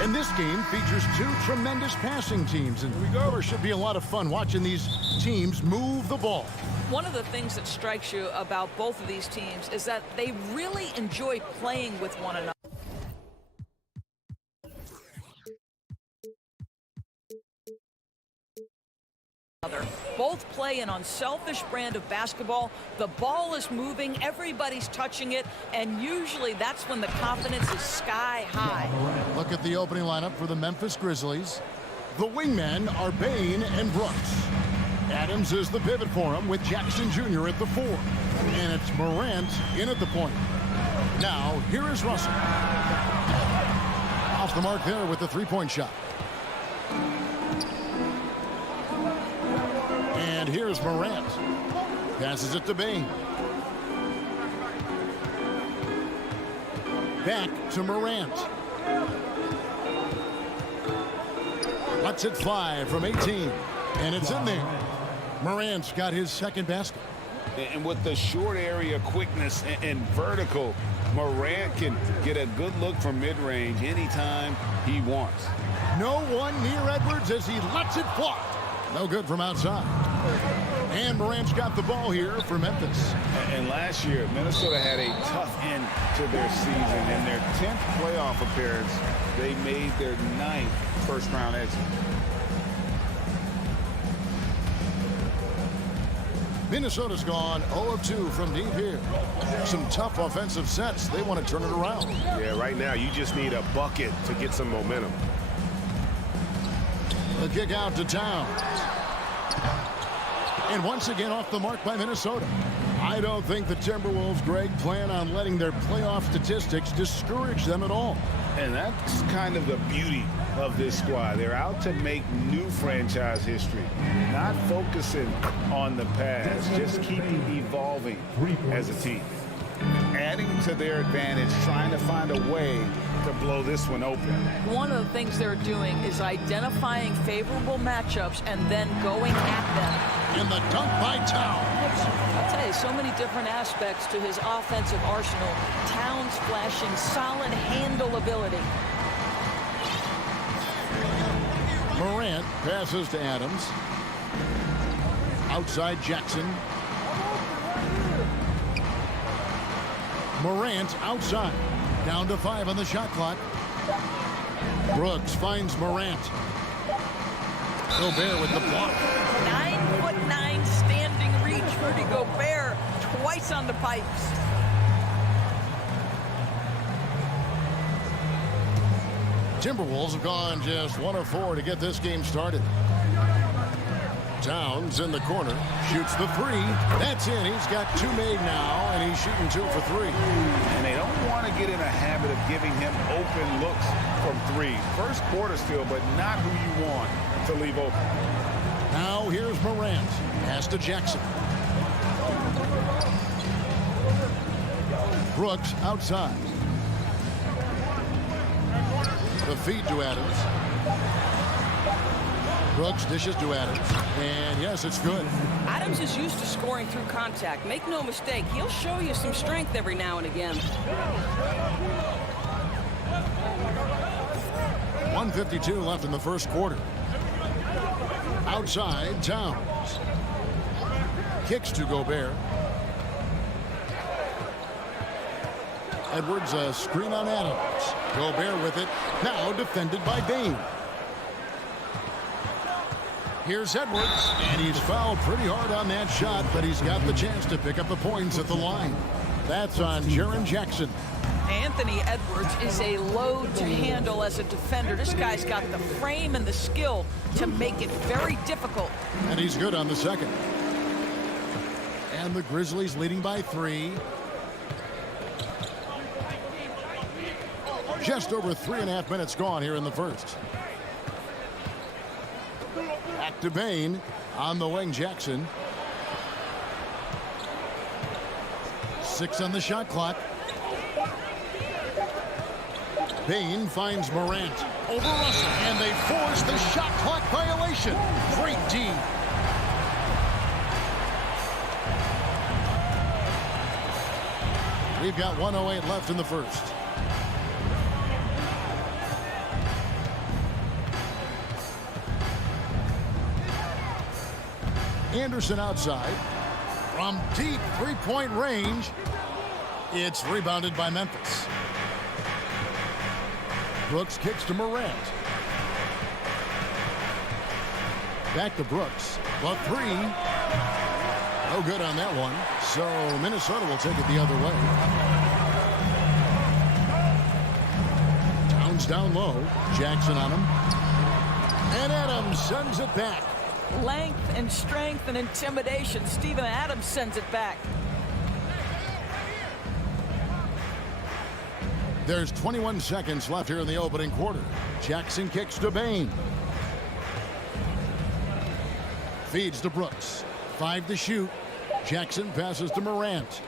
And this game features two tremendous passing teams. And there should be a lot of fun watching these teams move the ball. One of the things that strikes you about both of these teams is that they really enjoy playing with one another. Both play an unselfish brand of basketball. The ball is moving, everybody's touching it, and usually that's when the confidence is sky high. Look at the opening lineup for the Memphis Grizzlies. The wingmen are Bain and Brooks. Adams is the pivot for him with Jackson Jr. at the 4. And it's Morant in at the point. Now, here is Russell. Off the mark there with the three-point shot. And here's Morant. Passes it to Bain. Back to Morant. Lets it fly from 18. And it's in there. Morant's got his second basket. And with the short area quickness and vertical, Morant can get a good look from mid-range anytime he wants. No one near Edwards as he lets it fly. No good from outside. And Morant's got the ball here for Memphis. And last year, Minnesota had a tough end to their season. In their 10th playoff appearance, they made their 9th first-round exit. Minnesota's gone 0 of 2 from deep here. Some tough offensive sets. They want to turn it around. Yeah, right now you just need a bucket to get some momentum. The kick out to Towns. And once again off the mark by Minnesota. I don't think the Timberwolves, Greg, plan on letting their playoff statistics discourage them at all. And that's kind of the beauty of this squad. They're out to make new franchise history, not focusing on the past, just keeping evolving as a team. Adding to their advantage, trying to find a way to blow this one open. One of the things they're doing is identifying favorable matchups and then going at them. And the dunk by Towns. I'll tell you, so many different aspects to his offensive arsenal. Towns flashing solid handle ability. Morant passes to Adams. Outside Jackson. Morant outside. Down to 5 on the shot clock. Brooks finds Morant. Gobert with the block. 9'9" standing reach. Rudy Gobert twice on the pipes. Timberwolves have gone just 1 of 4 to get this game started. Towns in the corner, shoots the 3. That's in. He's got 2 made now, and he's shooting 2 for 3. And they don't want to get in a habit of giving him open looks from 3. First quarter still, but not who you want to leave open. Now here's Morant. Pass to Jackson. Brooks outside. The feed to Adams. Brooks dishes to Adams. And yes, it's good. Adams is used to scoring through contact. Make no mistake, he'll show you some strength every now and again. 1:52 left in the first quarter. Outside, Towns. Kicks to Gobert. Edwards, a screen on Adams. Gobert with it. Now defended by Bain. Here's Edwards, and he's fouled pretty hard on that shot, but he's got the chance to pick up the points at the line. That's on Jaren Jackson. Anthony Edwards is a load to handle as a defender. This guy's got the frame and the skill to make it very difficult. And he's good on the second. And the Grizzlies leading by 3. Just over 3.5 minutes gone here in the first. Back to Bain. On the wing, Jackson. 6 on the shot clock. Bain finds Morant. Over Russell. And they force the shot clock violation. Great D. We've got 1:08 left in the first. Anderson outside. From deep three-point range, it's rebounded by Memphis. Brooks kicks to Morant. Back to Brooks. The three. No good on that one. So Minnesota will take it the other way. Towns down low. Jackson on him. And Adams sends it back. Length and strength and intimidation. Steven Adams sends it back. There's 21 seconds left here in the opening quarter. Jackson kicks to Bane. Feeds to Brooks. 5 to shoot. Jackson passes to Morant.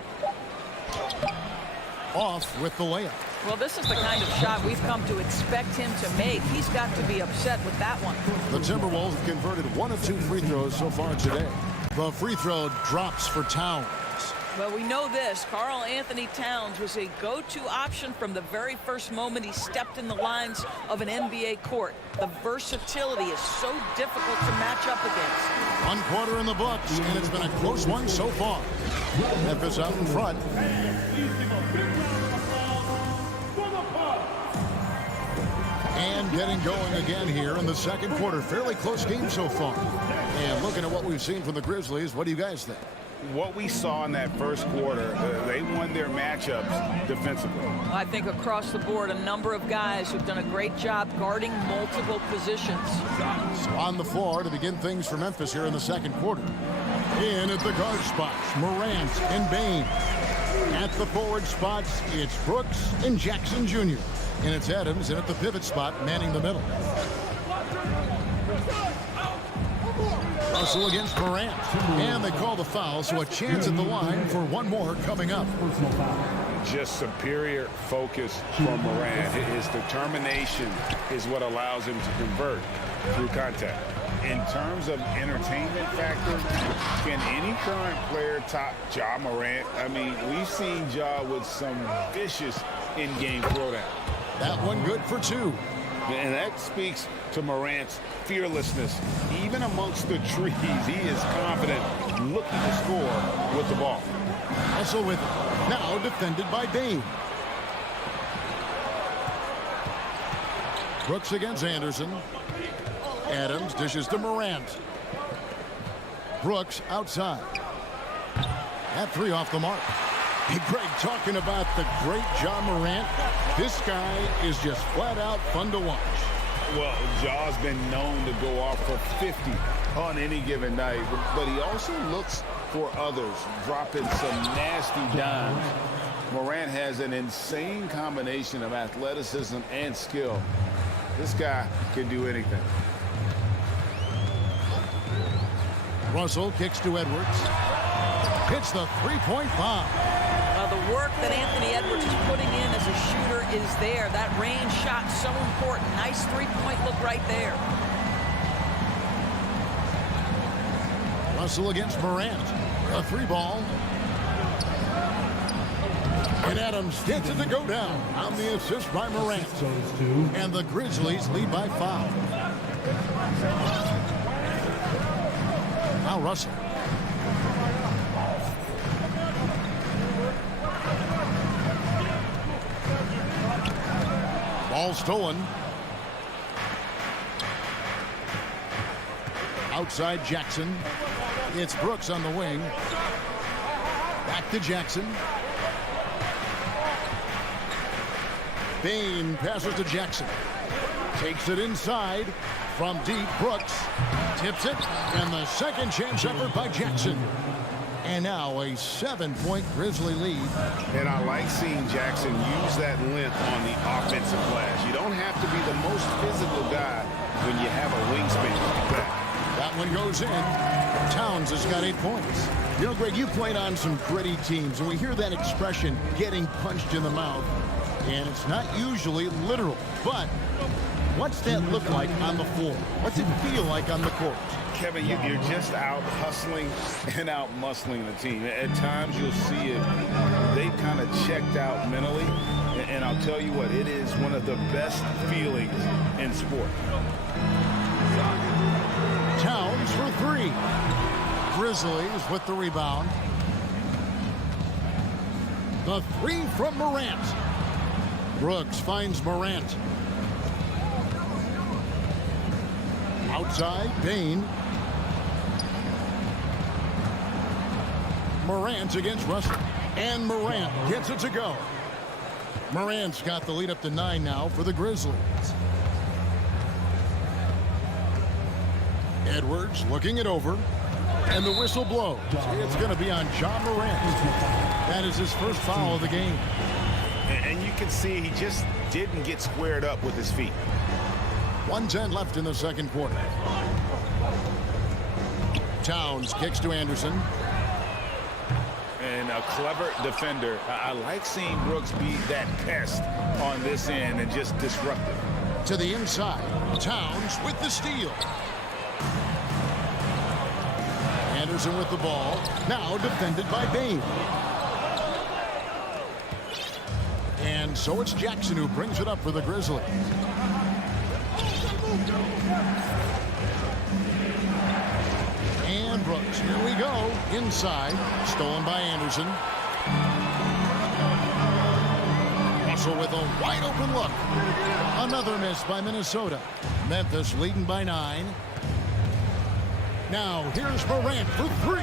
Off with the layup. Well, this is the kind of shot we've come to expect him to make. He's got to be upset with that one. The Timberwolves have converted 1 of 2 free throws so far today. The free throw drops for Towns. Well, we know this. Karl Anthony Towns was a go-to option from the very first moment he stepped in the lines of an NBA court. The versatility is so difficult to match up against. 1 quarter in the books, and it's been a close one so far. Memphis out in front. And getting going again here in the second quarter. Fairly close game so far. And looking at what we've seen from the Grizzlies, what do you guys think? What we saw in that first quarter, they won their matchups defensively. I think across the board, a number of guys who've done a great job guarding multiple positions. So on the floor to begin things for Memphis here in the second quarter. In at the guard spots, Morant and Bane. At the forward spots, it's Brooks and Jackson Jr. And it's Adams in at the pivot spot, manning the middle. Russell against Morant. And they call the foul, so a chance at the line for one more coming up. Just superior focus from Morant. His determination is what allows him to convert through contact. In terms of entertainment factor, can any current player top Ja Morant? I mean, we've seen Ja with some vicious in-game throwdown. That one good for 2. And that speaks to Morant's fearlessness. Even amongst the trees, he is confident, looking to score with the ball. Russell with it. Now defended by Bane. Brooks against Anderson. Adams dishes to Morant. Brooks outside. That 3 off the mark. Hey, Greg, talking about the great Ja Morant, this guy is just flat out fun to watch. Well, Ja's been known to go off for 50 on any given night, but he also looks for others, dropping some nasty dimes. Morant has an insane combination of athleticism and skill. This guy can do anything. Russell kicks to Edwards. Hits the three-point bomb. The work that Anthony Edwards is putting in as a shooter is there. That range shot so important. Nice three-point look right there. Russell against Morant. A 3-ball. And Adams gets it to go down on the assist by Morant. And the Grizzlies lead by 5. Now Russell. Ball stolen. Outside Jackson. It's Brooks on the wing. Back to Jackson. Bane passes to Jackson. Takes it inside. From deep, Brooks tips it. And the second chance effort by Jackson. And now a 7-point Grizzly lead. And I like seeing Jackson use that length on the offensive glass. You don't have to be the most physical guy when you have a wingspan like that. That one goes in. Towns has got 8 points. You know, Greg, you played on some gritty teams, and we hear that expression, getting punched in the mouth. And it's not usually literal. But what's that look like on the floor? What's it feel like on the court? Kevin, you're just out hustling and out muscling the team. At times you'll see it. They've kind of checked out mentally. And I'll tell you what, it is one of the best feelings in sport. Towns for 3. Grizzlies with the rebound. The three from Morant. Brooks finds Morant. Outside, Bain. Morant against Russell. And Morant gets it to go. Morant's got the lead up to 9 now for the Grizzlies. Edwards looking it over. And the whistle blows. It's going to be on John Morant. That is his first foul of the game. And you can see he just didn't get squared up with his feet. 1:10 left in the second quarter. Towns kicks to Anderson. And a clever defender. I like seeing Brooks be that pest on this end and just disruptive. To the inside. Towns with the steal. Anderson with the ball. Now defended by Bain. And so it's Jackson who brings it up for the Grizzlies. And Brooks, here we go. Inside. Stolen by Anderson. Russell with a wide open look. Another miss by Minnesota. Memphis leading by 9. Now, here's Morant for 3.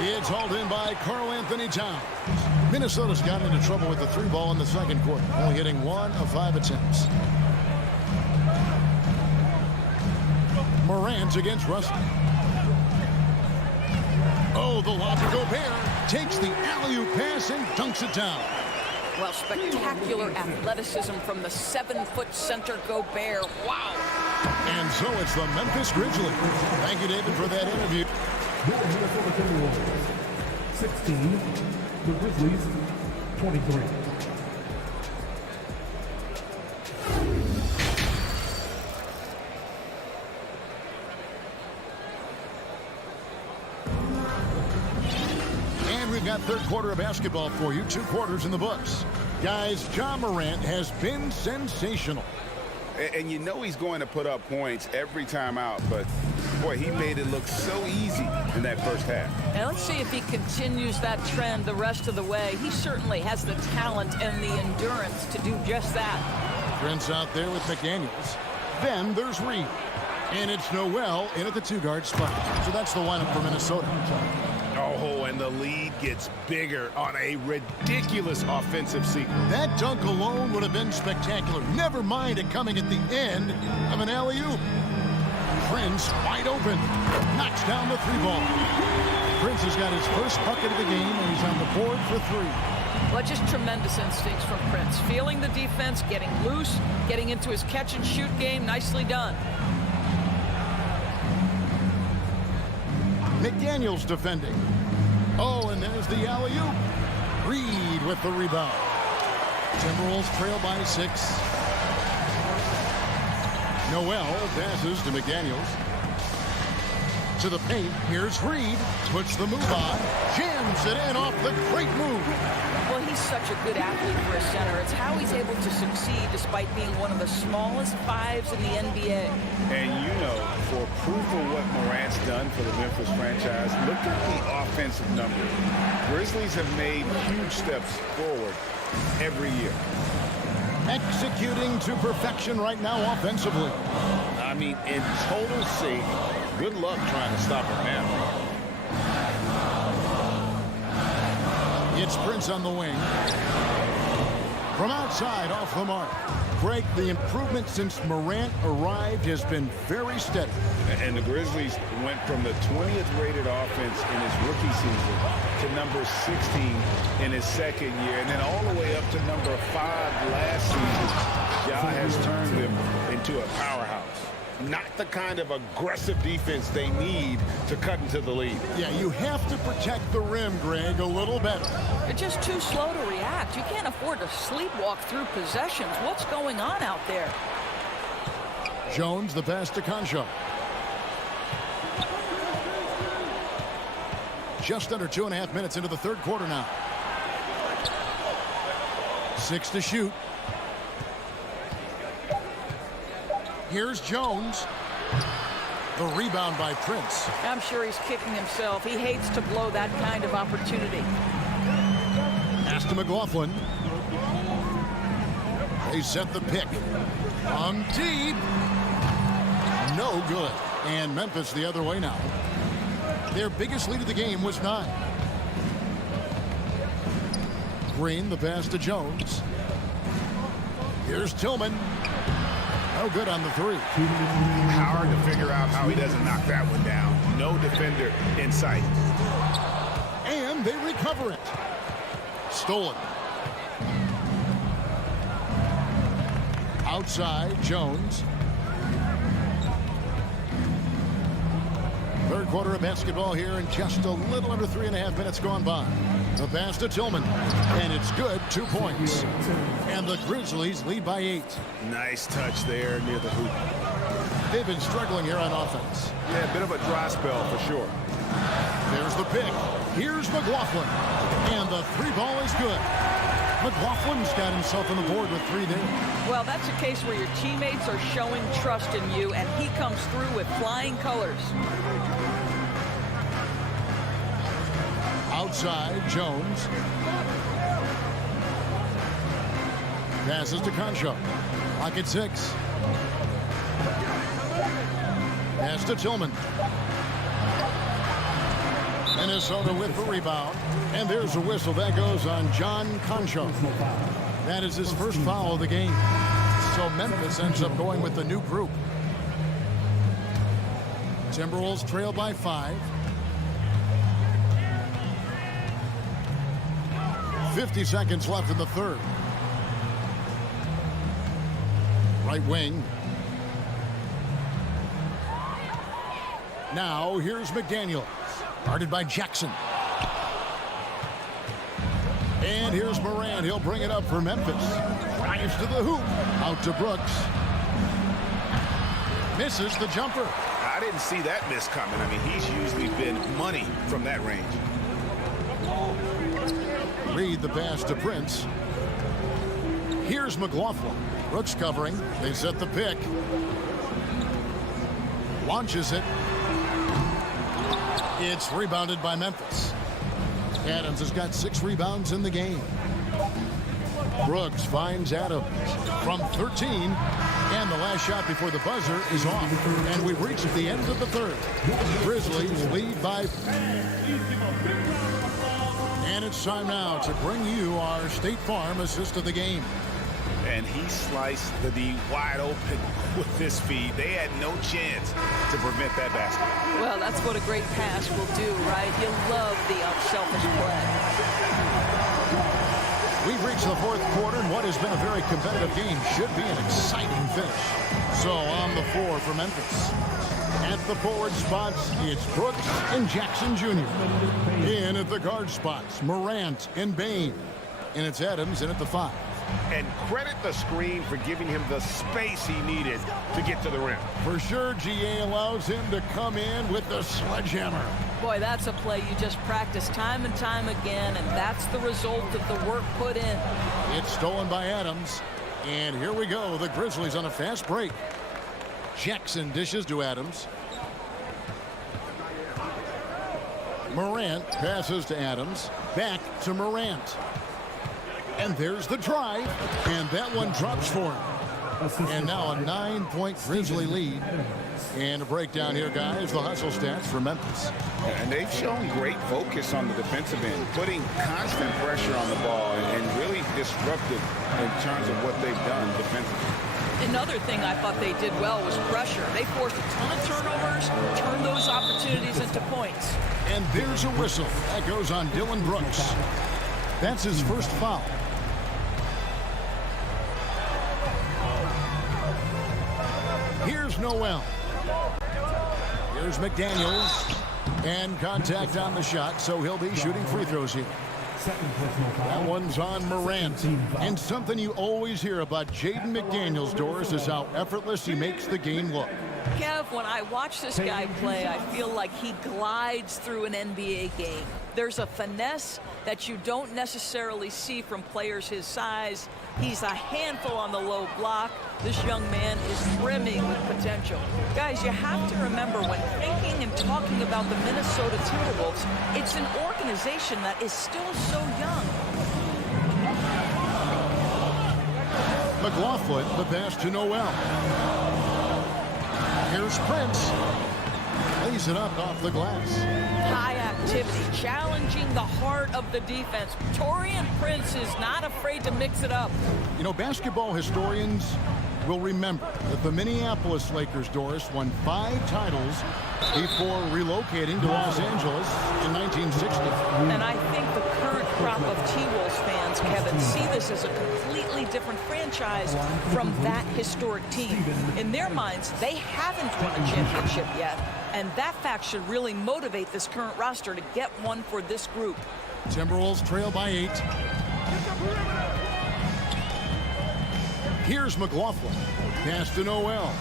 It's hauled in by Karl-Anthony Towns. Minnesota's gotten into trouble with the 3 ball in the second quarter, only hitting 1 of 5 attempts. Morant against Russell. Oh, the lob to Gobert. Takes the alley-oop pass and dunks it down. Well, spectacular athleticism from the 7-foot center Gobert. Wow. And so it's the Memphis Grizzlies. Thank you, David, for that interview. The Minnesota Timberwolves, 16. The Grizzlies, 23. And we've got third quarter of basketball for you. 2 quarters in the books. Guys, John Morant has been sensational. And you know he's going to put up points every time out, but boy, he made it look so easy in that first half. And let's see if he continues that trend the rest of the way. He certainly has the talent and the endurance to do just that. Prince out there with McDaniels. Then there's Reed. And it's Noel in at the 2-guard spot. So that's the lineup for Minnesota. Oh, and the lead gets bigger on a ridiculous offensive sequence. That dunk alone would have been spectacular. Never mind it coming at the end of an alley-oop. Prince wide open. Knocks down the 3 ball. Prince has got his first bucket of the game, and he's on the board for 3. Well, just tremendous instincts from Prince. Feeling the defense, getting loose, getting into his catch-and-shoot game. Nicely done. McDaniels defending. Oh, and there's the alley-oop. Reed with the rebound. Timberwolves trail by 6. Noel passes to McDaniels. To the paint. Here's Reed. Puts the move on. Jams it in off the great move. Well, he's such a good athlete for a center. It's how he's able to succeed despite being one of the smallest 5s in the NBA. And you know, for proof of what Morant's done for the Memphis franchise, look at the offensive numbers. Grizzlies have made huge steps forward every year. Executing to perfection right now offensively. I mean, in total sync. Good luck trying to stop him now. It's Prince on the wing. From outside, off the mark. Greg, the improvement since Morant arrived has been very steady. And the Grizzlies went from the 20th rated offense in his rookie season to number 16 in his second year, and then all the way up to number 5 last season. Ja has turned them into a powerhouse. Not the kind of aggressive defense they need to cut into the lead. Yeah, you have to protect the rim, Greg, a little better. You're just too slow to react. You can't afford to sleepwalk through possessions. What's going on out there? Jones, the pass to Concho. Just under 2.5 minutes into the third quarter now. 6 to shoot. Here's Jones. The rebound by Prince. I'm sure he's kicking himself. He hates to blow that kind of opportunity. Pass to McLaughlin. They set the pick. On deep. No good. And Memphis the other way now. Their biggest lead of the game was 9. Green, the pass to Jones. Here's Tillman. No good on the 3. Hard to figure out how he doesn't knock that one down. No defender in sight. And they recover it. Stolen. Outside, Jones. Third quarter of basketball here, and just a little under 3.5 minutes gone by. The pass to Tillman, and it's good. 2 points. And the Grizzlies lead by 8. Nice touch there near the hoop. They've been struggling here on offense. Yeah, a bit of a dry spell for sure. There's the pick. Here's McLaughlin. And the 3 ball is good. McLaughlin's got himself on the board with 3 there. Well, that's a case where your teammates are showing trust in you, and he comes through with flying colors. Outside, Jones. Passes to Concho. Lock at 6. Pass to Tillman. Minnesota with the rebound. And there's a whistle. That goes on John Concho. That is his first foul of the game. So Memphis ends up going with the new group. Timberwolves trail by 5. 50 seconds left in the third. Right wing. Now here's McDaniel. Guarded by Jackson. And here's Morant. He'll bring it up for Memphis. Drives to the hoop. Out to Brooks. Misses the jumper. I didn't see that miss coming. I mean, he's usually been money from that range. Reed the pass to Prince. Here's McLaughlin. Brooks covering. They set the pick. Launches it. It's rebounded by Memphis. Adams has got 6 rebounds in the game. Brooks finds Adams from 13. And the last shot before the buzzer is off. And we've reached the end of the third. Grizzlies lead by... And it's time now to bring you our State Farm assist of the game. And he sliced the D wide open with this feed. They had no chance to prevent that basket. Well, that's what a great pass will do, right? You love the unselfish play. We've reached the fourth quarter, and what has been a very competitive game should be an exciting finish. So on the floor for Memphis. At the forward spots, it's Brooks and Jackson Jr. In at the guard spots, Morant and Bain. And it's Adams in at the 5. And credit the screen for giving him the space he needed to get to the rim. For sure, GA allows him to come in with the sledgehammer. Boy, that's a play you just practice time and time again, and that's the result of the work put in. It's stolen by Adams. And here we go, the Grizzlies on a fast break. Jackson dishes to Adams. Morant passes to Adams. Back to Morant. And there's the drive. And that one drops for him. And now a 9-point Grizzly lead. And a breakdown here, guys. The hustle stats for Memphis. And they've shown great focus on the defensive end, putting constant pressure on the ball and really disruptive in terms of what they've done defensively. Another thing I thought they did well was pressure. They forced a ton of turnovers, turned those opportunities into points. And there's a whistle. That goes on Dylan Brooks. That's his first foul. Here's Noel. Here's McDaniels. And contact on the shot, so he'll be shooting free throws here. That one's on Morant. And something you always hear about Jaden McDaniels, Doris, is how effortless he makes the game look. Kev, when I watch this guy play, I feel like he glides through an NBA game. There's a finesse that you don't necessarily see from players his size. He's a handful on the low block. This young man is brimming with potential. Guys, you have to remember when thinking and talking about the Minnesota Timberwolves, it's an organization that is still so young. McLaughlin, the pass to Noel. Here's Prince. Lays it up off the glass. High activity, challenging the heart of the defense. Taurean Prince is not afraid to mix it up. You know, basketball historians will remember that the Minneapolis Lakers, Doris, won 5 titles before relocating to Los Angeles in 1960. And I think the current crop of T-Wolves fans, Kevin, see this as a completely different franchise from that historic team. In their minds, they haven't won a championship yet, and that fact should really motivate this current roster to get one for this group. Timberwolves trail by 8. Here's McLaughlin. Pass to Noel.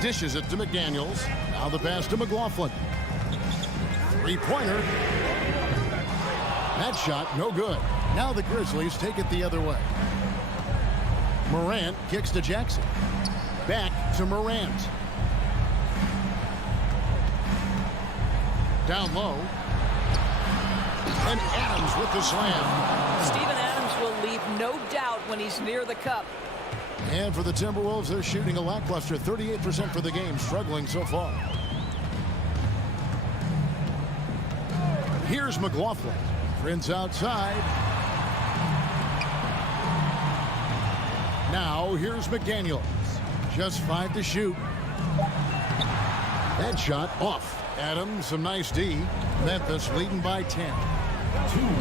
Dishes it to McDaniels. Now the pass to McLaughlin. Three-pointer. That shot, no good. Now the Grizzlies take it the other way. Morant kicks to Jackson. Back to Morant. Down low. And Adams with the slam. Steven Adams will leave no doubt when he's near the cup. And for the Timberwolves, they're shooting a lackluster 38% for the game, struggling so far. Here's McLaughlin. Prince outside. Now here's McDaniels. Just 5 to shoot. That shot off. Adams, some nice D. Memphis leading by 10.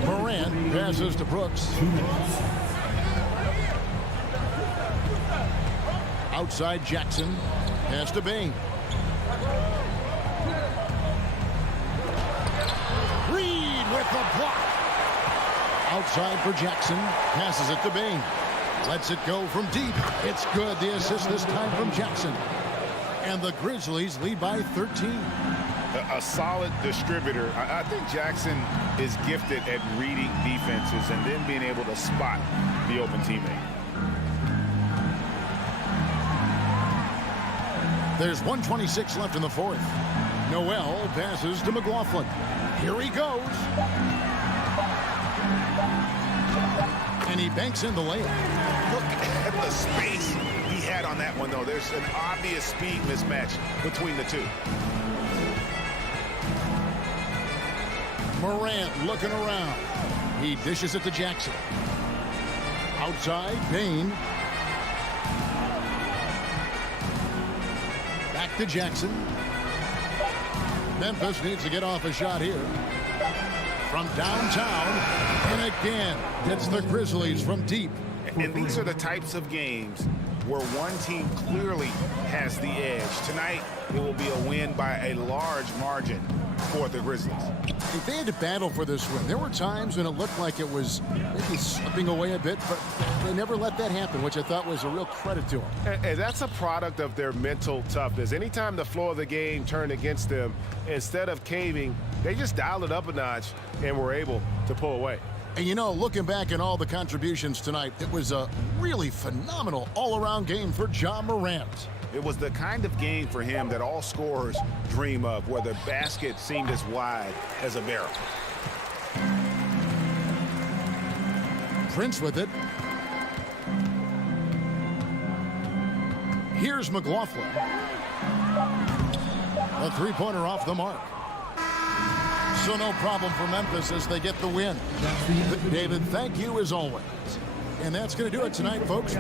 Morant passes to Brooks. Outside Jackson. Pass to Bain. Reed with the block. Outside for Jackson. Passes it to Bain. Lets it go from deep. It's good. The assist this time from Jackson. And the Grizzlies lead by 13. A solid distributor. I think Jackson is gifted at reading defenses and then being able to spot the open teammate. There's 1:26 left in the fourth. Noel passes to McLaughlin. Here he goes. And he banks in the layup. Look at the space he had on that one, though. There's an obvious speed mismatch between the two. Morant looking around. He dishes it to Jackson. Outside, Bain. Back to Jackson. Memphis needs to get off a shot here. From downtown, and again, it's the Grizzlies from deep. And these are the types of games where one team clearly has the edge. Tonight, it will be a win by a large margin for the Grizzlies. If they had to battle for this win, there were times when it looked like it was maybe slipping away a bit, but they never let that happen, which I thought was a real credit to them. And that's a product of their mental toughness. Anytime the flow of the game turned against them, instead of caving, they just dialed it up a notch and were able to pull away. And you know, looking back at all the contributions tonight, it was a really phenomenal all-around game for Ja Morant. It was the kind of game for him that all scorers dream of, where the basket seemed as wide as a barrel. Prince with it. Here's McLaughlin. A three-pointer off the mark. So no problem for Memphis as they get the win. David, thank you as always. And that's going to do it tonight, folks.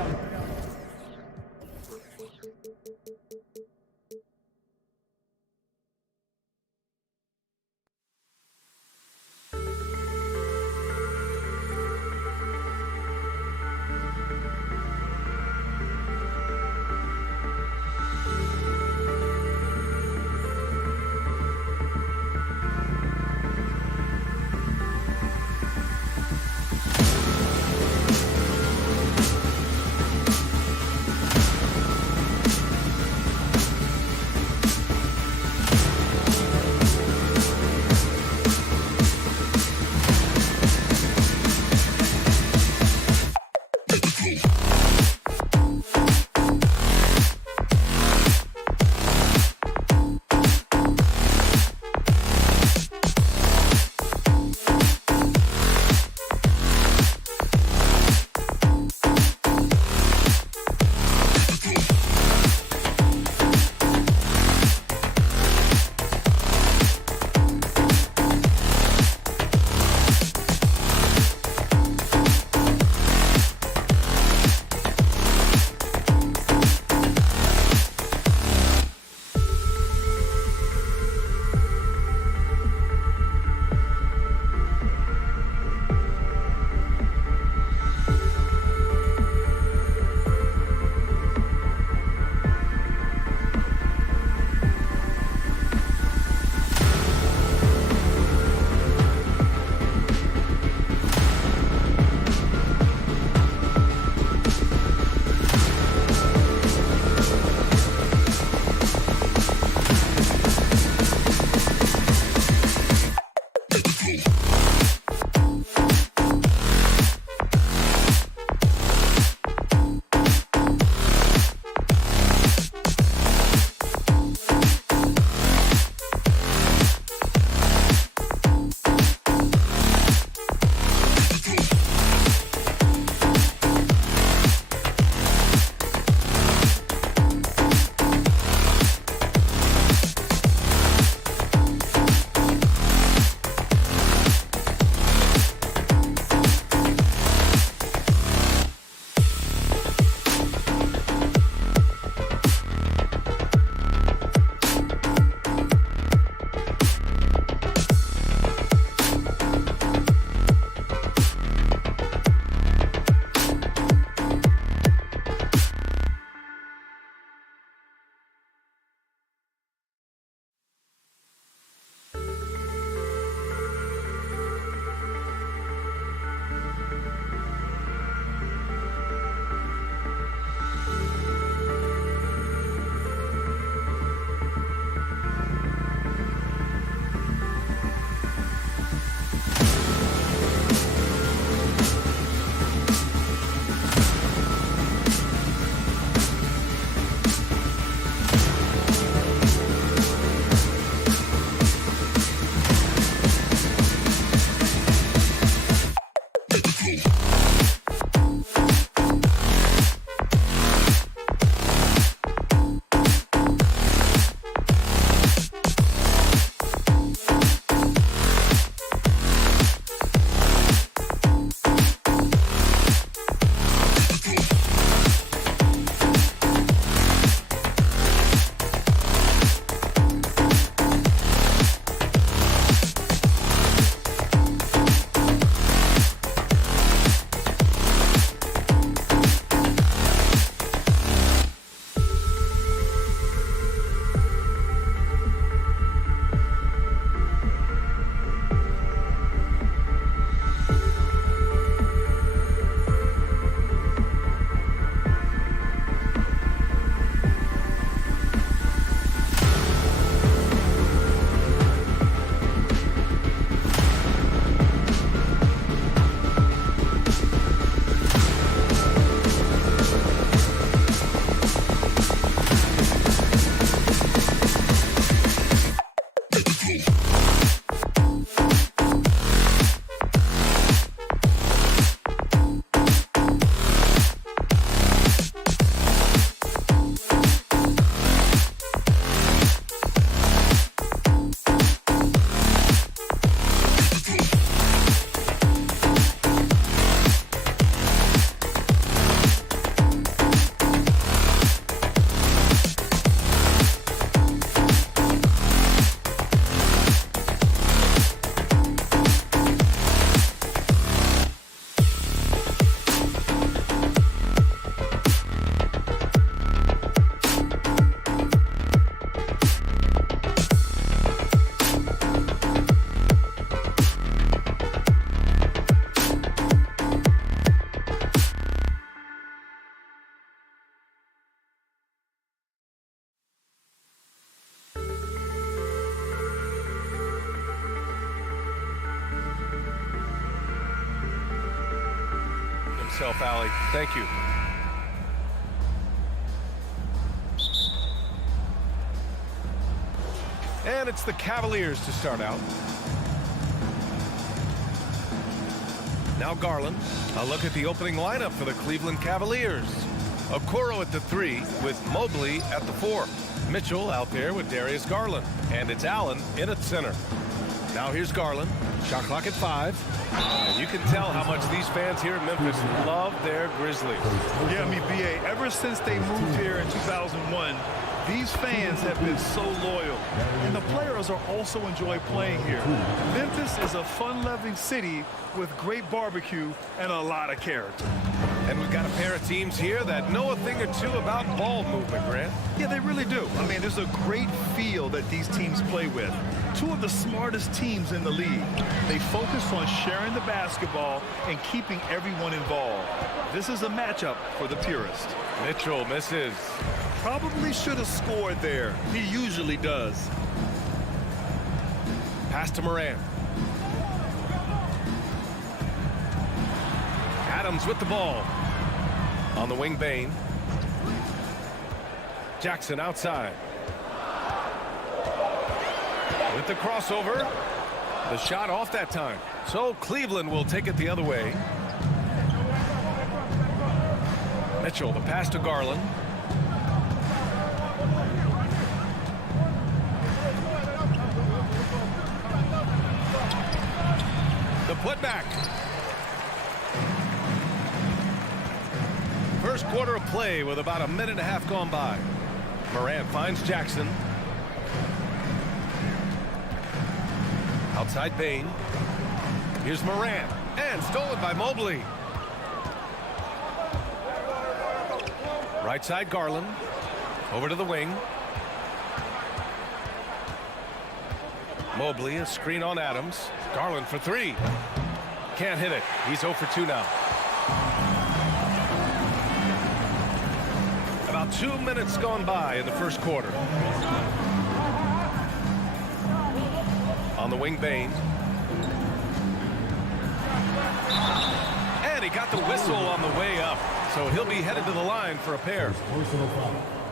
yourself, Allie. Thank you. And it's the Cavaliers to start out. Now Garland. A look at the opening lineup for the Cleveland Cavaliers. Okoro at the 3 with Mobley at the 4. Mitchell out there with Darius Garland. And it's Allen in at center. Now here's Garland. Shot clock at 5. And you can tell how much these fans here in Memphis love their Grizzlies. Yeah, I mean, B.A., ever since they moved here in 2001, these fans have been so loyal, and the players are also enjoy playing here. Memphis is a fun-loving city with great barbecue and a lot of character. And we've got a pair of teams here that know a thing or two about ball movement, Grant. Yeah, they really do. I mean, there's a great feel that these teams play with. Two of the smartest teams in the league. They focus on sharing the basketball and keeping everyone involved. This is a matchup for the purist. Mitchell misses. Probably should have scored there. He usually does. Pass to Morant. Adams with the ball. On the wing, Bane. Jackson outside. With the crossover. The shot off that time. So Cleveland will take it the other way. Mitchell, the pass to Garland. The putback. First quarter of play with about a minute and a half gone by. Morant finds Jackson. Outside Bane. Here's Morant. And stolen by Mobley. Right side Garland. Over to the wing. Mobley, a screen on Adams. Garland for 3. Can't hit it. He's 0 for 2 now. About 2 minutes gone by in the first quarter. On the wing, Bane. And he got the whistle on the way up. So he'll be headed to the line for a pair.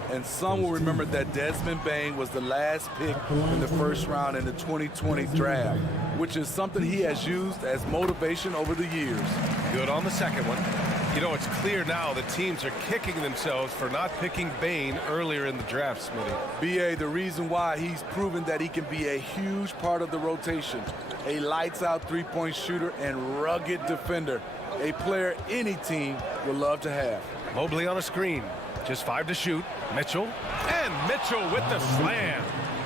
And some will remember that Desmond Bane was the last pick in the first round in the 2020 draft, which is something he has used as motivation over the years. Good on the second one. You know, it's clear now that teams are kicking themselves for not picking Bane earlier in the draft, Smitty. B.A., the reason why he's proven that he can be a huge part of the rotation, a lights-out three-point shooter and rugged defender, a player any team would love to have. Mobley on a screen. Just 5 to shoot. Mitchell. And Mitchell with the slam.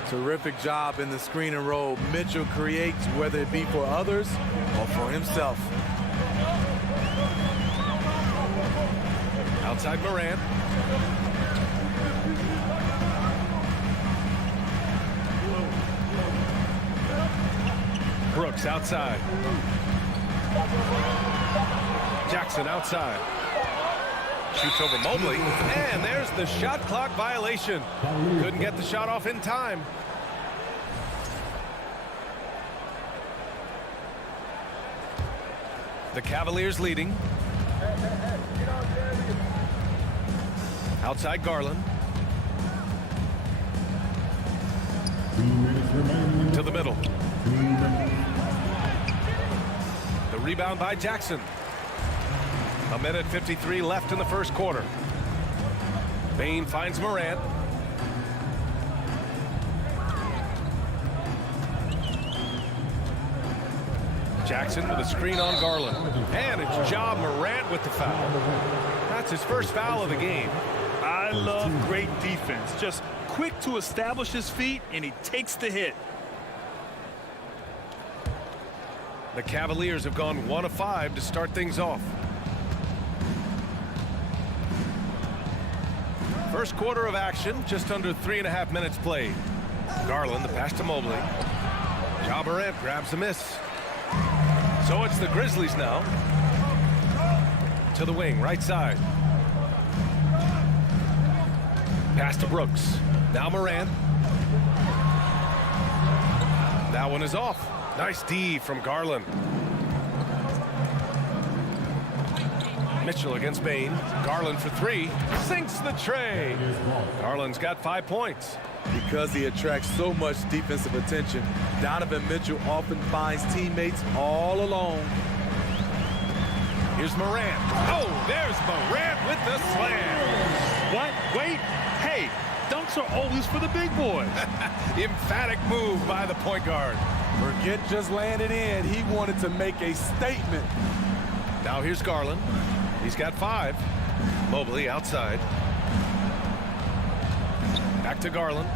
Terrific job in the screen and roll. Mitchell creates, whether it be for others or for himself. Outside Morant. Brooks outside. Jackson outside. Shoots over Mobley. And there's the shot clock violation. Couldn't get the shot off in time. The Cavaliers leading. Outside Garland. To the middle. The rebound by Jackson. A minute 53 left in the first quarter. Bane finds Morant. Jackson with a screen on Garland. And it's Ja Morant with the foul. That's his first foul of the game. I love great defense. Just quick to establish his feet, and he takes the hit. The Cavaliers have gone 1 of 5 to start things off. First quarter of action, just under 3.5 minutes played. Garland, the pass to Mobley. Ja Morant grabs the miss. So it's the Grizzlies now. To the wing, right side. Pass to Brooks. Now Morant. That one is off. Nice D from Garland. Mitchell against Bain. Garland for three. Sinks the tray. Garland's got 5 points. Because he attracts so much defensive attention, Donovan Mitchell often finds teammates all alone. Here's Morant. Oh, there's Morant with the slam. What? Wait. Hey, dunks are always for the big boys. Emphatic move by the point guard. Forget just laying it in. He wanted to make a statement. Now here's Garland. He's got 5. Mobley outside. Back to Garland.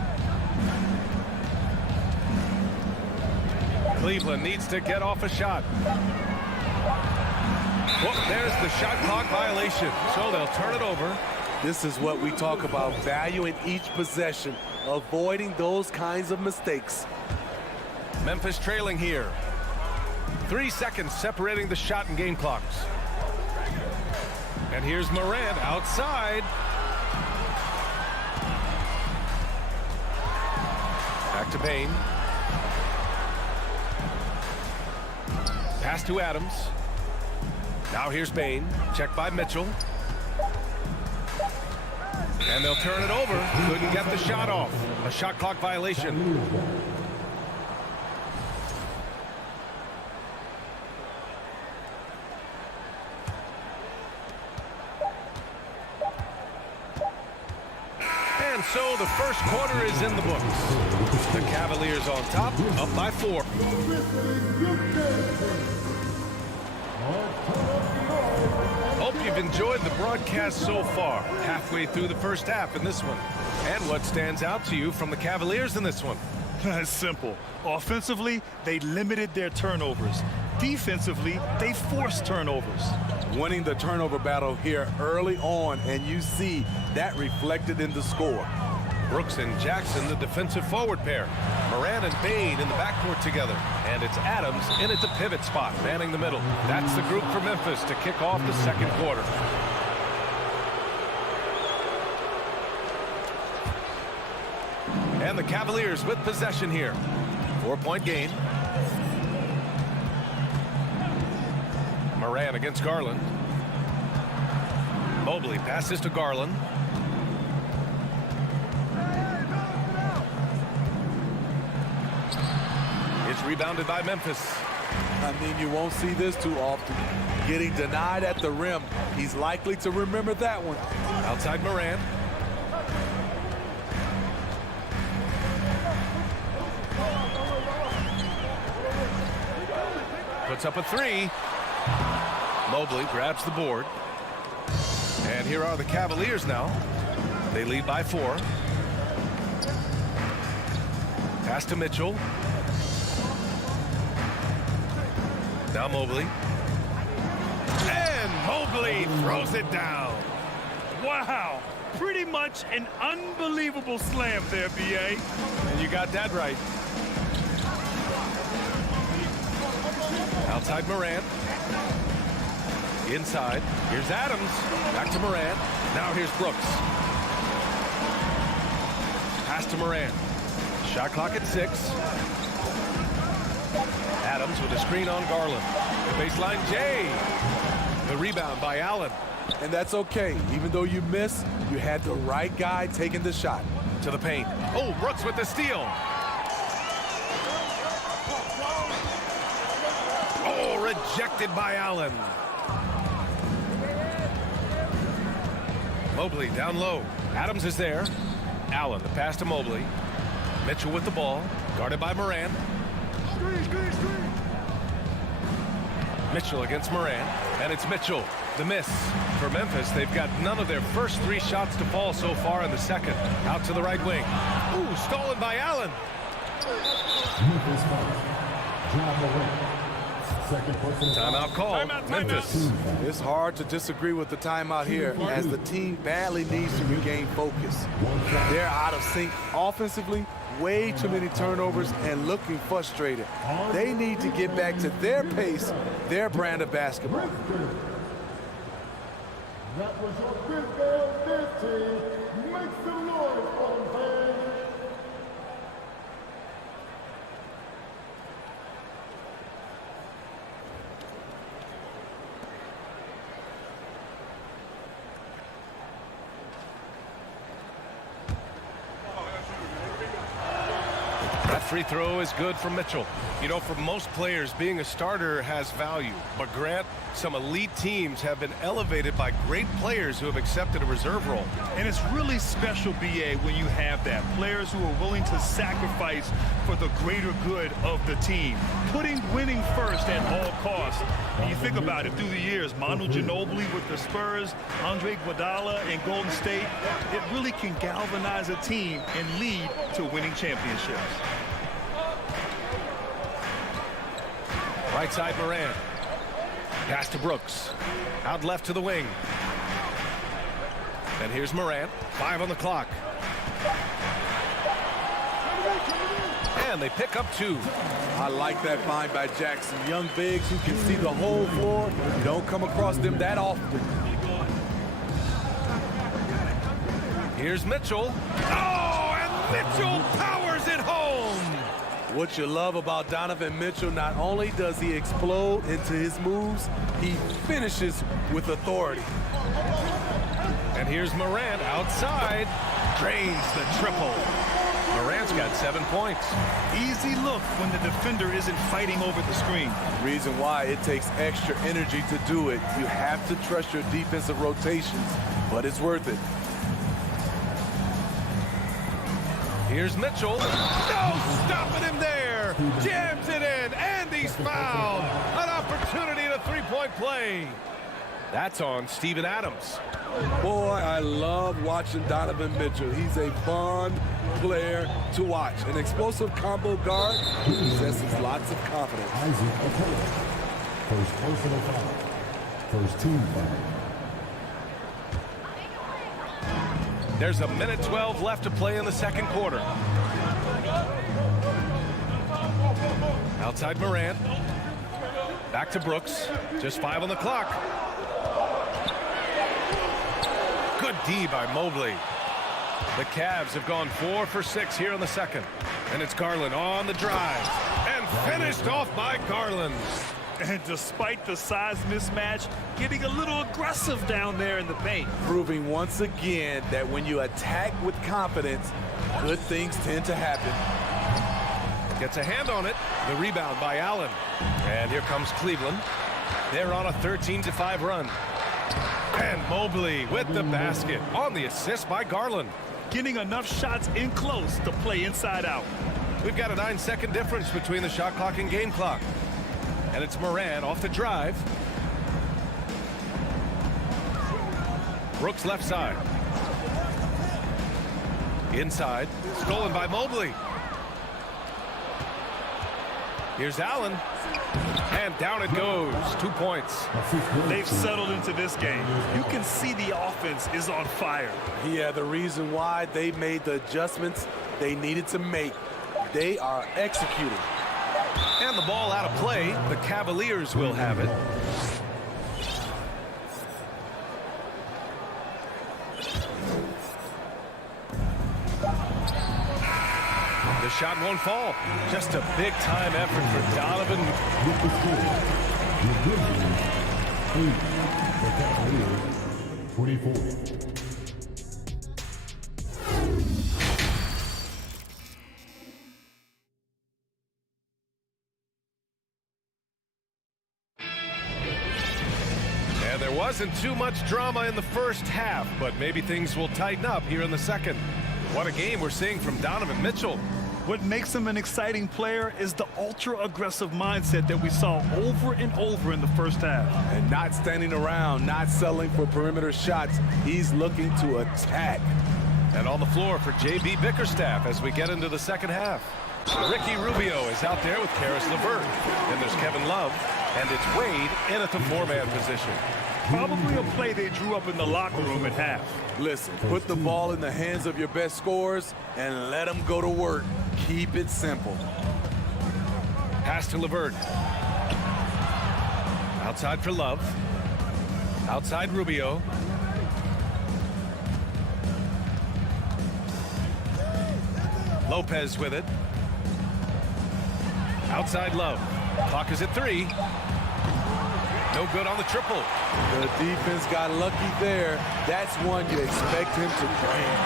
Cleveland needs to get off a shot. Well, there's the shot clock violation, so they'll turn it over. This is what we talk about, valuing each possession, avoiding those kinds of mistakes. Memphis trailing here. 3 seconds separating the shot and game clocks. And here's Morant outside. Back to Bain. Pass to Adams. Now here's Bain. Checked by Mitchell. And they'll turn it over. Couldn't get the shot off. A shot clock violation. And so the first quarter is in the books. The Cavaliers on top, up by 4. Hope you've enjoyed the broadcast so far. Halfway through the first half in this one. And what stands out to you from the Cavaliers in this one? It's simple. Offensively, they limited their turnovers. Defensively, they forced turnovers. Winning the turnover battle here early on, and you see that reflected in the score. Brooks and Jackson, the defensive forward pair. Morant and Bain in the backcourt together. And it's Adams in at the pivot spot, manning the middle. That's the group for Memphis to kick off the second quarter. And the Cavaliers with possession here. 4-point game. Morant against Garland. Mobley passes to Garland. It's rebounded by Memphis. I mean, you won't see this too often. Getting denied at the rim. He's likely to remember that one. Outside Morant. Puts up a 3. Mobley grabs the board. And here are the Cavaliers now. They lead by 4. Pass to Mitchell. Now Mobley. And Mobley throws it down. Wow. Pretty much an unbelievable slam there, B.A. And you got that right. Outside Morant. Inside. Here's Adams. Back to Morant. Now here's Brooks. Pass to Morant. Shot clock at 6. Adams with a screen on Garland. The baseline J. The rebound by Allen. And that's okay. Even though you miss, you had the right guy taking the shot. To the paint. Oh, Brooks with the steal. Oh, rejected by Allen. Mobley down low. Adams is there. Allen, the pass to Mobley. Mitchell with the ball. Guarded by Morant. Mitchell against Morant. And it's Mitchell. The miss. For Memphis, they've got none of their first 3 shots to fall so far in the second. Out to the right wing. Ooh, stolen by Allen. Timeout called. Memphis. It's hard to disagree with the timeout here, as the team badly needs to regain focus. They're out of sync offensively, way too many turnovers, and looking frustrated. They need to get back to their pace, their brand of basketball. That was your 15. Make some noise for them, fans. free throw is good for Mitchell. You know, for most players, being a starter has value. But Grant, some elite teams have been elevated by great players who have accepted a reserve role. And it's really special, B.A., when you have that. Players who are willing to sacrifice for the greater good of the team. Putting winning first at all costs. And you think about it through the years, Manu Ginobili with the Spurs, Andre Iguodala in Golden State, it really can galvanize a team and lead to winning championships. Right side Morant. Pass to Brooks. Out left to the wing. And here's Morant. 5 on the clock. And they pick up 2. I like that find by Jackson. Young bigs who can see the whole floor. You don't come across them that often. Here's Mitchell. Oh, and Mitchell powers it home. What you love about Donovan Mitchell, not only does he explode into his moves, he finishes with authority. And here's Morant outside. Drains the triple. Morant's got 7 points. Easy look when the defender isn't fighting over the screen. Reason why it takes extra energy to do it. You have to trust your defensive rotations, but it's worth it. Here's Mitchell. No stopping him there. Jams it in, and he's fouled. An opportunity in a three-point play. That's on Steven Adams. Boy, I love watching Donovan Mitchell. He's a fun player to watch. An explosive combo guard who possesses lots of confidence. First personal foul. First team foul. There's a minute 12 left to play in the second quarter. Outside Morant. Back to Brooks. Just 5 on the clock. Good D by Mobley. The Cavs have gone 4 for 6 here in the second. And it's Garland on the drive. And finished off by Garland. And despite the size mismatch, getting a little aggressive down there in the paint. Proving once again that when you attack with confidence, good things tend to happen. Gets a hand on it. The rebound by Allen. And here comes Cleveland. They're on a 13-5 run. And Mobley with the basket on the assist by Garland. Getting enough shots in close to play inside out. We've got a 9-second difference between the shot clock and game clock. And it's Morant off the drive. Brooks left side. Inside. Stolen by Mobley. Here's Allen. And down it goes. 2 points. They've settled into this game. You can see the offense is on fire. Yeah, the reason why they made the adjustments they needed to make. They are executing. And the ball out of play. The Cavaliers will have it. The shot won't fall. Just a big-time effort for Donovan. With the score, the Grizzlies 8, the Cavaliers 24. And there wasn't too much drama in the first half, but maybe things will tighten up here in the second. What a game we're seeing from Donovan Mitchell. What makes him an exciting player is the ultra-aggressive mindset that we saw over and over in the first half. And not standing around, not settling for perimeter shots. He's looking to attack. And on the floor for J.B. Bickerstaff as we get into the second half. Ricky Rubio is out there with Karis LeVert. And there's Kevin Love. And it's Wade in at the 4-man position. Probably a play they drew up in the locker room at half. Listen, put the ball in the hands of your best scorers and let them go to work. Keep it simple. Pass to LeVert. Outside for Love. Outside Rubio. Lopez with it. Outside Love. Clock is at 3. No good on the triple. The defense got lucky there. That's one you expect him to drain.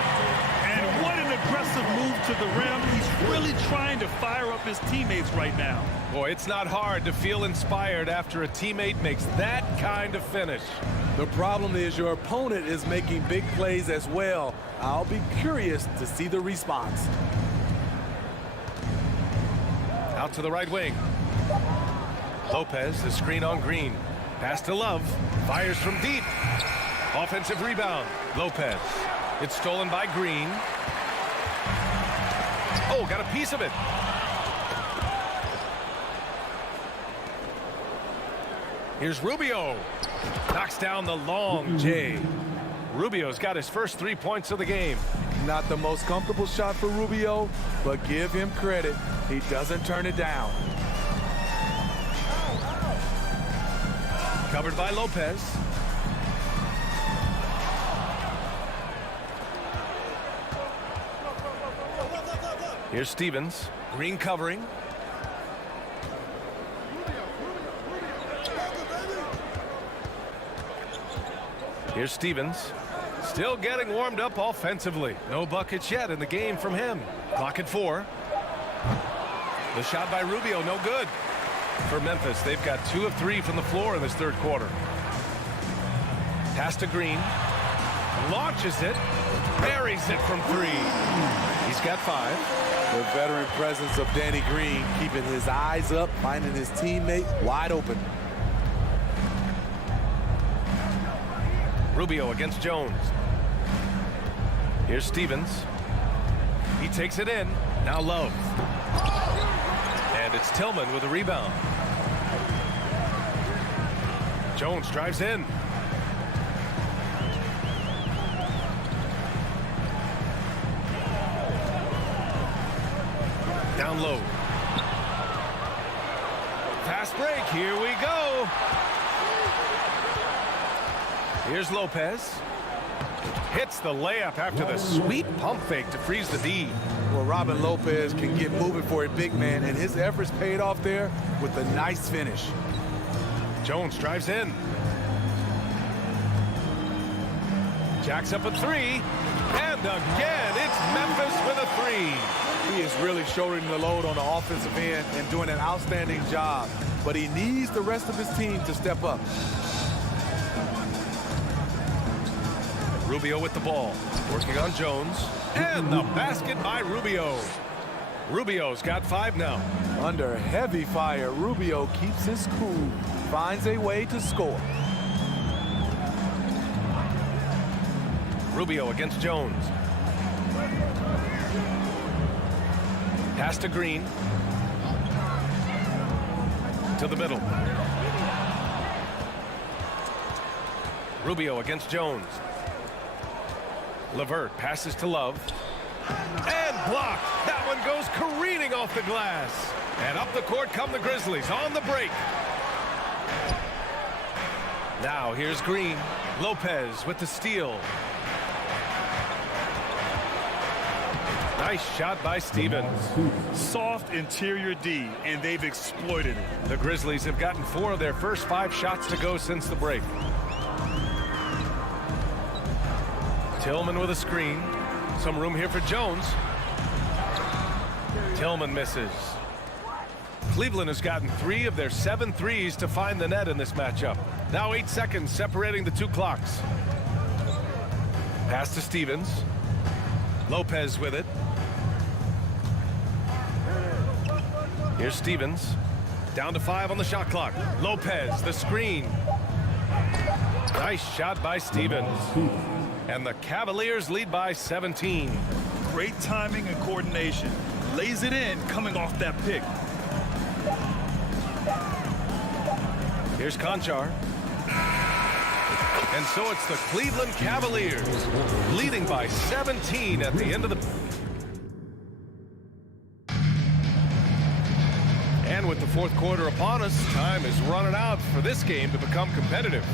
And what an aggressive move to the rim. He's really trying to fire up his teammates right now. Boy, it's not hard to feel inspired after a teammate makes that kind of finish. The problem is your opponent is making big plays as well. I'll be curious to see the response. Out to the right wing. Lopez, the screen on Green. Pass to Love. Fires from deep. Offensive rebound. Lopez. It's stolen by Green. Oh, got a piece of it. Here's Rubio. Knocks down the long J. Rubio's got his first 3 points of the game. Not the most comfortable shot for Rubio, but give him credit. He doesn't turn it down. Covered by Lopez. Here's Stevens. Green covering. Here's Stevens. Still getting warmed up offensively. No buckets yet in the game from him. Clock at 4. The shot by Rubio, no good. For Memphis, they've got 2 of 3 from the floor in this third quarter. Pass to Green. Launches it. Buries it from 3. He's got 5. The veteran presence of Danny Green keeping his eyes up, finding his teammate wide open. Rubio against Jones. Here's Stevens. He takes it in. Now Love. And it's Tillman with a rebound. Jones drives in. Down low. Fast break. Here we go. Here's Lopez. Hits the layup after the sweet pump fake to freeze the D. Well, Robin Lopez can get moving for a big man, and his efforts paid off there with a nice finish. Jones drives in. Jacks up a 3. And again, it's Memphis with a 3. He is really shouldering the load on the offensive end and doing an outstanding job. But he needs the rest of his team to step up. Rubio with the ball. Working on Jones. And the basket by Rubio. Rubio's got 5 now. Under heavy fire, Rubio keeps his cool. Finds a way to score. Rubio against Jones. Pass to Green. To the middle. Rubio against Jones. Levert passes to Love. And blocked. That one goes careening off the glass. And up the court come the Grizzlies on the break. Now here's Green. Lopez with the steal. Nice shot by Stevens. Soft interior D, and they've exploited it. The Grizzlies have gotten 4 of their first 5 shots to go since the break. Tillman with a screen. Some room here for Jones. Tillman misses. Cleveland has gotten 3 of their 7 threes to find the net in this matchup. Now 8 seconds separating the 2 clocks. Pass to Stevens. Lopez with it. Here's Stevens. Down to 5 on the shot clock. Lopez, the screen. Nice shot by Stevens. And the Cavaliers lead by 17. Great timing and coordination. Lays it in coming off that pick. Here's Conchar. And so it's the Cleveland Cavaliers leading by 17 at the end of the... And with the fourth quarter upon us, time is running out for this game to become competitive.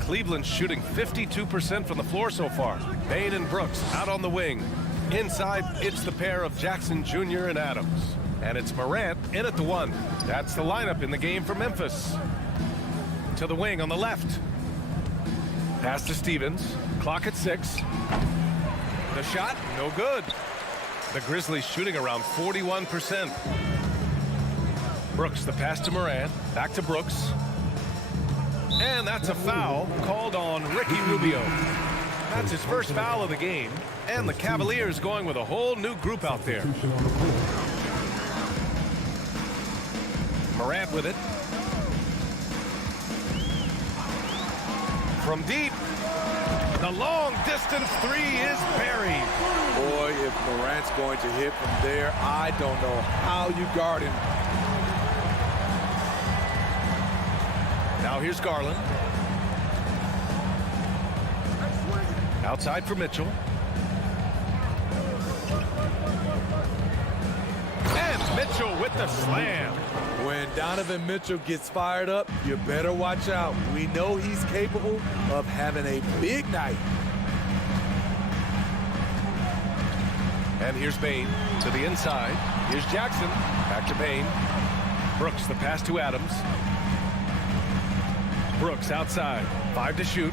Cleveland's shooting 52% from the floor so far. Bain and Brooks out on the wing. Inside, it's the pair of Jackson Jr. and Adams. And it's Morant in at the 1. That's the lineup in the game for Memphis. To to the wing on the left. Pass to Stevens. Clock at 6. The shot, no good. The Grizzlies shooting around 41%. Brooks, the pass to Morant. Back to Brooks. And that's a foul called on Ricky Rubio. That's his first foul of the game. And the Cavaliers going with a whole new group out there. Morant with it. From deep. The long distance three is buried. Boy, if Morant's going to hit from there, I don't know how you guard him. Now here's Garland. Outside for Mitchell. And Mitchell with the slam. When Donovan Mitchell gets fired up, you better watch out. We know he's capable of having a big night. And here's Bane to the inside. Here's Jackson. Back to Bane. Brooks, the pass to Adams. Brooks outside. 5 to shoot.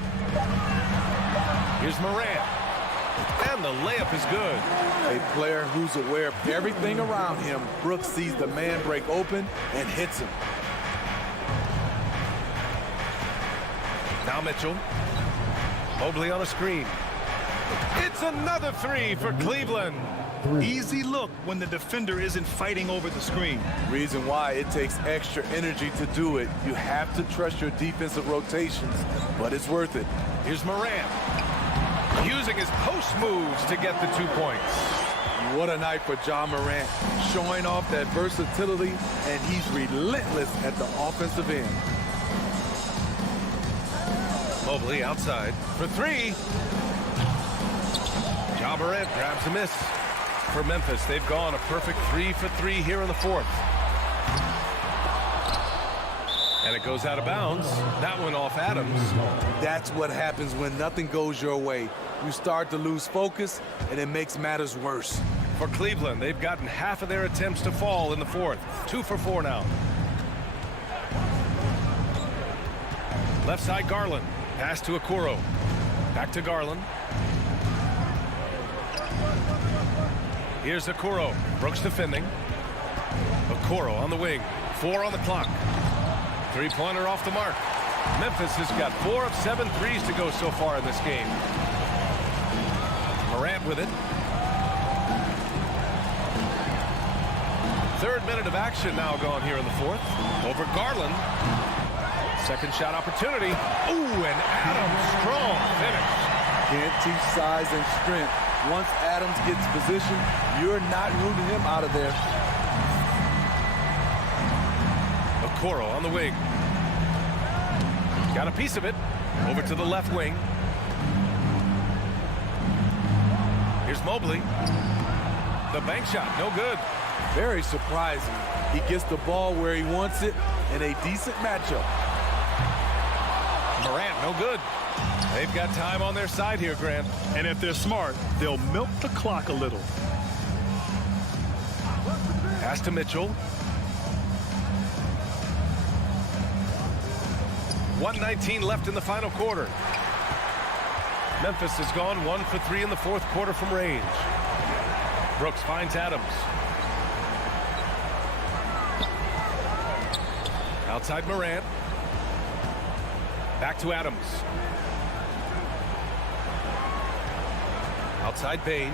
Here's Morant. And the layup is good. A player who's aware of everything around him. Brooks sees the man break open and hits him. Now Mitchell. Mobley on a screen. It's another three for Cleveland. Easy look when the defender isn't fighting over the screen. Reason why it takes extra energy to do it. You have to trust your defensive rotations, but it's worth it. Here's Morant. Using his post moves to get the 2 points. What a night for Ja Morant, showing off that versatility, and he's relentless at the offensive end. Mobley outside for 3. Ja Morant grabs a miss. For Memphis, they've gone a perfect 3 for 3 here in the 4th. And it goes out of bounds. That one off Adams. That's what happens when nothing goes your way. You start to lose focus, and it makes matters worse. For Cleveland, they've gotten half of their attempts to fall in the 4th. 2 for 4 now. Left side, Garland. Pass to Okoro. Back to Garland. Here's Okoro. Brooks defending. Okoro on the wing. 4 on the clock. 3-pointer off the mark. Memphis has got 4 of 7 threes to go so far in this game. Morant with it. 3rd minute of action now gone here in the 4th. Over Garland. Second shot opportunity. Ooh, and Adams, strong finish. Can't teach size and strength. Once Adams gets position, you're not rooting him out of there. Okoro on the wing. Got a piece of it. Over to the left wing. Here's Mobley. The bank shot, no good. Very surprising. He gets the ball where he wants it in a decent matchup. Morant, no good. They've got time on their side here, Grant. And if they're smart, they'll milk the clock a little. Pass to Mitchell. 1:19 left in the final quarter. Memphis has gone 1 for 3 in the 4th quarter from range. Brooks finds Adams. Outside Morant. Back to Adams. Outside Bane.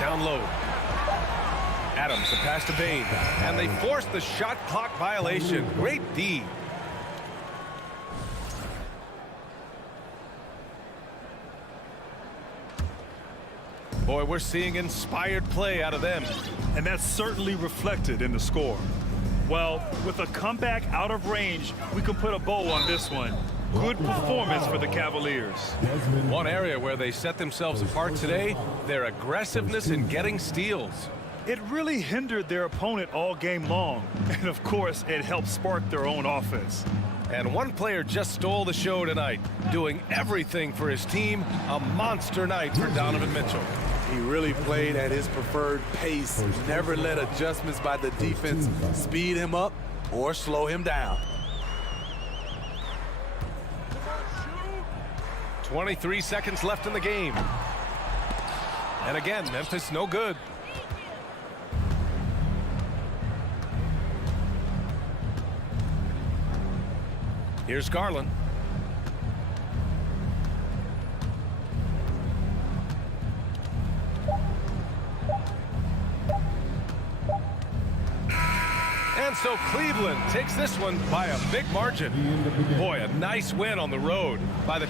Down low. Adams, the pass to Bane. And they force the shot clock violation. Great D. Boy, we're seeing inspired play out of them. And that's certainly reflected in the score. Well, with a comeback out of range, we can put a bow on this one. Good performance for the Cavaliers. One area where they set themselves apart today, their aggressiveness in getting steals. It really hindered their opponent all game long. And of course, it helped spark their own offense. And one player just stole the show tonight, doing everything for his team. A monster night for Donovan Mitchell. He really played at his preferred pace. Never let adjustments by the defense speed him up or slow him down. 23 seconds left in the game. And again, Memphis no good. Here's Garland. And so Cleveland takes this one by a big margin. Boy, a nice win on the road by the...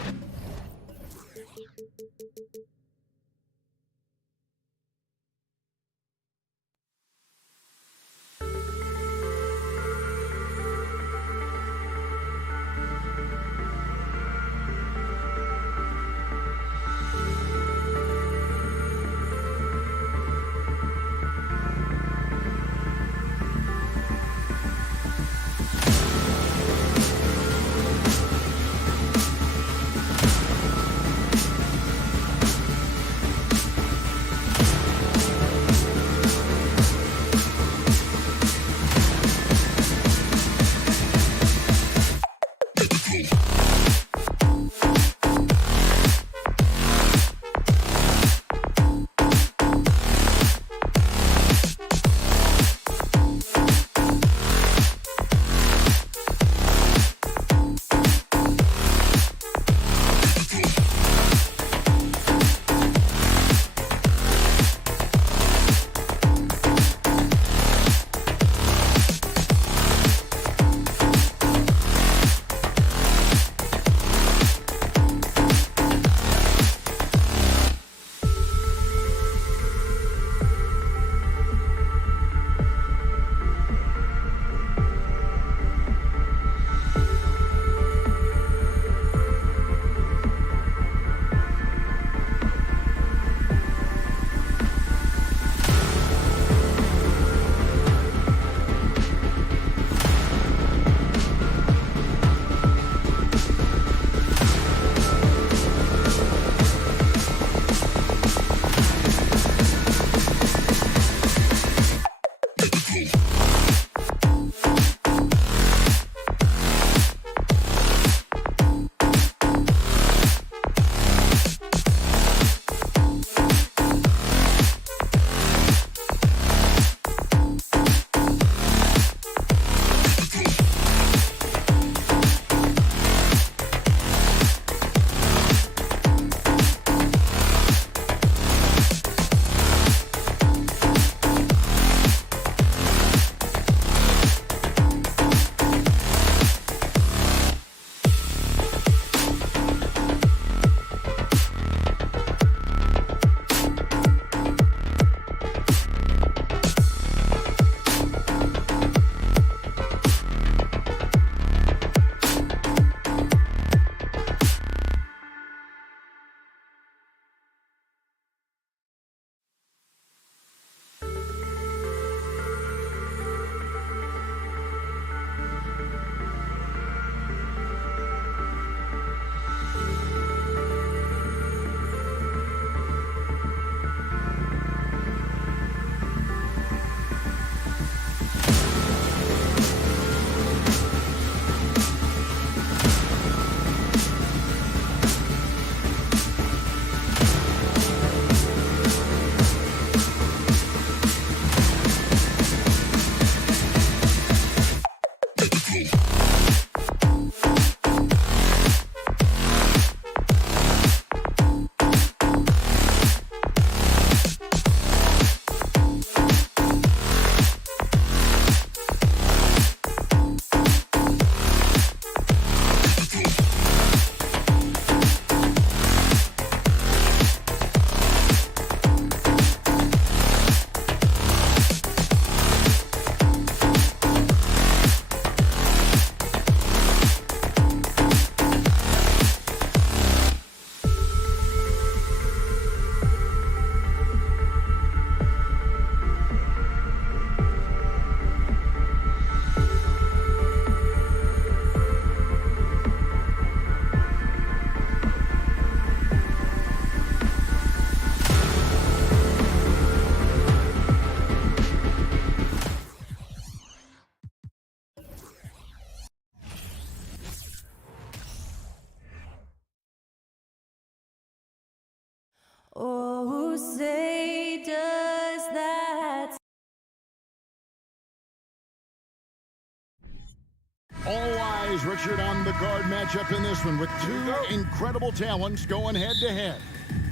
eyes, Richard, on the guard matchup in this one with two incredible talents going head-to-head.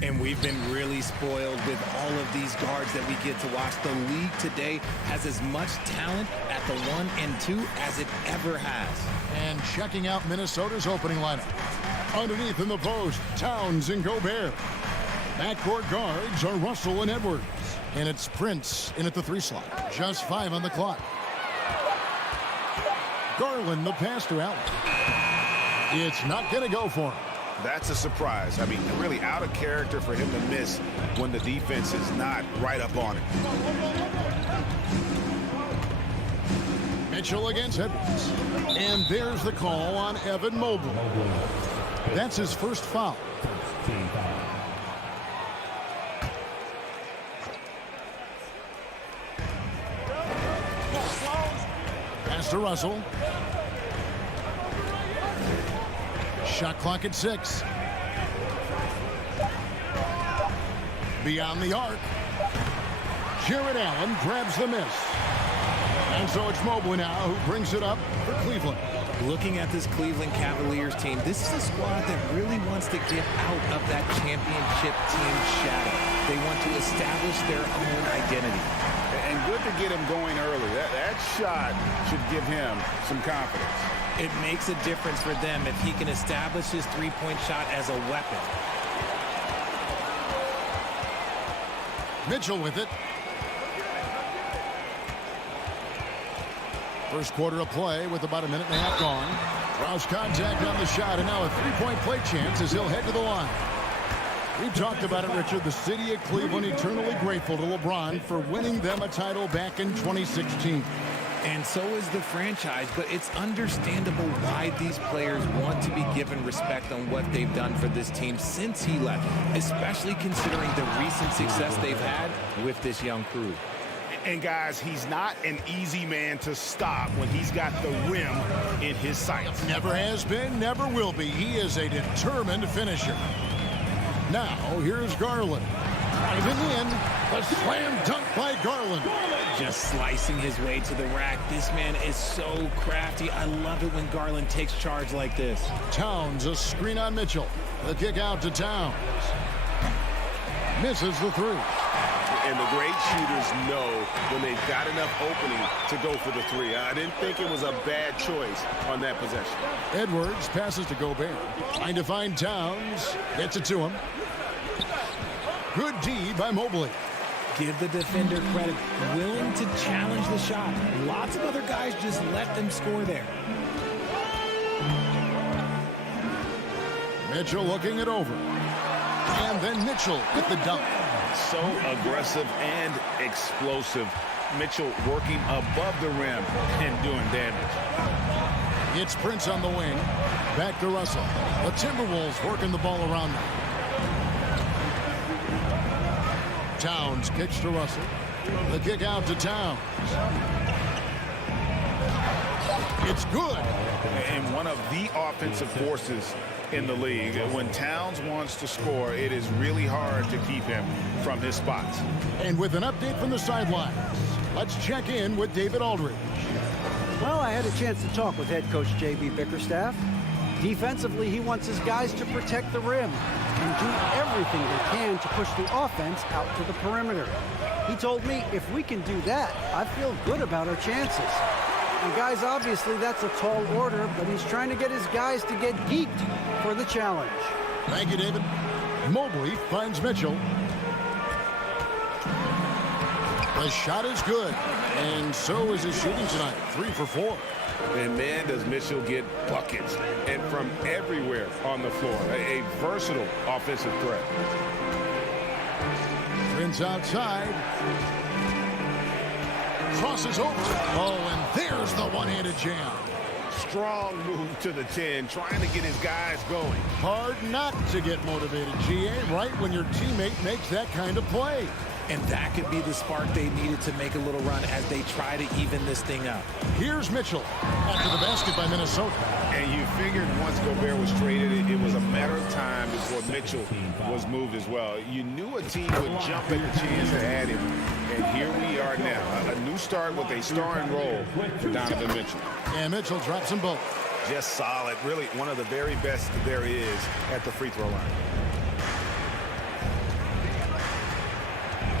And we've been really spoiled with all of these guards that we get to watch. The league today has as much talent at the 1 and 2 as it ever has. And checking out Minnesota's opening lineup. Underneath in the post, Towns and Gobert. Backcourt guards are Russell and Edwards. And it's Prince in at the 3 slot. Just 5 on the clock. Garland, the pass to Allen. It's not going to go for him. That's a surprise. I mean, really out of character for him to miss when the defense is not right up on it. Mitchell against Edwards. And there's the call on Evan Mobley. That's his first foul. Pass to Russell. Shot clock at 6. Beyond the arc. Jared Allen grabs the miss. And so it's Mobley now who brings it up for Cleveland. Looking at this Cleveland Cavaliers team, this is a squad that really wants to get out of that championship team shadow. They want to establish their own identity. And good to get him going early. That shot should give him some confidence. It makes a difference for them if he can establish his three-point shot as a weapon. Mitchell with it. First quarter of play with about a minute and a half gone. Cross contact on the shot, and now a three-point play chance as he'll head to the line. We talked about it, Richard. The city of Cleveland eternally grateful to LeBron for winning them a title back in 2016. And so is the franchise, but it's understandable why these players want to be given respect on what they've done for this team since he left, especially considering the recent success they've had with this young crew. And guys, he's not an easy man to stop when he's got the rim in his sights. Never has been, never will be. He is a determined finisher. Now, here's Garland. Driving in, the slam dunk by Garland. Just slicing his way to the rack. This man is so crafty. I love it when Garland takes charge like this. Towns, a screen on Mitchell. The kick out to Towns. Misses the 3. And the great shooters know when they've got enough opening to go for the 3. I didn't think it was a bad choice on that possession. Edwards passes to Gobert. Trying to find Towns. Gets it to him. Good D by Mobley. Give the defender credit. Willing to challenge the shot. Lots of other guys just let them score there. Mitchell looking it over. And then Mitchell with the dunk. So aggressive and explosive. Mitchell working above the rim and doing damage. It's Prince on the wing. Back to Russell. The Timberwolves working the ball around them. Towns kicks to Russell. The kick out to Towns. It's good. And one of the offensive forces in the league. When Towns wants to score, it is really hard to keep him from his spots. And with an update from the sidelines, let's check in with David Aldridge. Well, I had a chance to talk with head coach J.B. Bickerstaff. Defensively, he wants his guys to protect the rim and do everything they can to push the offense out to the perimeter. He told me if we can do that, I feel good about our chances. And guys, obviously that's a tall order, but he's trying to get his guys to get geeked for the challenge. Thank you, David. Mobley finds Mitchell. The shot is good, and so is his shooting tonight. 3 for 4. And man, does Mitchell get buckets, and from everywhere on the floor. A versatile offensive threat. Prince outside. Crosses over. Oh, and there's the one-handed jam. Strong move to the 10, trying to get his guys going. Hard not to get motivated, GA, right when your teammate makes that kind of play. And that could be the spark they needed to make a little run as they try to even this thing up. Here's Mitchell after the basket by Minnesota. And you figured once Gobert was traded, it was a matter of time before Mitchell was moved as well. You knew a team would jump at the chance to add him. And here we are now. A new start with a starring role for Donovan Mitchell. And Mitchell drops them both. just solid. Really one of the very best there is at the free throw line.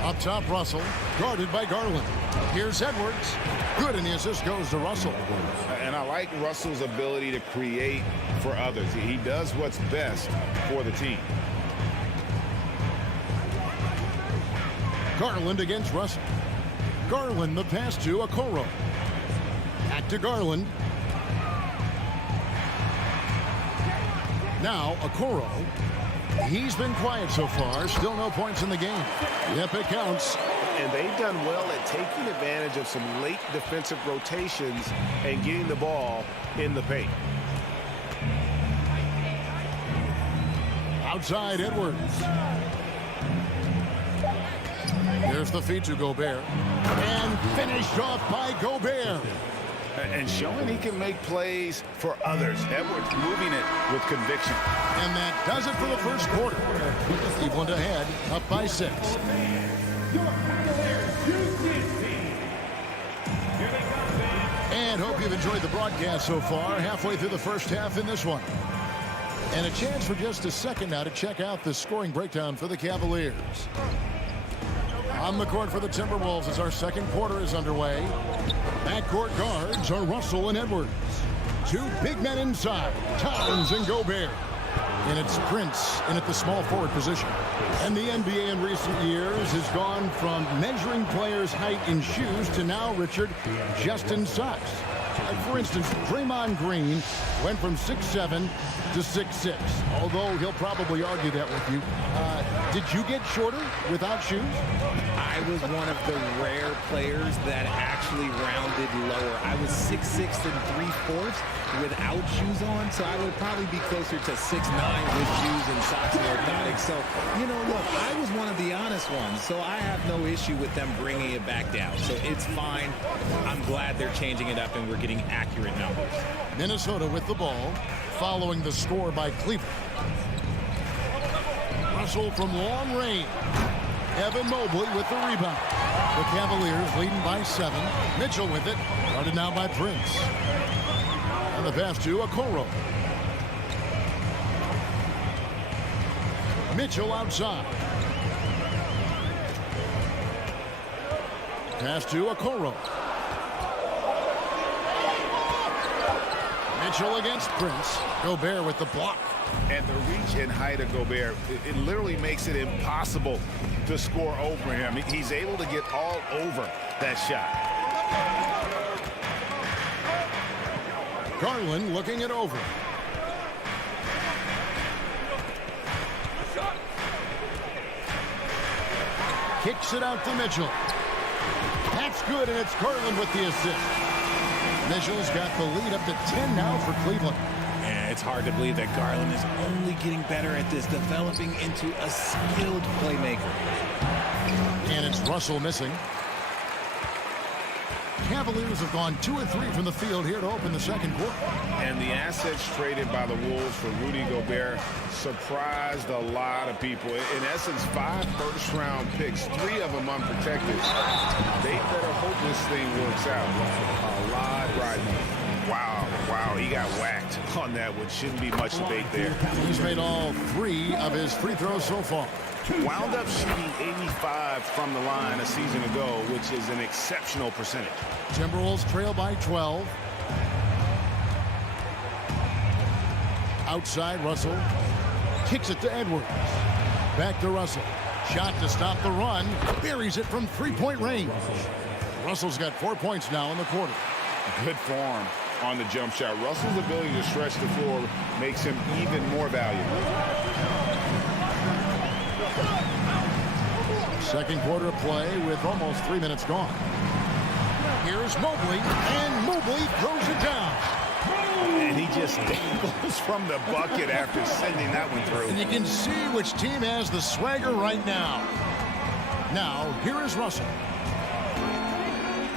Up top, Russell, guarded by Garland. Here's Edwards. Good, and the assist goes to Russell. And I like Russell's ability to create for others. He does what's best for the team. Garland against Russell. Garland the pass to Okoro. Back to Garland. Now Okoro. He's been quiet so far. Still no points in the game. Yep, it counts. And they've done well at taking advantage of some late defensive rotations and getting the ball in the paint. Outside Edwards. Here's the feed to Gobert. And finished off by Gobert. And showing he can make plays for others. Edwards moving it with conviction. And that does it for the first quarter. Cleveland ahead, up by 6. And hope you've enjoyed the broadcast so far. Halfway through the first half in this one. And a chance for just a second now to check out the scoring breakdown for the Cavaliers. On the court for the Timberwolves as our second quarter is underway. Backcourt guards are Russell and Edwards. Two big men inside, Towns and Gobert. And it's Prince in at the small forward position. And the NBA in recent years has gone from measuring players' height in shoes to now, Richard, just in size. For instance, Draymond Green went from 6'7" to 6'6", although he'll probably argue that with you. Did you get shorter without shoes? I was one of the rare players that actually rounded lower. I was 6'6" and 3/4 without shoes on, so I would probably be closer to 6'9" with shoes and socks and orthotics. So, you know, look, I was one of the honest ones, so I have no issue with them bringing it back down. So it's fine. I'm glad they're changing it up and we're getting accurate numbers. Minnesota with the ball, following the score by Cleveland. Russell from long range. Evan Mobley with the rebound. The Cavaliers leading by 7. Mitchell with it, guarded now by Prince. And the pass to Okoro. Mitchell outside. Pass to Okoro. Mitchell against Prince. Gobert with the block. And the reach and height of Gobert, it literally makes it impossible to score over him. He's able to get all over that shot. Garland looking it over. Kicks it out to Mitchell. That's good, and it's Garland with the assist. Mitchell's got the lead up to 10 now for Cleveland. Yeah, it's hard to believe that Garland is only getting better at this, developing into a skilled playmaker. And it's Russell missing. Cavaliers have gone 2 of 3 from the field here to open the second quarter. And the assets traded by the Wolves for Rudy Gobert surprised a lot of people. In essence, 5 first-round picks, 3 of them unprotected. They better hope this thing works out. A lot riding. Wow, he got whacked on that one. Shouldn't be much debate there. He's made all 3 of his free throws so far. Wound up shooting 85 from the line a season ago, which is an exceptional percentage. Timberwolves trail by 12. Outside, Russell kicks it to Edwards. Back to Russell. Shot to stop the run. Buries it from three-point range. Russell's got 4 points now in the quarter. Good form on the jump shot. Russell's ability to stretch the floor makes him even more valuable. Second quarter of play with almost 3 minutes gone. Here's Mobley, and Mobley throws it down. And he just dangles from the bucket after sending that one through. And you can see which team has the swagger right now. Now, here is Russell.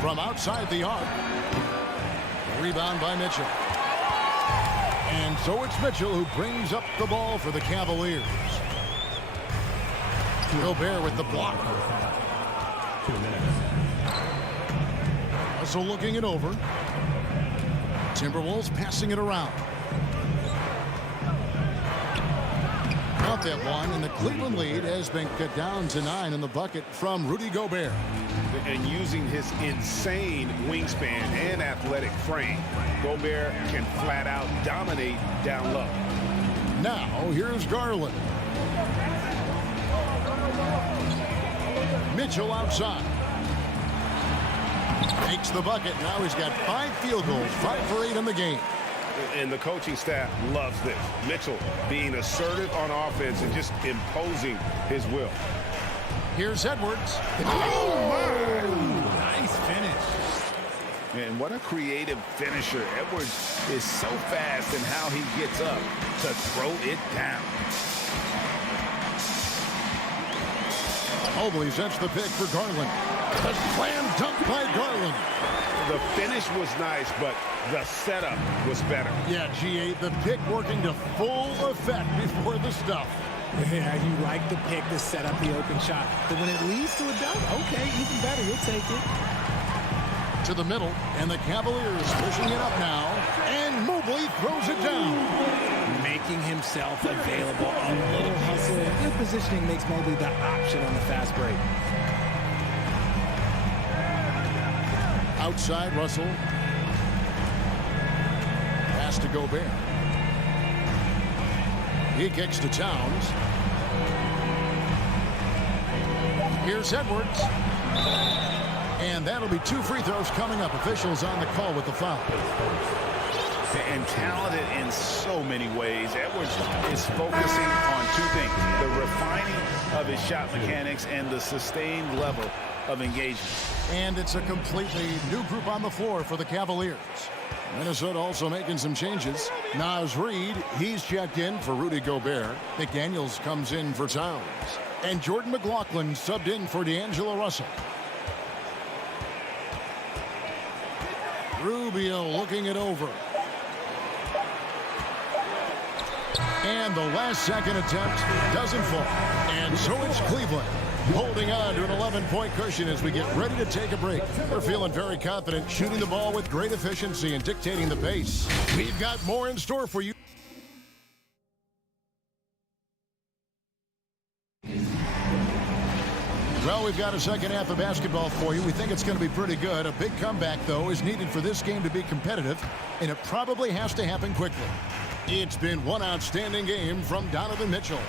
From outside the arc. Rebound by Mitchell. And so it's Mitchell who brings up the ball for the Cavaliers. Gobert with the block. 2 minutes. Russell looking it over. Timberwolves passing it around. Got that one, and the Cleveland lead has been cut down to 9 in the bucket from Rudy Gobert. And using his insane wingspan and athletic frame, Gobert can flat out dominate down low. Now, here's Garland. Mitchell outside. Makes the bucket. Now he's got 5 field goals, 5 for 8 in the game. And the coaching staff loves this. Mitchell being assertive on offense and just imposing his will. Here's Edwards. Nice finish. And what a creative finisher. Edwards is so fast in how he gets up to throw it down. Mobley sets the pick for Garland. A slam dunk by Garland. The finish was nice, but the setup was better. Yeah, G8, the pick working to full effect before the stuff. Yeah, you like the pick to set up the open shot. But when it leads to a dunk, okay, even better, you'll take it. To the middle, and the Cavaliers pushing it up now. And Mobley throws it down. Making himself available. A little hustle. Good positioning makes Mobley the option on the fast break. Outside, Russell. Pass to Gobert. He kicks to Towns. Here's Edwards. And that'll be 2 free throws coming up. Officials on the call with the foul. And talented in so many ways. Edwards is focusing on 2 things: the refining of his shot mechanics and the sustained level of engagement. And it's a completely new group on the floor for the Cavaliers. Minnesota also making some changes. Naz Reid, he's checked in for Rudy Gobert. McDaniels comes in for Towns. And Jordan McLaughlin subbed in for D'Angelo Russell. Rubio looking it over. And the last second attempt doesn't fall. And so it's Cleveland holding on to an 11-point cushion as we get ready to take a break. We're feeling very confident, shooting the ball with great efficiency and dictating the pace. We've got more in store for you. Well, we've got a second half of basketball for you. We think it's going to be pretty good. A big comeback, though, is needed for this game to be competitive, and it probably has to happen quickly. It's been one outstanding game from Donovan Mitchell.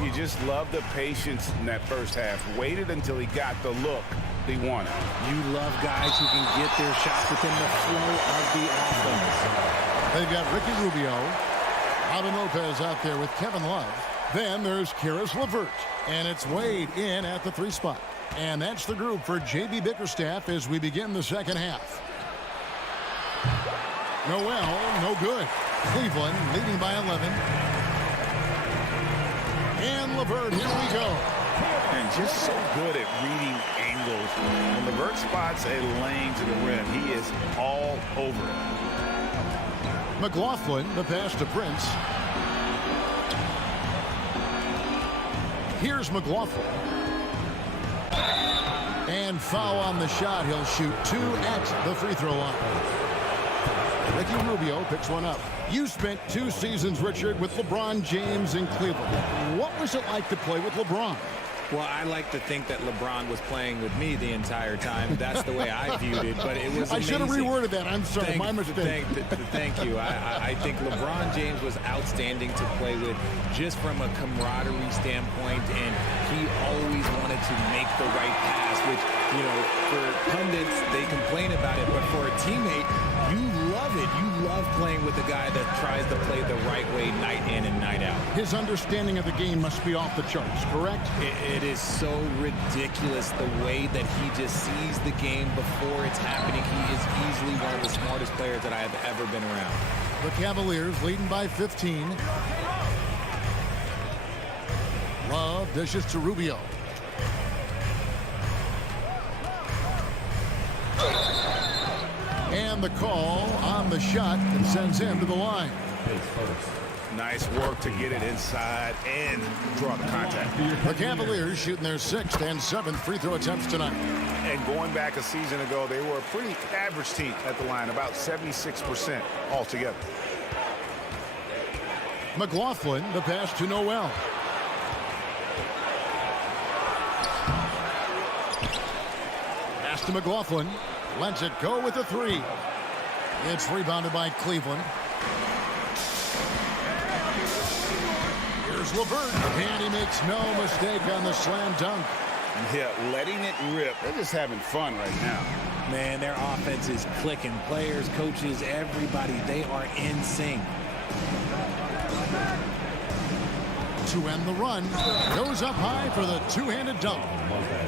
You just love the patience in that first half. Waited until he got the look he wanted. You love guys who can get their shots within the flow of the offense. They've got Ricky Rubio, Robin Lopez out there with Kevin Love. Then there's Karis LeVert, and it's Wade in at the 3 spot. And that's the group for J.B. Bickerstaff as we begin the second half. Noel, no good. Cleveland leading by 11. And LeVert, here we go. And just so good at reading angles. When LeVert spots a lane to the rim, he is all over it. McLaughlin, the pass to Prince. Here's McLaughlin. And foul on the shot. He'll shoot 2 at the free throw line. Ricky Rubio picks one up. You spent 2 seasons, Richard, with LeBron James in Cleveland. What was it like to play with LeBron? Well, I like to think that LeBron was playing with me the entire time. That's the way I viewed it, but it was amazing. I should have reworded that. I'm sorry, my mistake. Thank you. I think LeBron James was outstanding to play with just from a camaraderie standpoint, and he always wanted to make the right pass, which, you know, for pundits, they complain about it, but for a teammate, you love it. You love playing with a guy that tries to play the right way night in and night out. His understanding of the game must be off the charts, correct? It is so ridiculous the way that he just sees the game before it's happening. He is easily one of the smartest players that I have ever been around. The Cavaliers leading by 15. Love dishes to Rubio. And the call on the shot that sends him to the line. Nice work to get it inside and draw the contact. The Cavaliers shooting their 6th and 7th free throw attempts tonight. And going back a season ago, they were a pretty average team at the line, about 76% altogether. McLaughlin, the pass to Noel. Pass to McLaughlin. Lets it go with a 3. It's rebounded by Cleveland. Here's LeVert, and he makes no mistake on the slam dunk. Yeah, letting it rip. They're just having fun right now. Man, their offense is clicking. Players, coaches, everybody, they are in sync. To end the run, goes up high for the two-handed dunk.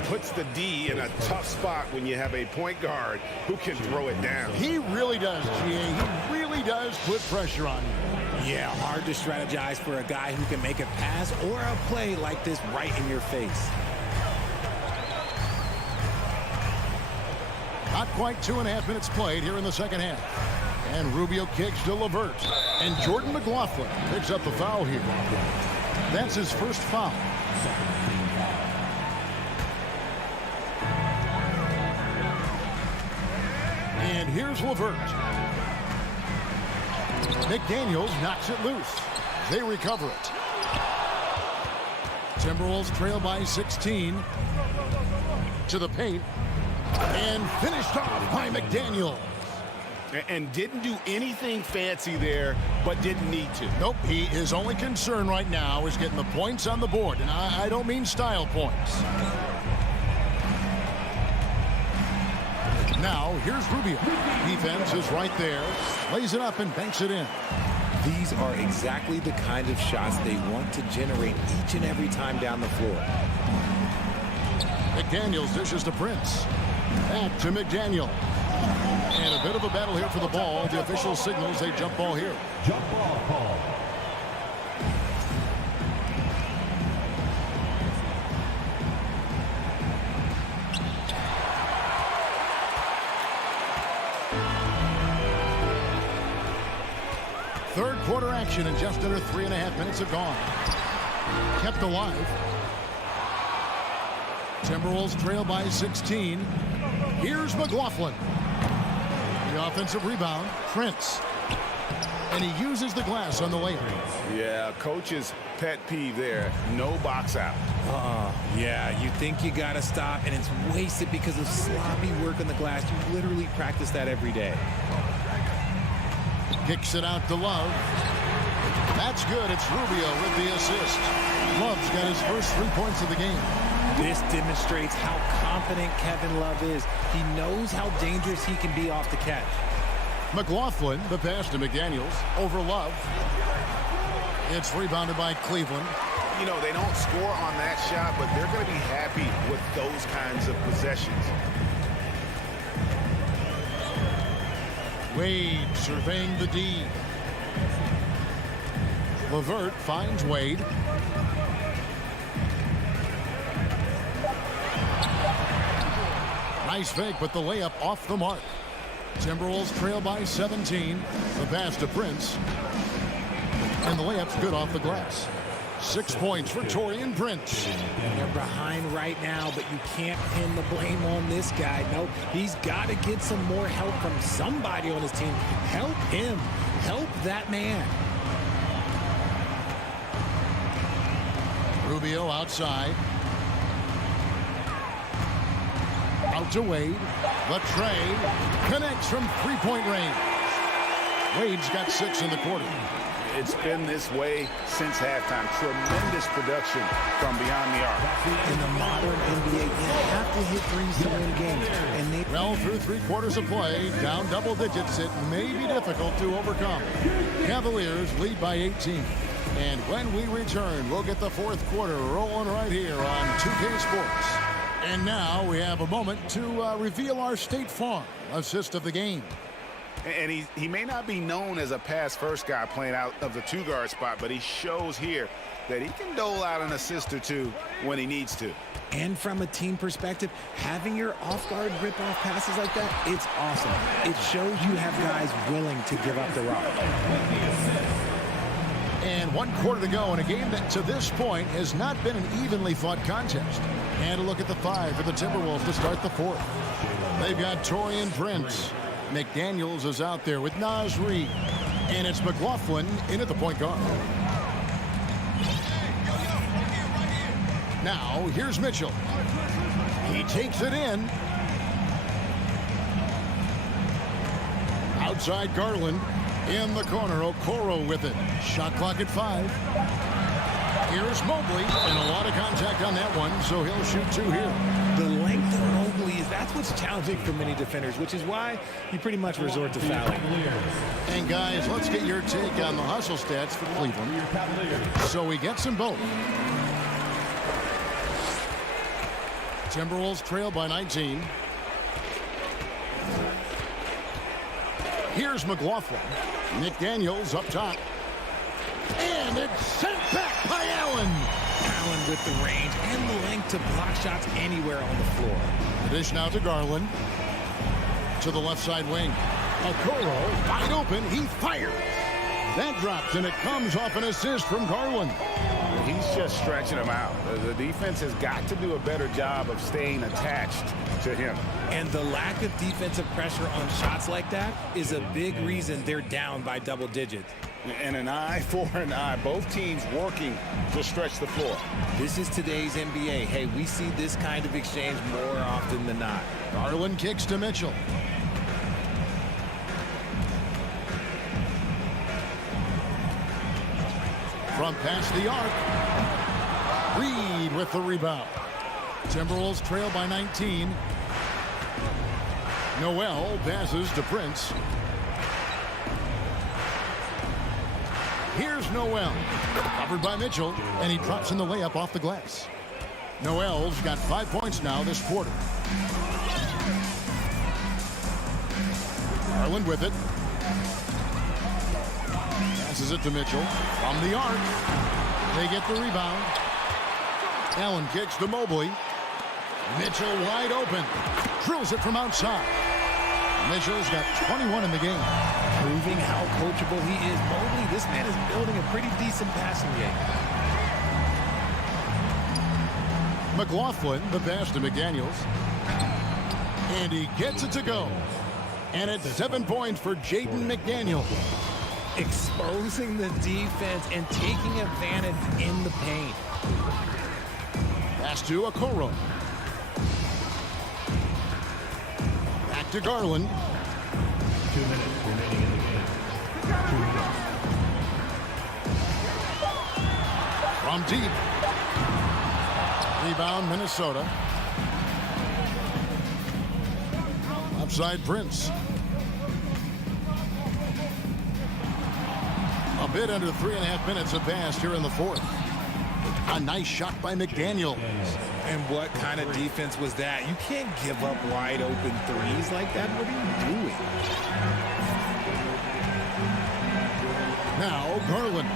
Puts the D in a tough spot when you have a point guard who can throw it down. He really does, GA. He really does put pressure on you. Yeah, hard to strategize for a guy who can make a pass or a play like this right in your face. Not quite 2.5 minutes played here in the second half. And Rubio kicks to LeVert. And Jordan McLaughlin picks up the foul here. That's his first foul. And here's LeVert. McDaniels knocks it loose. They recover it. Timberwolves trail by 16. To the paint. And finished off by McDaniels. And didn't do anything fancy there, but didn't need to. Nope, his only concern right now is getting the points on the board. And I don't mean style points. Now, here's Rubio. Defense is right there. Lays it up and banks it in. These are exactly the kind of shots they want to generate each and every time down the floor. McDaniels dishes to Prince. Back to McDaniel. And a bit of a battle here for the ball. The official signals a jump ball here. Jump ball call. Third quarter action and just under 3.5 minutes have gone. Kept alive. Timberwolves trail by 16. Here's McLaughlin. The offensive rebound, Prince. And he uses the glass on the layup. Yeah, coach's pet peeve there. No box out. Yeah, you think you got to stop, and it's wasted because of sloppy work on the glass. You literally practice that every day. Kicks it out to Love. That's good. It's Rubio with the assist. Love's got his first 3 points of the game. This demonstrates how confident Kevin Love is. He knows how dangerous he can be off the catch. McLaughlin, the pass to McDaniels, over Love. It's rebounded by Cleveland. You know, they don't score on that shot, but they're going to be happy with those kinds of possessions. Wade surveying the D. LeVert finds Wade. Nice fake, but the layup off the mark. Timberwolves trail by 17. The pass to Prince. And the layup's good off the glass. 6 points for Taurean Prince. They're behind right now, but you can't pin the blame on this guy. Nope, he's got to get some more help from somebody on his team. Help him. Help that man. Rubio outside. Out to Wade. The tray connects from three-point range. Wade's got 6 in the quarter. It's been this way since halftime. Tremendous production from beyond the arc. In the modern NBA, you have to hit threes to win games. And well, through 3 quarters of play, down double digits, it may be difficult to overcome. Cavaliers lead by 18. And when we return, we'll get the 4th quarter rolling right here on 2K Sports. And now we have a moment to reveal our State Farm assist of the game. And he may not be known as a pass-first guy playing out of the 2-guard spot, but he shows here that he can dole out an assist or 2 when he needs to. And from a team perspective, having your off-guard rip-off passes like that, it's awesome. It shows you have guys willing to give up the rock. And 1 quarter to go in a game that to this point has not been an evenly fought contest. And a look at the 5 for the Timberwolves to start the 4th. They've got Taurean Prince. McDaniels is out there with Naz Reid. And it's McLaughlin in at the point guard. Now, here's Mitchell. He takes it in. Outside Garland. In the corner, Okoro with it. Shot clock at 5. Here's Mobley, and a lot of contact on that one, so he'll shoot 2 here. The length of Mobley, that's what's challenging for many defenders, which is why you pretty much resort to fouling. And guys, let's get your take on the hustle stats for Cleveland. So he gets them both. Timberwolves trail by 19. Here's McLaughlin. McDaniels up top. And it's sent back by Allen. Allen with the range and the length to block shots anywhere on the floor. Dish now to Garland. To the left side wing. Okoro wide open. He fires. That drops, and it comes off an assist from Garland. He's just stretching him out. The defense has got to do a better job of staying attached to him. And the lack of defensive pressure on shots like that is a big reason they're down by double digits. And an eye for an eye. Both teams working to stretch the floor. This is today's NBA. Hey, we see this kind of exchange more often than not. Garland kicks to Mitchell. From past the arc. Reed with the rebound. Timberwolves trail by 19. Noel passes to Prince. Here's Noel. Covered by Mitchell, and he drops in the layup off the glass. Noel's got 5 points now this quarter. Garland with it. Passes it to Mitchell. From the arc. They get the rebound. Allen kicks to Mobley. Mitchell wide open. Drills it from outside. Mitchell's got 21 in the game. Proving how coachable he is. Mobley, this man is building a pretty decent passing game. McLaughlin, the pass to McDaniels. And he gets it to go. And it's 7 points for Jaden McDaniels. Exposing the defense and taking advantage in the paint. Pass to Okoro. Back to Garland. 2 minutes remaining in the game. 2 minutes. From deep. Rebound, Minnesota. Upside Prince. A bit under 3.5 minutes have passed here in the 4th. A nice shot by McDaniels. And what kind of defense was that? You can't give up wide open threes like that. What are you doing? Now Garland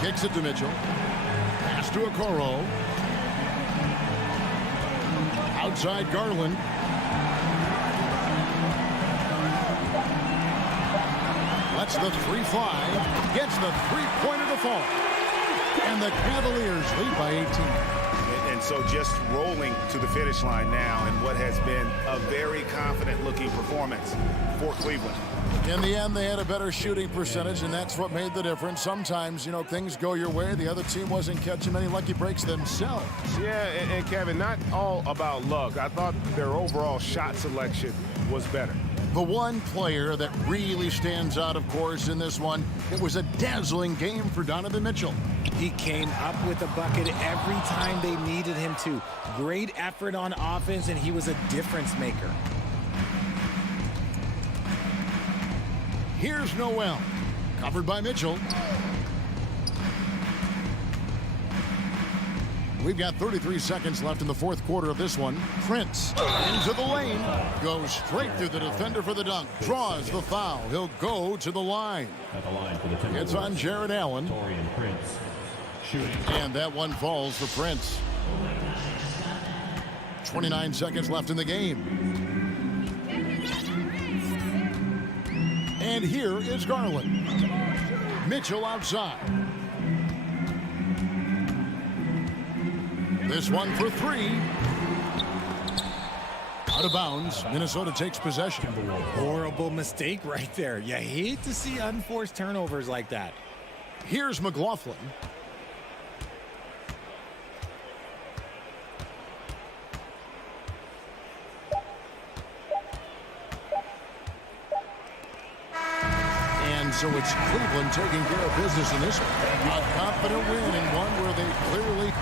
kicks it to Mitchell. Pass to Okoro. Outside Garland. Lets the 3 fly. Gets the 3-pointer to fall. And the Cavaliers lead by 18. And so just rolling to the finish line now in what has been a very confident-looking performance for Cleveland. In the end, they had a better shooting percentage, and that's what made the difference. Sometimes, you know, things go your way. The other team wasn't catching many lucky breaks themselves. Yeah, and Kevin, not all about luck. I thought their overall shot selection was better. The one player that really stands out, of course, in this one, it was a dazzling game for Donovan Mitchell. He came up with a bucket every time they needed him to. Great effort on offense, and he was a difference maker. Here's Noel. Covered by Mitchell. We've got 33 seconds left in the 4th quarter of this one. Prince into the lane. Goes straight through the defender for the dunk. Draws the foul. He'll go to the line. At the line for the Timberwolves. It's on Jared Allen. Taurean Prince. Shooting. And that one falls for Prince. 29 seconds left in the game. And here is Garland. Mitchell outside. This one for three. Out of bounds. Minnesota takes possession. Horrible mistake right there. You hate to see unforced turnovers like that. Here's McLaughlin. And so it's Cleveland taking care of business in this one. A confident win and one where they clearly...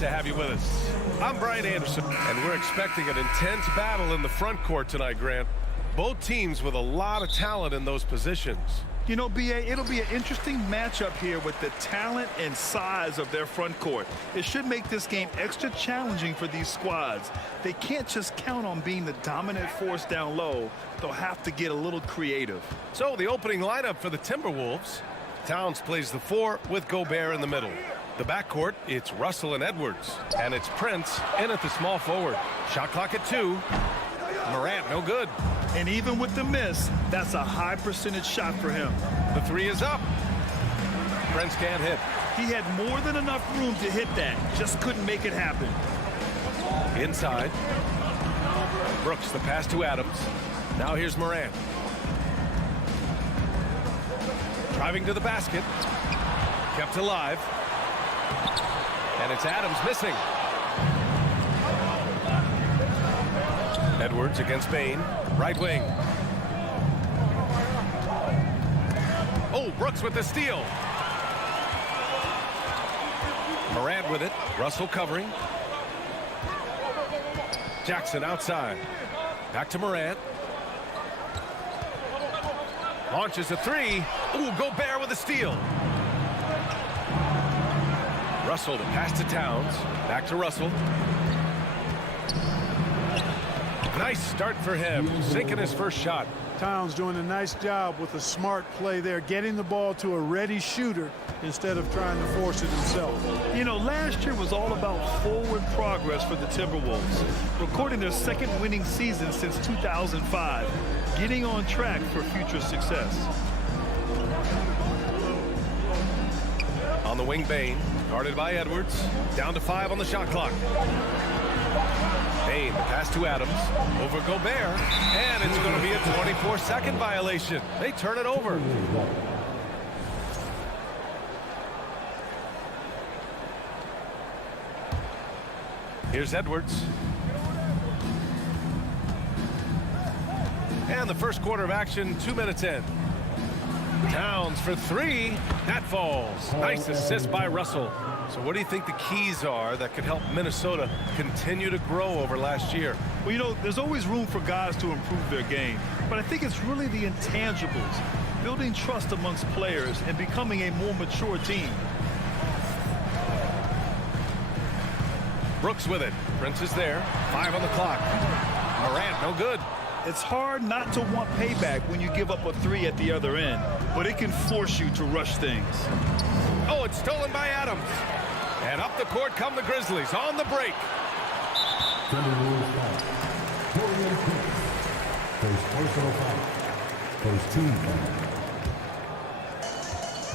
to have you with us. I'm Brian Anderson, and we're expecting an intense battle in the front court tonight, Grant. Both teams with a lot of talent in those positions. You know, B.A., it'll be an interesting matchup here with the talent and size of their front court. It should make this game extra challenging for these squads. They can't just count on being the dominant force down low. They'll have to get a little creative. So the opening lineup for the Timberwolves. Towns plays the 4 with Gobert in the middle. The backcourt, it's Russell and Edwards. And it's Prince in at the small forward. Shot clock at 2. Morant, no good. And even with the miss, that's a high percentage shot for him. The 3 is up. Prince can't hit. He had more than enough room to hit that. Just couldn't make it happen. Inside. Brooks, the pass to Adams. Now here's Morant. Driving to the basket. Kept alive. And it's Adams missing. Edwards against Bain. Right wing. Oh, Brooks with the steal. Morant with it. Russell covering. Jackson outside. Back to Morant. Launches a 3. Ooh, Gobert with a steal. Russell to pass to Towns. Back to Russell. Nice start for him, sinking his first shot. Towns doing a nice job with a smart play there, getting the ball to a ready shooter instead of trying to force it himself. You know, last year was all about forward progress for the Timberwolves, recording their second winning season since 2005, getting on track for future success. On the wing, Bain, guarded by Edwards, down to 5 on the shot clock. Bain, the pass to Adams, over Gobert, and it's going to be a 24-second violation. They turn it over. Here's Edwards. And the first quarter of action, 2 minutes in. Towns for 3. That falls. Nice assist by Russell. So what do you think the keys are that could help Minnesota continue to grow over last year? Well, you know, there's always room for guys to improve their game. But I think it's really the intangibles, building trust amongst players and becoming a more mature team. Brooks with it. Prince is there. 5 on the clock. Morant, no good. It's hard not to want payback when you give up a 3 at the other end, but it can force you to rush things. Oh, it's stolen by Adams. And up the court come the Grizzlies on the break.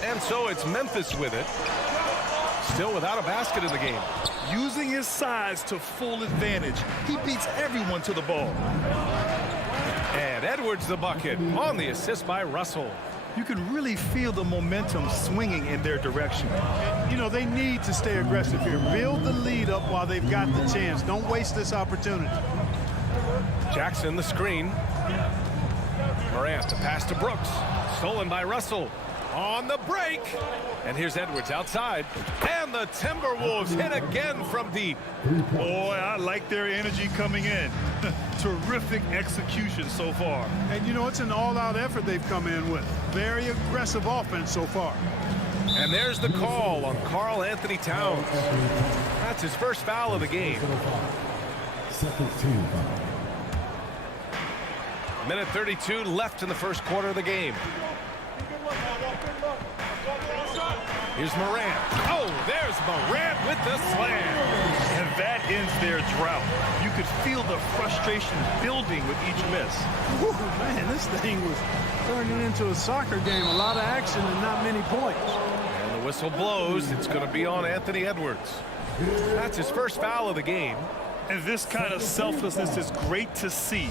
And so it's Memphis with it. Still without a basket in the game. Using his size to full advantage. He beats everyone to the ball. And Edwards the bucket on the assist by Russell. You can really feel the momentum swinging in their direction. You know, they need to stay aggressive here. Build the lead up while they've got the chance. Don't waste this opportunity. Jackson the screen. Morant the pass to Brooks. Stolen by Russell. On the break. And here's Edwards outside. And the Timberwolves hit again from deep. Boy, I like their energy coming in. Terrific execution so far. And, you know, it's an all-out effort they've come in with. Very aggressive offense so far. And there's the call on Karl Anthony Towns. That's his first foul of the game. Second team foul. Minute 32 left in the first quarter of the game. Here's Morant. Oh, there's Morant with the slam. And that ends their drought. You could feel the frustration building with each miss. Whew, man, this thing was turning into a soccer game. A lot of action and not many points. And the whistle blows. It's going to be on Anthony Edwards. That's his first foul of the game. And this kind of selflessness is great to see.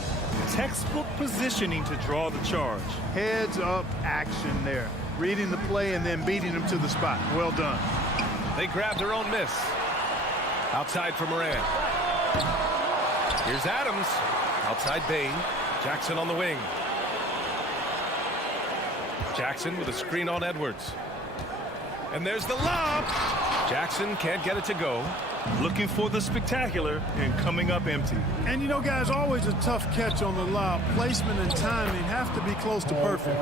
Textbook positioning to draw the charge. Heads up action there. Reading the play and then beating him to the spot. Well done. They grabbed their own miss. Outside for Morant. Here's Adams. Outside Bain. Jackson on the wing. Jackson with a screen on Edwards. And there's the lob. Jackson can't get it to go. Looking for the spectacular and coming up empty. And you know, guys, always a tough catch on the lob. Placement and timing have to be close to perfect.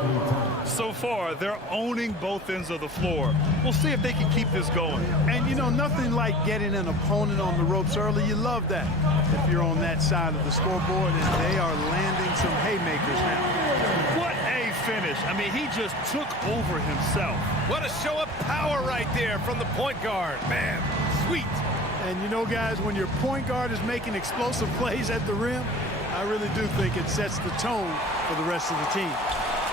So far, they're owning both ends of the floor. We'll see if they can keep this going. And you know, nothing like getting an opponent on the ropes early. You love that if you're on that side of the scoreboard, and they are landing some haymakers now. What a finish. I mean, he just took over himself. What a show of power right there from the point guard. Man, sweet. And you know, guys, when your point guard is making explosive plays at the rim, I really do think it sets the tone for the rest of the team.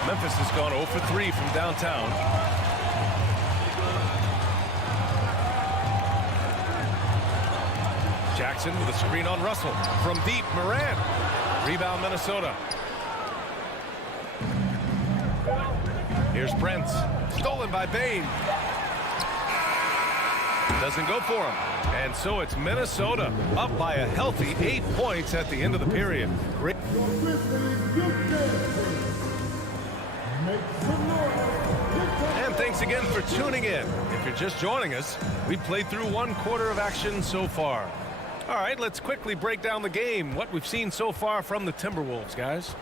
Memphis has gone 0 for 3 from downtown. Jackson with a screen on Russell. From deep, Morant. Rebound, Minnesota. Here's Prince. Stolen by Bane. Doesn't go for him. And so it's Minnesota up by a healthy 8 points at the end of the period. Great. And thanks again for tuning in. If you're just joining us, we've played through 1 quarter of action so far. All right, let's quickly break down the game, what we've seen so far from the Timberwolves, guys.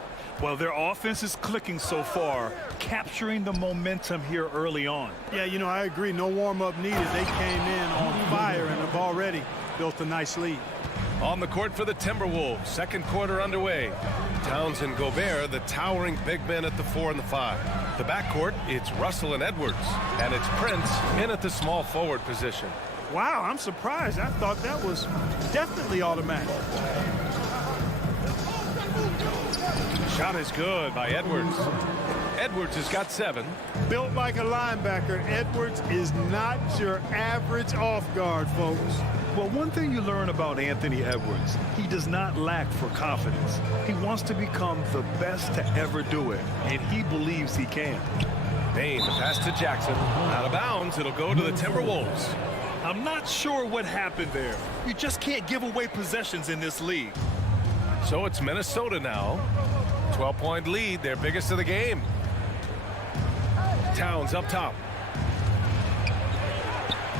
Well, their offense is clicking so far, capturing the momentum here early on. Yeah, you know, I agree. No warm-up needed. They came in on fire and have already built a nice lead. On the court for the Timberwolves, second quarter underway. Towns and Gobert, the towering big men at the 4 and the 5. The backcourt, it's Russell and Edwards, and it's Prince in at the small forward position. Wow, I'm surprised. I thought that was definitely automatic. Shot is good by Edwards. Edwards has got 7. Built like a linebacker, Edwards is not your average off guard, folks. Well, one thing you learn about Anthony Edwards, he does not lack for confidence. He wants to become the best to ever do it, and he believes he can. Bane, the pass to Jackson. Out of bounds, it'll go to the Timberwolves. I'm not sure what happened there. You just can't give away possessions in this league. So it's Minnesota now. 12-point lead, their biggest of the game. Towns up top.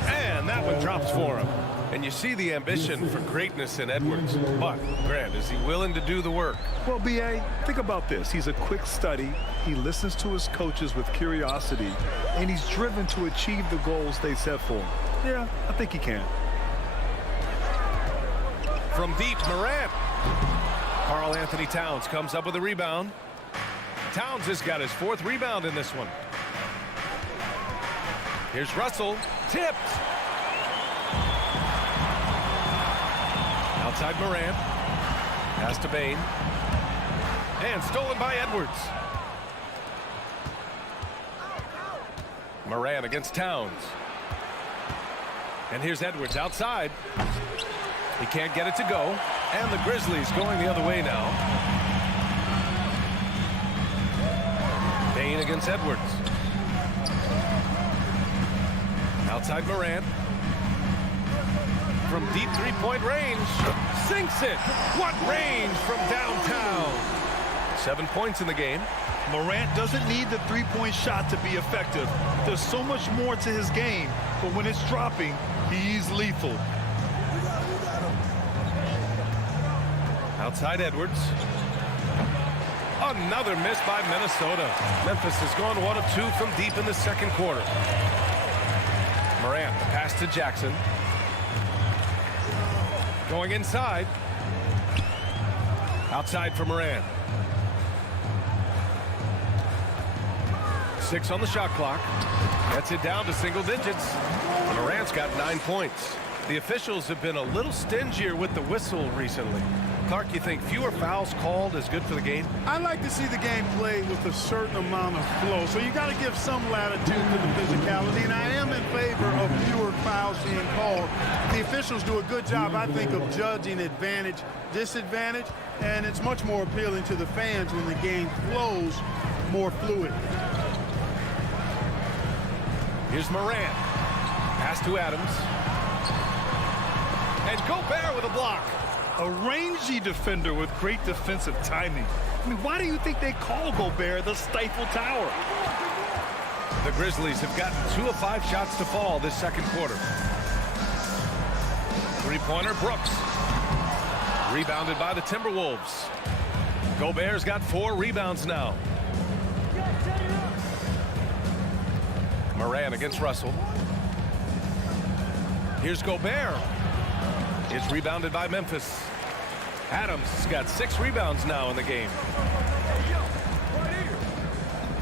And that one drops for him. And you see the ambition for greatness in Edwards. But, Grant, is he willing to do the work? Well, B.A., think about this. He's a quick study. He listens to his coaches with curiosity. And he's driven to achieve the goals they set for him. Yeah, I think he can. From deep, Morant. Karl Anthony Towns comes up with a rebound. Towns has got his 4th rebound in this one. Here's Russell. Tipped. Outside Morant. Pass to Bane. And stolen by Edwards. Morant against Towns. And here's Edwards outside. He can't get it to go. And the Grizzlies going the other way now. Bane against Edwards. Outside Morant. From deep 3-point range. Sinks it. What range from downtown. 7 points in the game. Morant doesn't need the 3-point shot to be effective. There's so much more to his game. But when it's dropping, he's lethal. Outside Edwards. Another miss by Minnesota. Memphis has gone 1 of 2 from deep in the second quarter. Morant, pass to Jackson. Going inside. Outside for Morant. 6 on the shot clock. Gets it down to single digits. Morant's got 9 points. The officials have been a little stingier with the whistle recently. Clark, you think fewer fouls called is good for the game? I like to see the game played with a certain amount of flow, so you got to give some latitude to the physicality, and I am in favor of fewer fouls being called. The officials do a good job, I think, of judging advantage, disadvantage, and it's much more appealing to the fans when the game flows more fluid. Here's Morant. Pass to Adams. And Gobert with a block. A rangy defender with great defensive timing. I mean, why do you think they call Gobert the Stifle Tower? The Grizzlies have gotten 2 of 5 shots to fall this second quarter. corner, Brooks. Rebounded by the Timberwolves. Gobert's got 4 rebounds now. Moran against Russell. Here's Gobert. It's rebounded by Memphis. Adams has got 6 rebounds now in the game.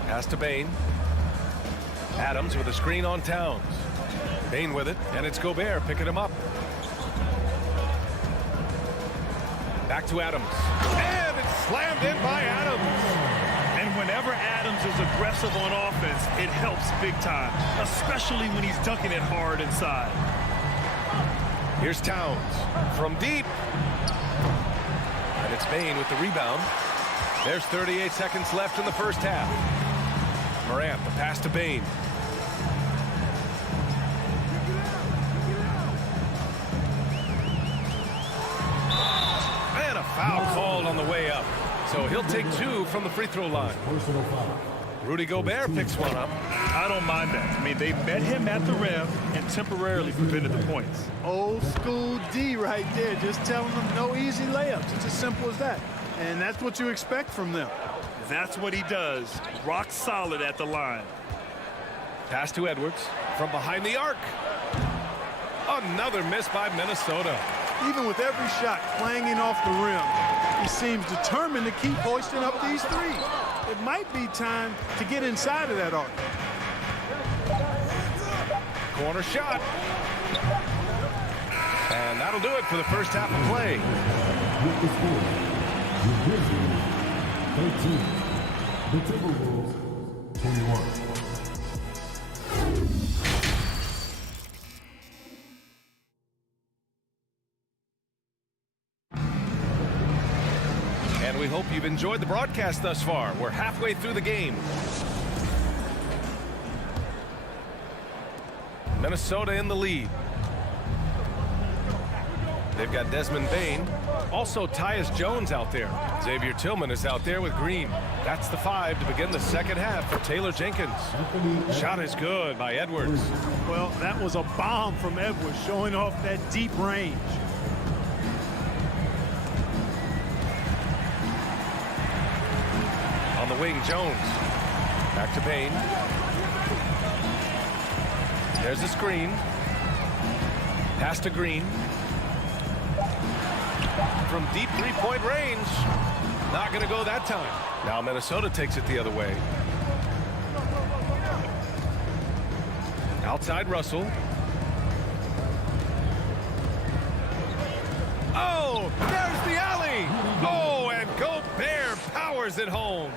Pass to Bane. Adams with a screen on Towns. Bane with it, and it's Gobert picking him up. Back to Adams. And it's slammed in by Adams. And whenever Adams is aggressive on offense, it helps big time, especially when he's dunking it hard inside. Here's Towns from deep. And it's Bane with the rebound. There's 38 seconds left in the first half. Morant, the pass to Bane. And a foul called on the way up. So he'll take 2 from the free throw line. Rudy Gobert picks one up. I don't mind that. I mean, they met him at the rim and temporarily prevented the points. Old school D right there, just telling them no easy layups. It's as simple as that. And that's what you expect from them. That's what he does. Rock solid at the line. Pass to Edwards from behind the arc. Another miss by Minnesota. Even with every shot clanging off the rim, he seems determined to keep hoisting up these threes. It might be time to get inside of that arc. Corner shot. And that'll do it for the first half of play. With the score, the Grizzlies 13, the Timberwolves 21. And we hope you've enjoyed the broadcast thus far. We're halfway through the game. Minnesota in the lead. They've got Desmond Bane. Also Tyus Jones out there. Xavier Tillman is out there with Green. That's the 5 to begin the second half for Taylor Jenkins. Shot is good by Edwards. Well, that was a bomb from Edwards, showing off that deep range. On the wing, Jones. Back to Bane. There's the screen. Pass to Green. From deep three-point range. Not going to go that time. Now Minnesota takes it the other way. Outside Russell. Oh, there's the alley. Oh, and Gobert powers it home.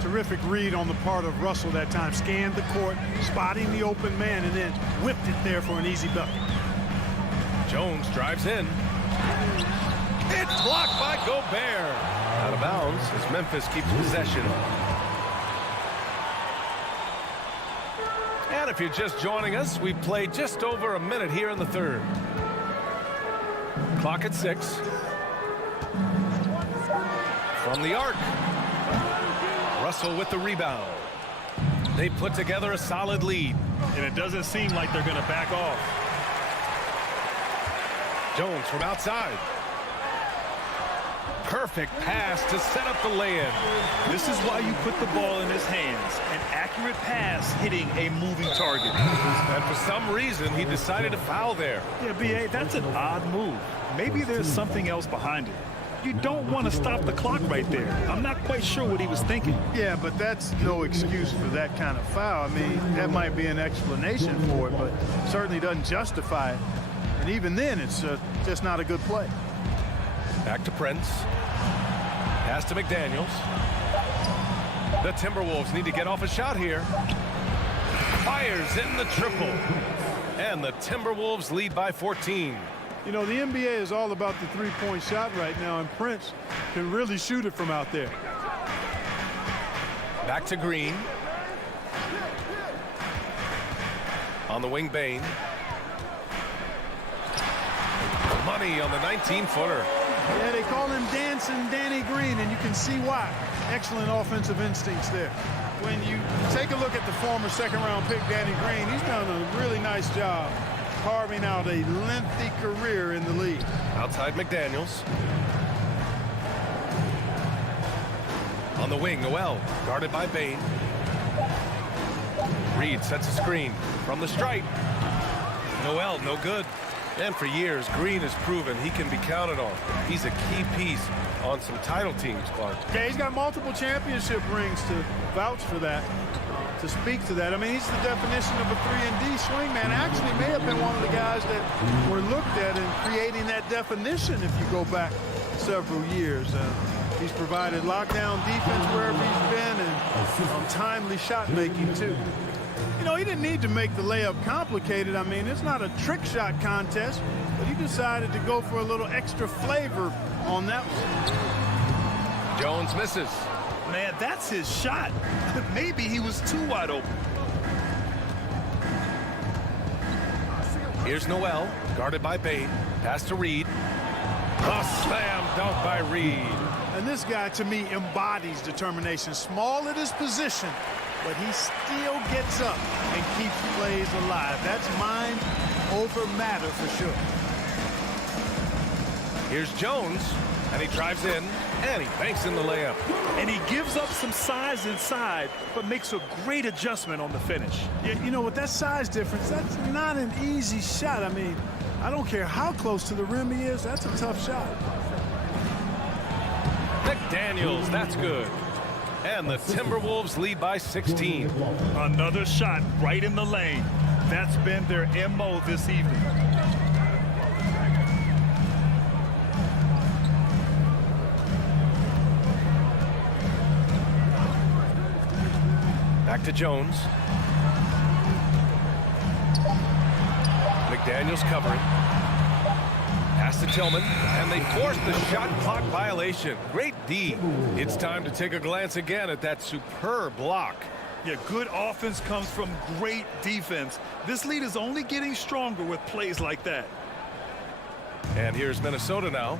Terrific read on the part of Russell that time. Scanned the court, spotting the open man, and then whipped it there for an easy bucket. Jones drives in. It's blocked by Gobert. Out of bounds as Memphis keeps possession. And if you're just joining us, we've played just over a minute here in the third. Clock at 6. From the arc. Russell with the rebound. They put together a solid lead. And it doesn't seem like they're going to back off. Jones from outside. Perfect pass to set up the lay-in. This is why you put the ball in his hands. An accurate pass hitting a moving target. And for some reason, he decided to foul there. Yeah, B.A., that's an odd move. Maybe there's something else behind it. You don't want to stop the clock right there. I'm not quite sure what he was thinking. Yeah, but that's no excuse for that kind of foul. I mean, that might be an explanation for it, but certainly doesn't justify it. And even then, it's just not a good play. Back to Prince. Pass to McDaniels. The Timberwolves need to get off a shot here. Fires in the triple. And the Timberwolves lead by 14. You know, the NBA is all about the three-point shot right now, and Prince can really shoot it from out there. Back to Green. On the wing, Bane. Money on the 19-footer. Yeah, they call him Dancing Danny Green, and you can see why. Excellent offensive instincts there. When you take a look at the former second-round pick, Danny Green, he's done a really nice job carving out a lengthy career in the league. Outside McDaniels. On the wing, Noel, guarded by Bain. Reed sets a screen from the stripe. Noel, no good. And for years, Green has proven he can be counted on. He's a key piece on some title teams, Clark. Yeah, he's got multiple championship rings to vouch for that, to speak to that. I mean, he's the definition of a 3-and-D swingman. Actually may have been one of the guys that were looked at in creating that definition if you go back several years. He's provided lockdown defense wherever he's been and timely shot making too. You know, he didn't need to make the layup complicated. I mean, it's not a trick shot contest, but he decided to go for a little extra flavor on that one. Jones misses. Man, that's his shot. Maybe he was too wide open. Here's Noel, guarded by Bain. Pass to Reed. A slam dunk by Reed. And this guy, to me, embodies determination. Small at his position, but he still gets up and keeps plays alive. That's mind over matter for sure. Here's Jones, and he drives in, and he banks in the layup. And he gives up some size inside, but makes a great adjustment on the finish. Yeah, you know, with that size difference, that's not an easy shot. I mean, I don't care how close to the rim he is, that's a tough shot. McDaniels, that's good. And the Timberwolves lead by 16. Another shot right in the lane. That's been their MO this evening. Back to Jones. McDaniels covering. Pass to Tillman, and they force the shot clock violation. Great D. It's time to take a glance again at that superb block. Yeah, good offense comes from great defense. This lead is only getting stronger with plays like that. And here's Minnesota now.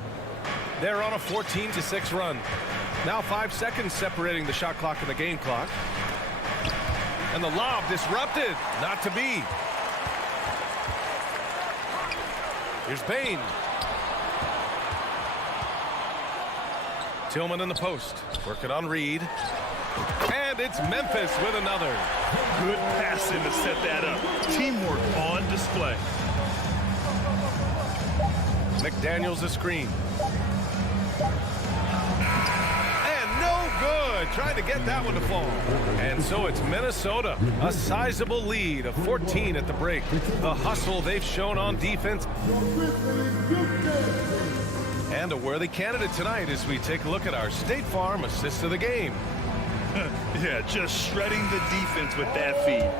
They're on a 14-6 run. Now 5 seconds separating the shot clock and the game clock. And the lob disrupted. Not to be. Here's Bain. Tillman in the post. Working on Reed. And it's Memphis with another. Good passing to set that up. Teamwork on display. McDaniels a screen. And no good. Trying to get that one to fall. And so it's Minnesota. A sizable lead of 14 at the break. The hustle they've shown on defense. And a worthy candidate tonight as we take a look at our State Farm assist of the game. Yeah, just shredding the defense with that feed.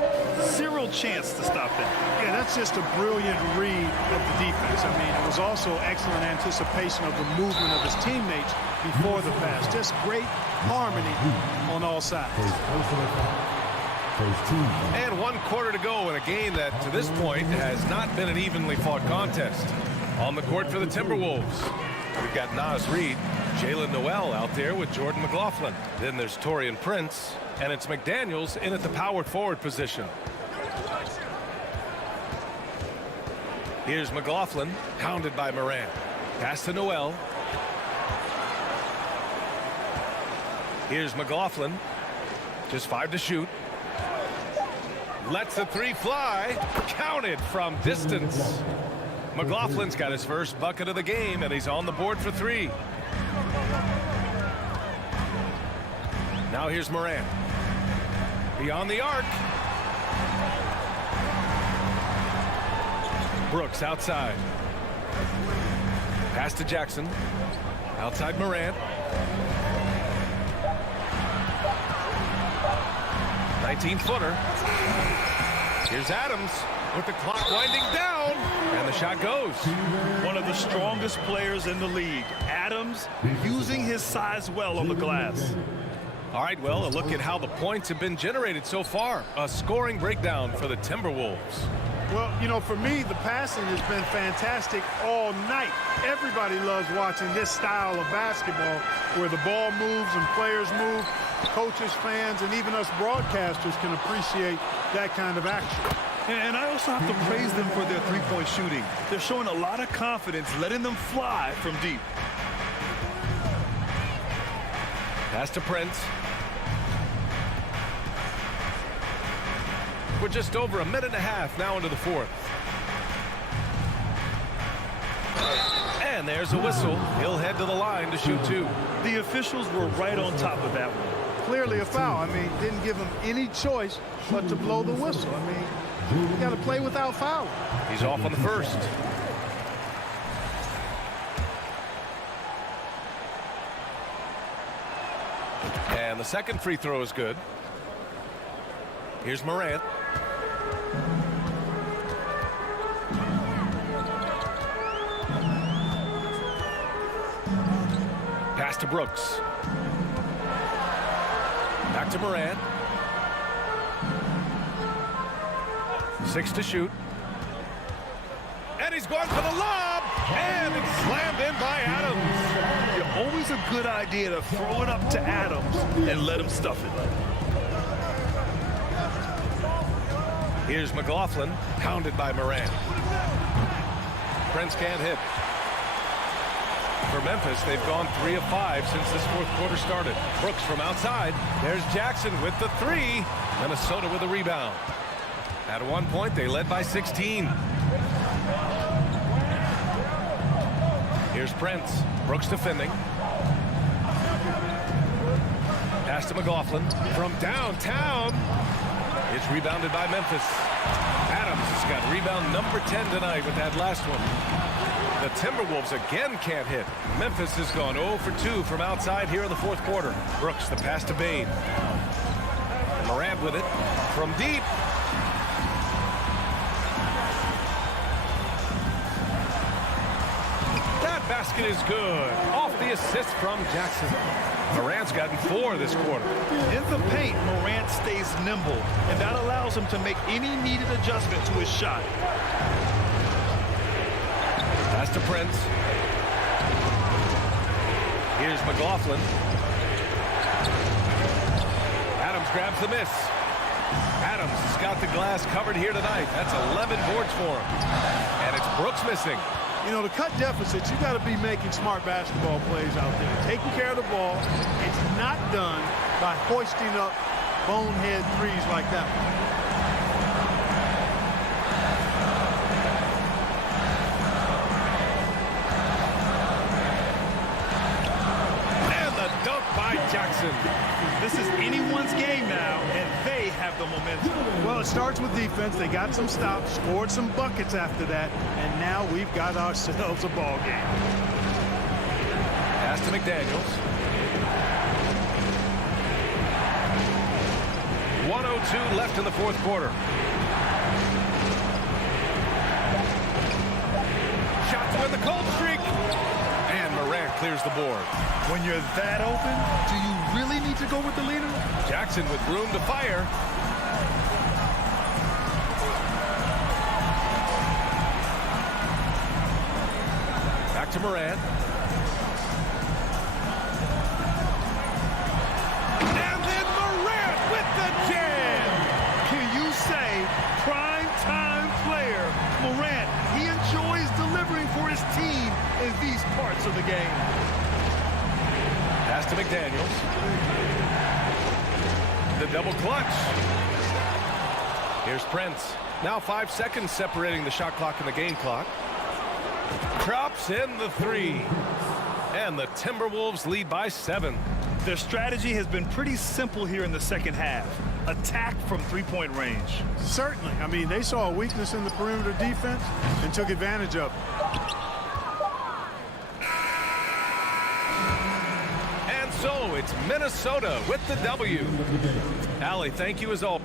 Zero chance to stop that. Yeah, that's just a brilliant read of the defense. I mean, it was also excellent anticipation of the movement of his teammates before the pass. Just great harmony on all sides. And 1 quarter to go in a game that, to this point, has not been an evenly fought contest. On the court for the Timberwolves, we've got Naz Reid, Jalen Noel out there with Jordan McLaughlin. Then there's Taurean Prince, and it's McDaniels in at the power forward position. Here's McLaughlin, hounded by Morant. Pass to Noel. Here's McLaughlin, just 5 to shoot. Lets the 3 fly, counted from distance. McLaughlin's got his first bucket of the game, and he's on the board for 3. Now here's Morant. Beyond the arc. Brooks outside. Pass to Jackson. Outside Morant. 19-footer. Here's Adams with the clock winding down, and the shot goes. One of the strongest players in the league. Adams using his size well on the glass. All right, well, a look at how the points have been generated so far. A scoring breakdown for the Timberwolves. Well, you know, for me, the passing has been fantastic all night. Everybody loves watching this style of basketball where the ball moves and players move. Coaches, fans, and even us broadcasters can appreciate that kind of action. And I also have to praise them for their three-point shooting. They're showing a lot of confidence, letting them fly from deep. Pass to Prince. We're just over a minute and a half now into the fourth. And there's a whistle. He'll head to the line to shoot two. The officials were right on top of that one. Clearly a foul. I mean, didn't give him any choice but to blow the whistle. I mean, you got to play without fouling. He's off on the first. And the second free throw is good. Here's Morant. Pass to Brooks. Back to Morant. 6 to shoot. And he's going for the lob. And it's slammed in by Adams. Always a good idea to throw it up to Adams and let him stuff it. Here's McLaughlin, hounded by Morant. Prince can't hit. For Memphis, they've gone 3 of 5 since this fourth quarter started. Brooks from outside. There's Jackson with the 3. Minnesota with a rebound. At one point, they led by 16. Here's Prince. Brooks defending. Pass to McLaughlin from downtown. It's rebounded by Memphis. Adams has got rebound number 10 tonight with that last one. The Timberwolves again can't hit. Memphis has gone 0 for 2 from outside here in the fourth quarter. Brooks the pass to Bain. Morant with it from deep. Basket is good. Off the assist from Jackson. Morant's gotten 4 this quarter. In the paint, Morant stays nimble, and that allows him to make any needed adjustment to his shot. Pass to Prince. Here's McLaughlin. Adams grabs the miss. Adams has got the glass covered here tonight. That's 11 boards for him. And it's Brooks missing. You know, to cut deficits, you got to be making smart basketball plays out there. Taking care of the ball. It's not done by hoisting up bonehead threes like that one. And the dunk by Jackson. This is anyone's game now, and they have the momentum. Well, it starts with defense. They got some stops, scored some buckets after that, and now we've got ourselves a ball game. Pass to McDaniels. 1:02 left in the fourth quarter. Shot to win the cold streak. And Morant clears the board. When you're that open, do you really need to go with the leader? Jackson with room to fire. Back to Morant. And then Morant with the jam. Can you say prime time player? Morant, he enjoys delivering for his team in these parts of the game. Pass to McDaniels. The double clutch. Here's Prince. Now 5 seconds separating the shot clock and the game clock. Drops in the 3. And the Timberwolves lead by 7. Their strategy has been pretty simple here in the second half. Attack from three-point range. Certainly. I mean, they saw a weakness in the perimeter defense and took advantage of it. And so it's Minnesota with the W. Allie, thank you as always.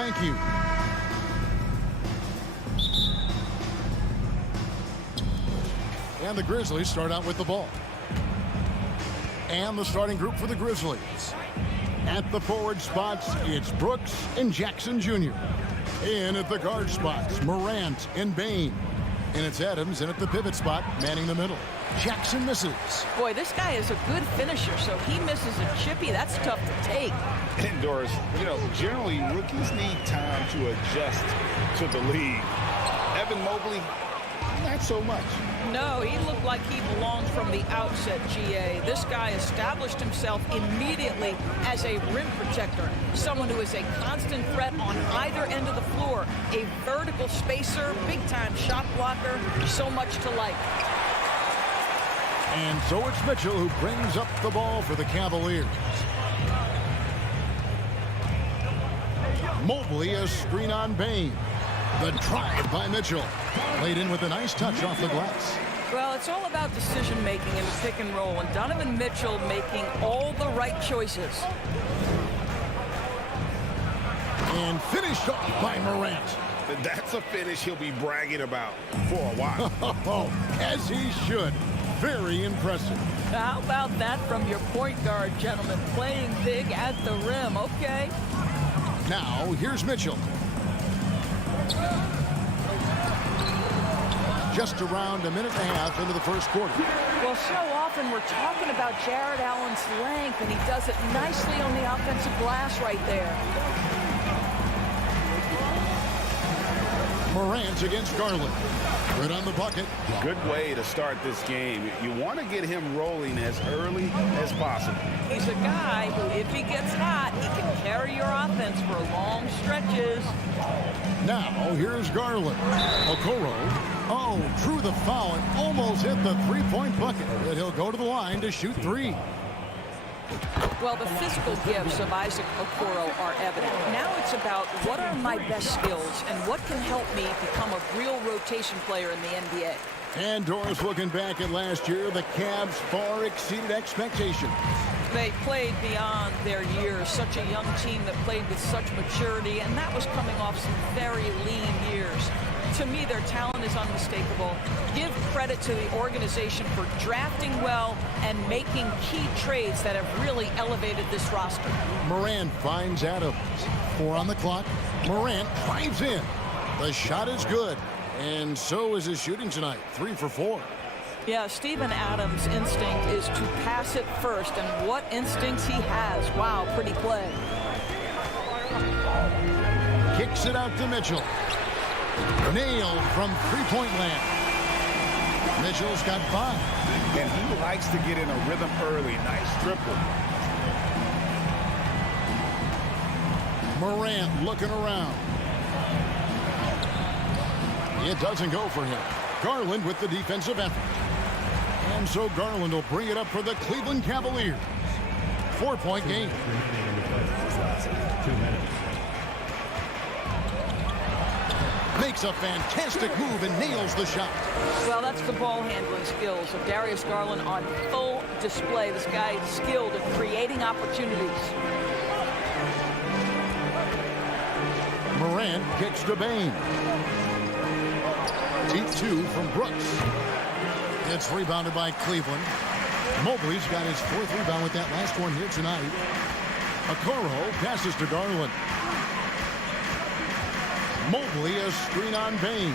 thank you. And the Grizzlies start out with the ball. And the starting group for the Grizzlies. At the forward spots, it's Brooks and Jackson Jr. In at the guard spots, Morant and Bane. And it's Adams in at the pivot spot, manning the middle. Jackson misses. Boy, this guy is a good finisher, so he misses a chippy. That's tough to take. And Doris, you know, generally rookies need time to adjust to the league. Evan Mobley, not so much. No, he looked like he belonged from the outset, GA. This guy established himself immediately as a rim protector, someone who is a constant threat on either end of the floor, a vertical spacer, big-time shot blocker, so much to like. And so it's Mitchell who brings up the ball for the Cavaliers. Mobley, a screen on Bane. The drive by Mitchell. Played in with a nice touch off the glass. Well, it's all about decision-making in the pick and roll, and Donovan Mitchell making all the right choices. And finished off by Morant. That's a finish he'll be bragging about for a while. As he should. Very impressive. How about that from your point guard, gentlemen? Playing big at the rim, okay? Now, here's Mitchell. Just around a minute and a half into the first quarter. Well, so often we're talking about Jared Allen's length, and he does it nicely on the offensive glass right there. Morant against Garland. Good on the bucket. Good way to start this game. You want to get him rolling as early as possible. He's a guy who, if he gets hot, he can carry your offense for long stretches. Now, here's Garland. Okoro, drew the foul and almost hit the three-point bucket. But he'll go to the line to shoot three. Well, the physical gifts of Isaac Okoro are evident. Now it's about what are my best skills and what can help me become a real rotation player in the NBA. And Doris, looking back at last year, the Cavs far exceeded expectations. They played beyond their years. Such a young team that played with such maturity, and that was coming off some very lean years. To me, their talent is unmistakable. Give credit to the organization for drafting well and making key trades that have really elevated this roster. Morant finds Adams. 4 on the clock. Morant drives in. The shot is good. And so is his shooting tonight. 3 for 4. Yeah, Steven Adams' instinct is to pass it first, and what instincts he has. Wow, pretty play. Kicks it out to Mitchell. Nailed from three-point land. Mitchell's got 5. And he likes to get in a rhythm early. Nice triple. Morant looking around. It doesn't go for him. Garland with the defensive effort. And so Garland will bring it up for the Cleveland Cavaliers. 4-point game. 2 minutes. Makes a fantastic move and nails the shot. Well, that's the ball handling skills of Darius Garland on full display. This guy is skilled at creating opportunities. Morant kicks to Bane. Deep 2 from Brooks. It's rebounded by Cleveland. Mobley's got his 4th rebound with that last one here tonight. Okoro passes to Garland. Mobley, a screen on Bane.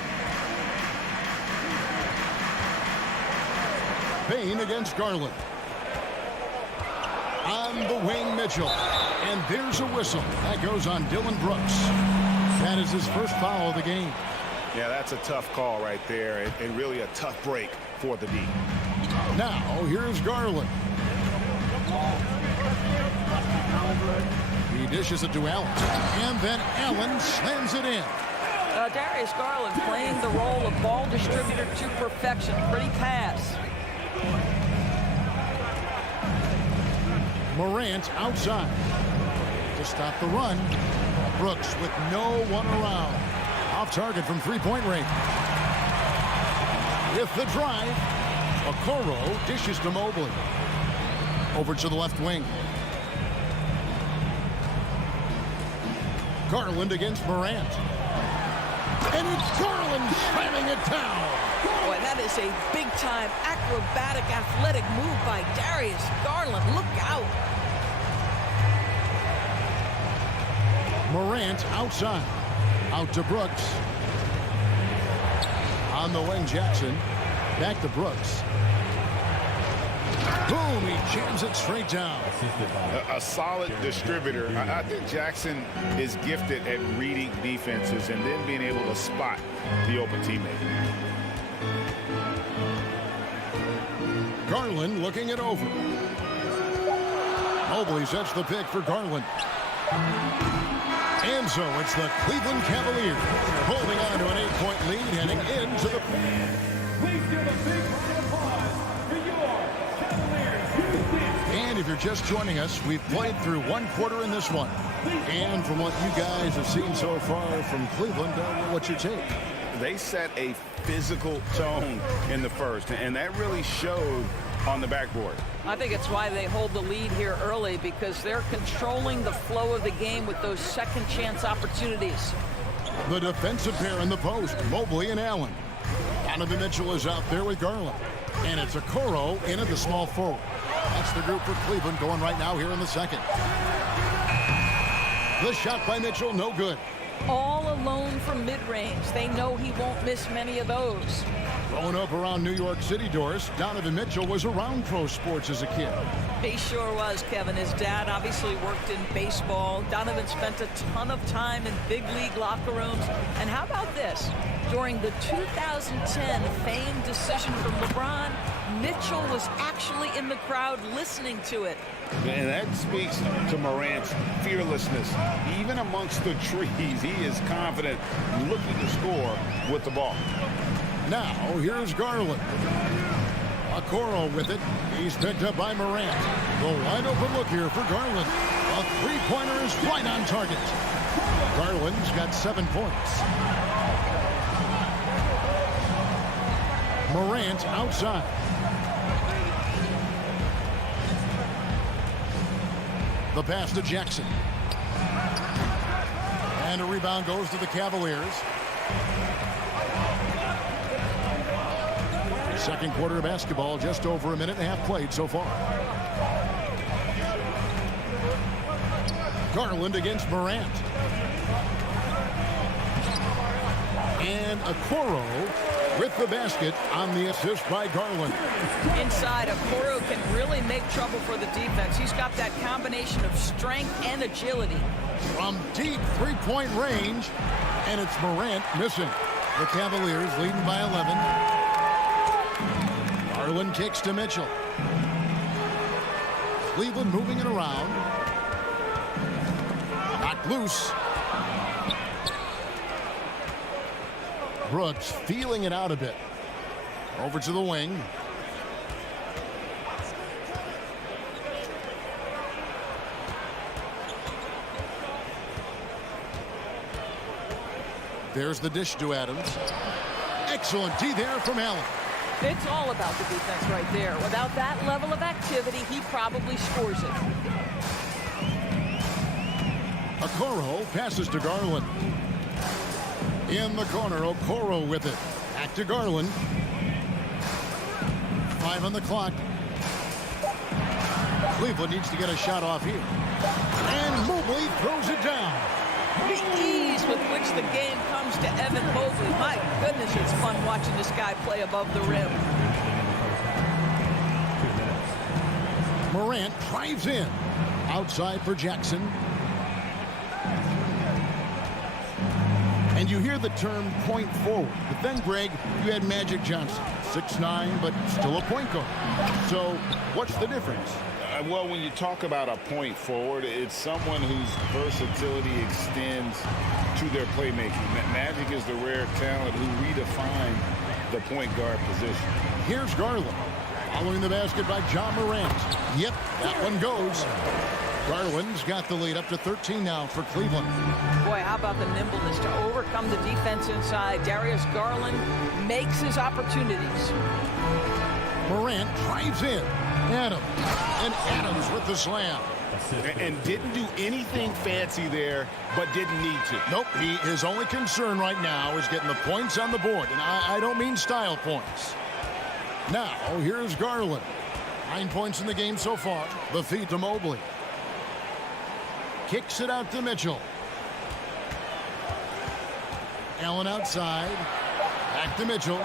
Bane against Garland. On the wing, Mitchell. And there's a whistle. That goes on Dylan Brooks. That is his first foul of the game. Yeah, that's a tough call right there, and really a tough break for the D. Now, here's Garland. He dishes it to Allen. And then Allen slams it in. Darius Garland playing the role of ball distributor to perfection. Pretty pass. Morant outside to stop the run. Brooks with no one around. Off target from three-point range. With the drive, Okoro dishes to Mobley. Over to the left wing. Garland against Morant. And it's Garland slamming it down. Boy, that is a big-time acrobatic athletic move by Darius Garland. Look out. Morant outside. Out to Brooks. On the wing, Jackson. Back to Brooks. Boom, he jams it straight down. A solid distributor. I think Jackson is gifted at reading defenses and then being able to spot the open teammate. Garland looking it over. Mobley sets the pick for Garland. And so it's the Cleveland Cavaliers holding on to an 8-point lead heading into the... Please give a big round of applause for your Cavaliers. And if you're just joining us, we've played through one quarter in this one. And from what you guys have seen so far from Cleveland, what's your take? They set a physical tone in the first, and that really showed on the backboard. I think it's why they hold the lead here early, because they're controlling the flow of the game with those second chance opportunities. The defensive pair in the post, Mobley and Allen. Donovan Mitchell is out there with Garland. And it's Okoro in at the small forward. That's the group for Cleveland going right now here in the second. The shot by Mitchell, no good. All alone from mid-range. They know he won't miss many of those. Growing up around New York City, Doris, Donovan Mitchell was around pro sports as a kid. He sure was, Kevin. His dad obviously worked in baseball. Donovan spent a ton of time in big league locker rooms. And how about this? During the 2010 famed decision from LeBron, Mitchell was actually in the crowd listening to it. And that speaks to Morant's fearlessness. Even amongst the trees, he is confident, looking to score with the ball. Now, here's Garland. Okoro with it. He's picked up by Morant. The wide open look here for Garland. A three-pointer is right on target. Garland's got 7 points. Morant outside. The pass to Jackson. And a rebound goes to the Cavaliers. Second quarter of basketball, just over a minute and a half played so far. Garland against Morant. And Okoro with the basket on the assist by Garland. Inside, Okoro can really make trouble for the defense. He's got that combination of strength and agility. From deep three-point range, and it's Morant missing. The Cavaliers leading by 11. Garland kicks to Mitchell. Cleveland moving it around. Knocked loose. Brooks feeling it out a bit. Over to the wing. There's the dish to Adams. Excellent D there from Allen. It's all about the defense right there. Without that level of activity, he probably scores it. Okoro passes to Garland. In the corner, Okoro with it. Back to Garland. 5 on the clock. Cleveland needs to get a shot off here. And Mobley throws it down. The ease with which the game comes to Evan Mobley. My goodness, it's fun watching this guy play above the rim. Morant drives in. Outside for Jackson. And you hear the term point forward. But then, Greg, you had Magic Johnson. 6'9", but still a point guard. So what's the difference? Well, when you talk about a point forward, it's someone whose versatility extends to their playmaking. Magic is the rare talent who redefined the point guard position. Here's Garland. Following the basket by John Morant. Yep, that one goes. Garland's got the lead up to 13 now for Cleveland. Boy, how about the nimbleness to overcome the defense inside. Darius Garland makes his opportunities. Morant drives in. Adams. And Adams with the slam. And didn't do anything fancy there, but didn't need to. Nope, his only concern right now is getting the points on the board. And I don't mean style points. Now, here's Garland. 9 points in the game so far. The feed to Mobley. Kicks it out to Mitchell. Allen outside. Back to Mitchell.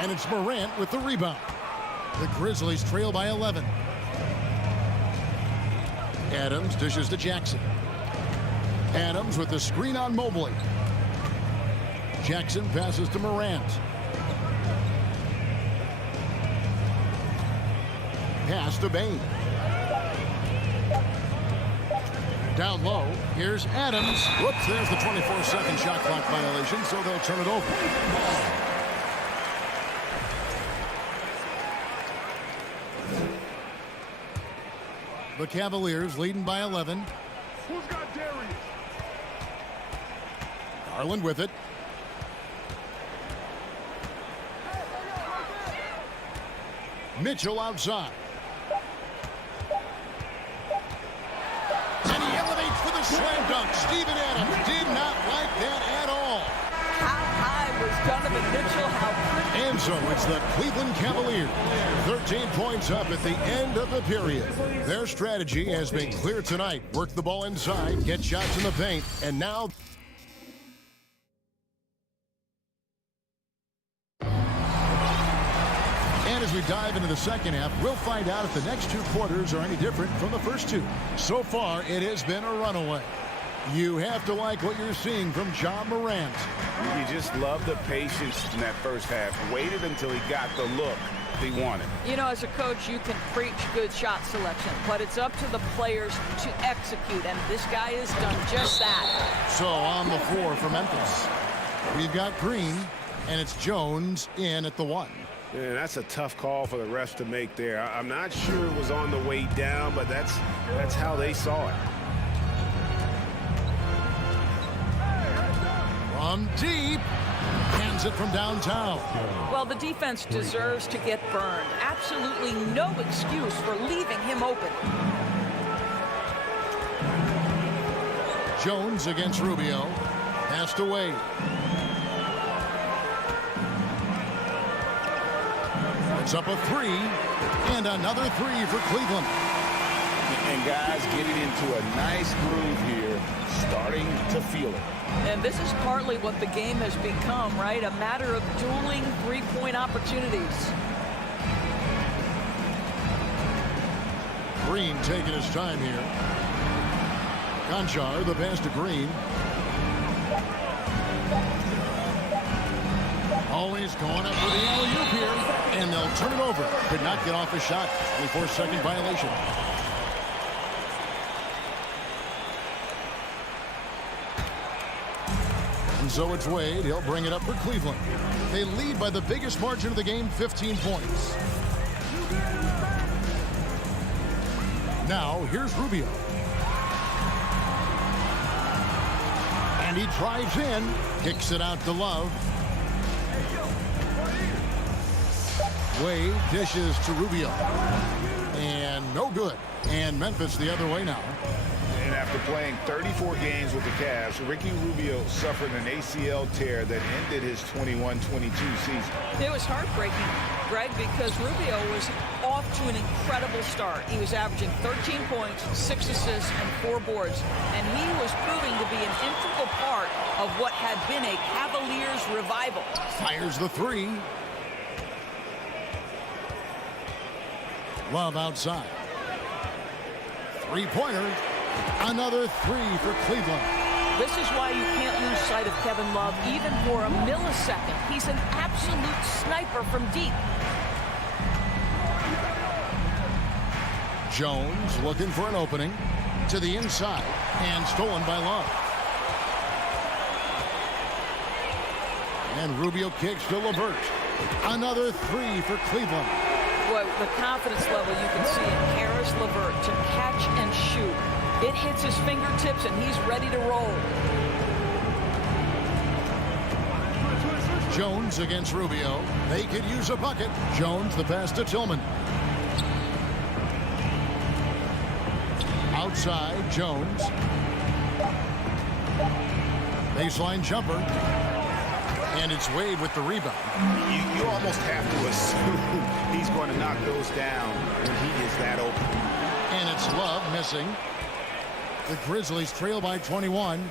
And it's Morant with the rebound. The Grizzlies trail by 11. Adams dishes to Jackson. Adams with the screen on Mobley. Jackson passes to Morant. Pass to Bain. Down low, here's Adams. Whoops, there's the 24-second shot clock violation, so they'll turn it over. The Cavaliers leading by 11. Who's got Darius? Garland with it. Mitchell outside. And he elevates for the slam dunk. Steven Adams did not like that at all. How high was Donovan Mitchell? How pretty. And so it's the Cleveland Cavaliers. 13 points up at the end of the period. Their strategy has been clear tonight. Work the ball inside, get shots in the paint, and now... And as we dive into the second half, we'll find out if the next 2 quarters are any different from the first 2. So far, it has been a runaway. You have to like what you're seeing from Ja Morant. You just love the patience in that first half. Waited until he got the look he wanted. You know, as a coach, you can preach good shot selection, but it's up to the players to execute, and this guy has done just that. So on the floor for Memphis, we've got Green, and it's Jones in at the 1. Yeah, that's a tough call for the refs to make there. I'm not sure it was on the way down, but that's how they saw it. From deep, hands it from downtown. Well, the defense deserves to get burned. Absolutely no excuse for leaving him open. Jones against Rubio. Passed away. It's up a 3, and another 3 for Cleveland. And guys getting into a nice groove here, starting to feel it. And this is partly what the game has become, right? A matter of dueling three-point opportunities. Green taking his time here. Conchar, the pass to Green. Always going up for the alley-oop here, and they'll turn it over. Could not get off a shot. 24-second violation. And so it's Wade. He'll bring it up for Cleveland. They lead by the biggest margin of the game, 15 points. Now, here's Rubio. And he drives in, kicks it out to Love. Wade dishes to Rubio. And no good. And Memphis the other way now. And after playing 34 games with the Cavs, Ricky Rubio suffered an ACL tear that ended his 21-22 season. It was heartbreaking, Greg, because Rubio was off to an incredible start. He was averaging 13 points, 6 assists, and 4 boards. And he was proving to be an integral part of what had been a Cavaliers revival. Fires the 3. Love outside. 3-pointer. Another 3 for Cleveland. This is why you can't lose sight of Kevin Love even for a millisecond. He's an absolute sniper from deep. Jones looking for an opening to the inside and stolen by Love. And Rubio kicks to LeVert. Another 3 for Cleveland. Boy, the confidence level you can see in Karis LeVert to catch and shoot. It hits his fingertips and he's ready to roll. Jones against Rubio. They could use a bucket. Jones the pass to Tillman. outside, Jones. Baseline jumper. And it's Wade with the rebound. You almost have to assume he's going to knock those down when he is that open. And it's Love missing. The Grizzlies trail by 21.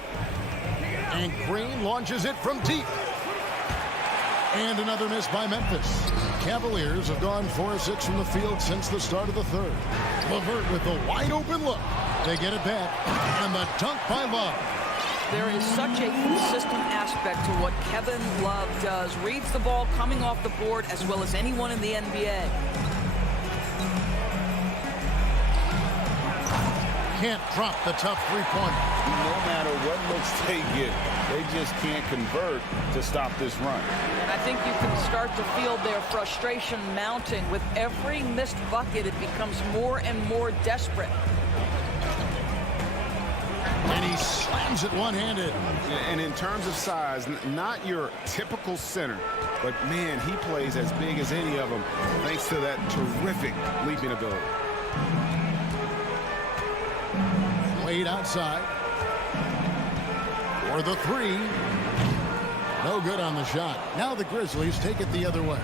And Green launches it from deep. And another miss by Memphis. Cavaliers have gone 4 of 6 from the field since the start of the third. LeVert with a wide open look. They get it back. And the dunk by Love. There is such a consistent aspect to what Kevin Love does. Reads the ball coming off the board as well as anyone in the NBA. Can't drop the tough three-pointer. No matter what looks they get, they just can't convert to stop this run. I think you can start to feel their frustration mounting. With every missed bucket, it becomes more and more desperate. And he slams it one-handed. And in terms of size, not your typical center, but man, he plays as big as any of them thanks to that terrific leaping ability. Wade outside. For the three. No good on the shot. Now the Grizzlies take it the other way.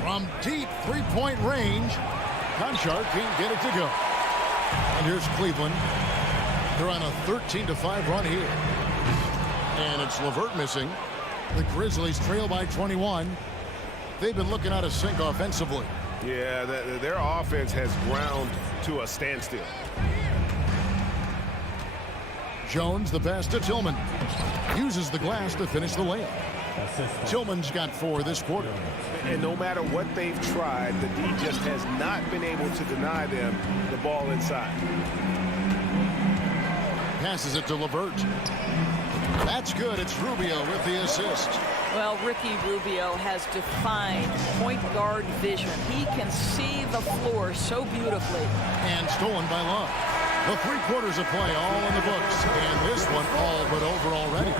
From deep three-point range, Conchar can't get it to go. And here's Cleveland. They're on a 13-5 run here. And it's LeVert missing. The Grizzlies trail by 21. They've been looking out of sync offensively. Yeah, their offense has ground to a standstill. Jones, the pass to Tillman. Uses the glass to finish the layup. Tillman's got 4 this quarter. And no matter what they've tried, the D just has not been able to deny them the ball inside. Passes it to LeVert. That's good. It's Rubio with the assist. Well, Ricky Rubio has defined point guard vision. He can see the floor so beautifully. And stolen by Love. The 3 quarters of play all in the books. And this one all but over already.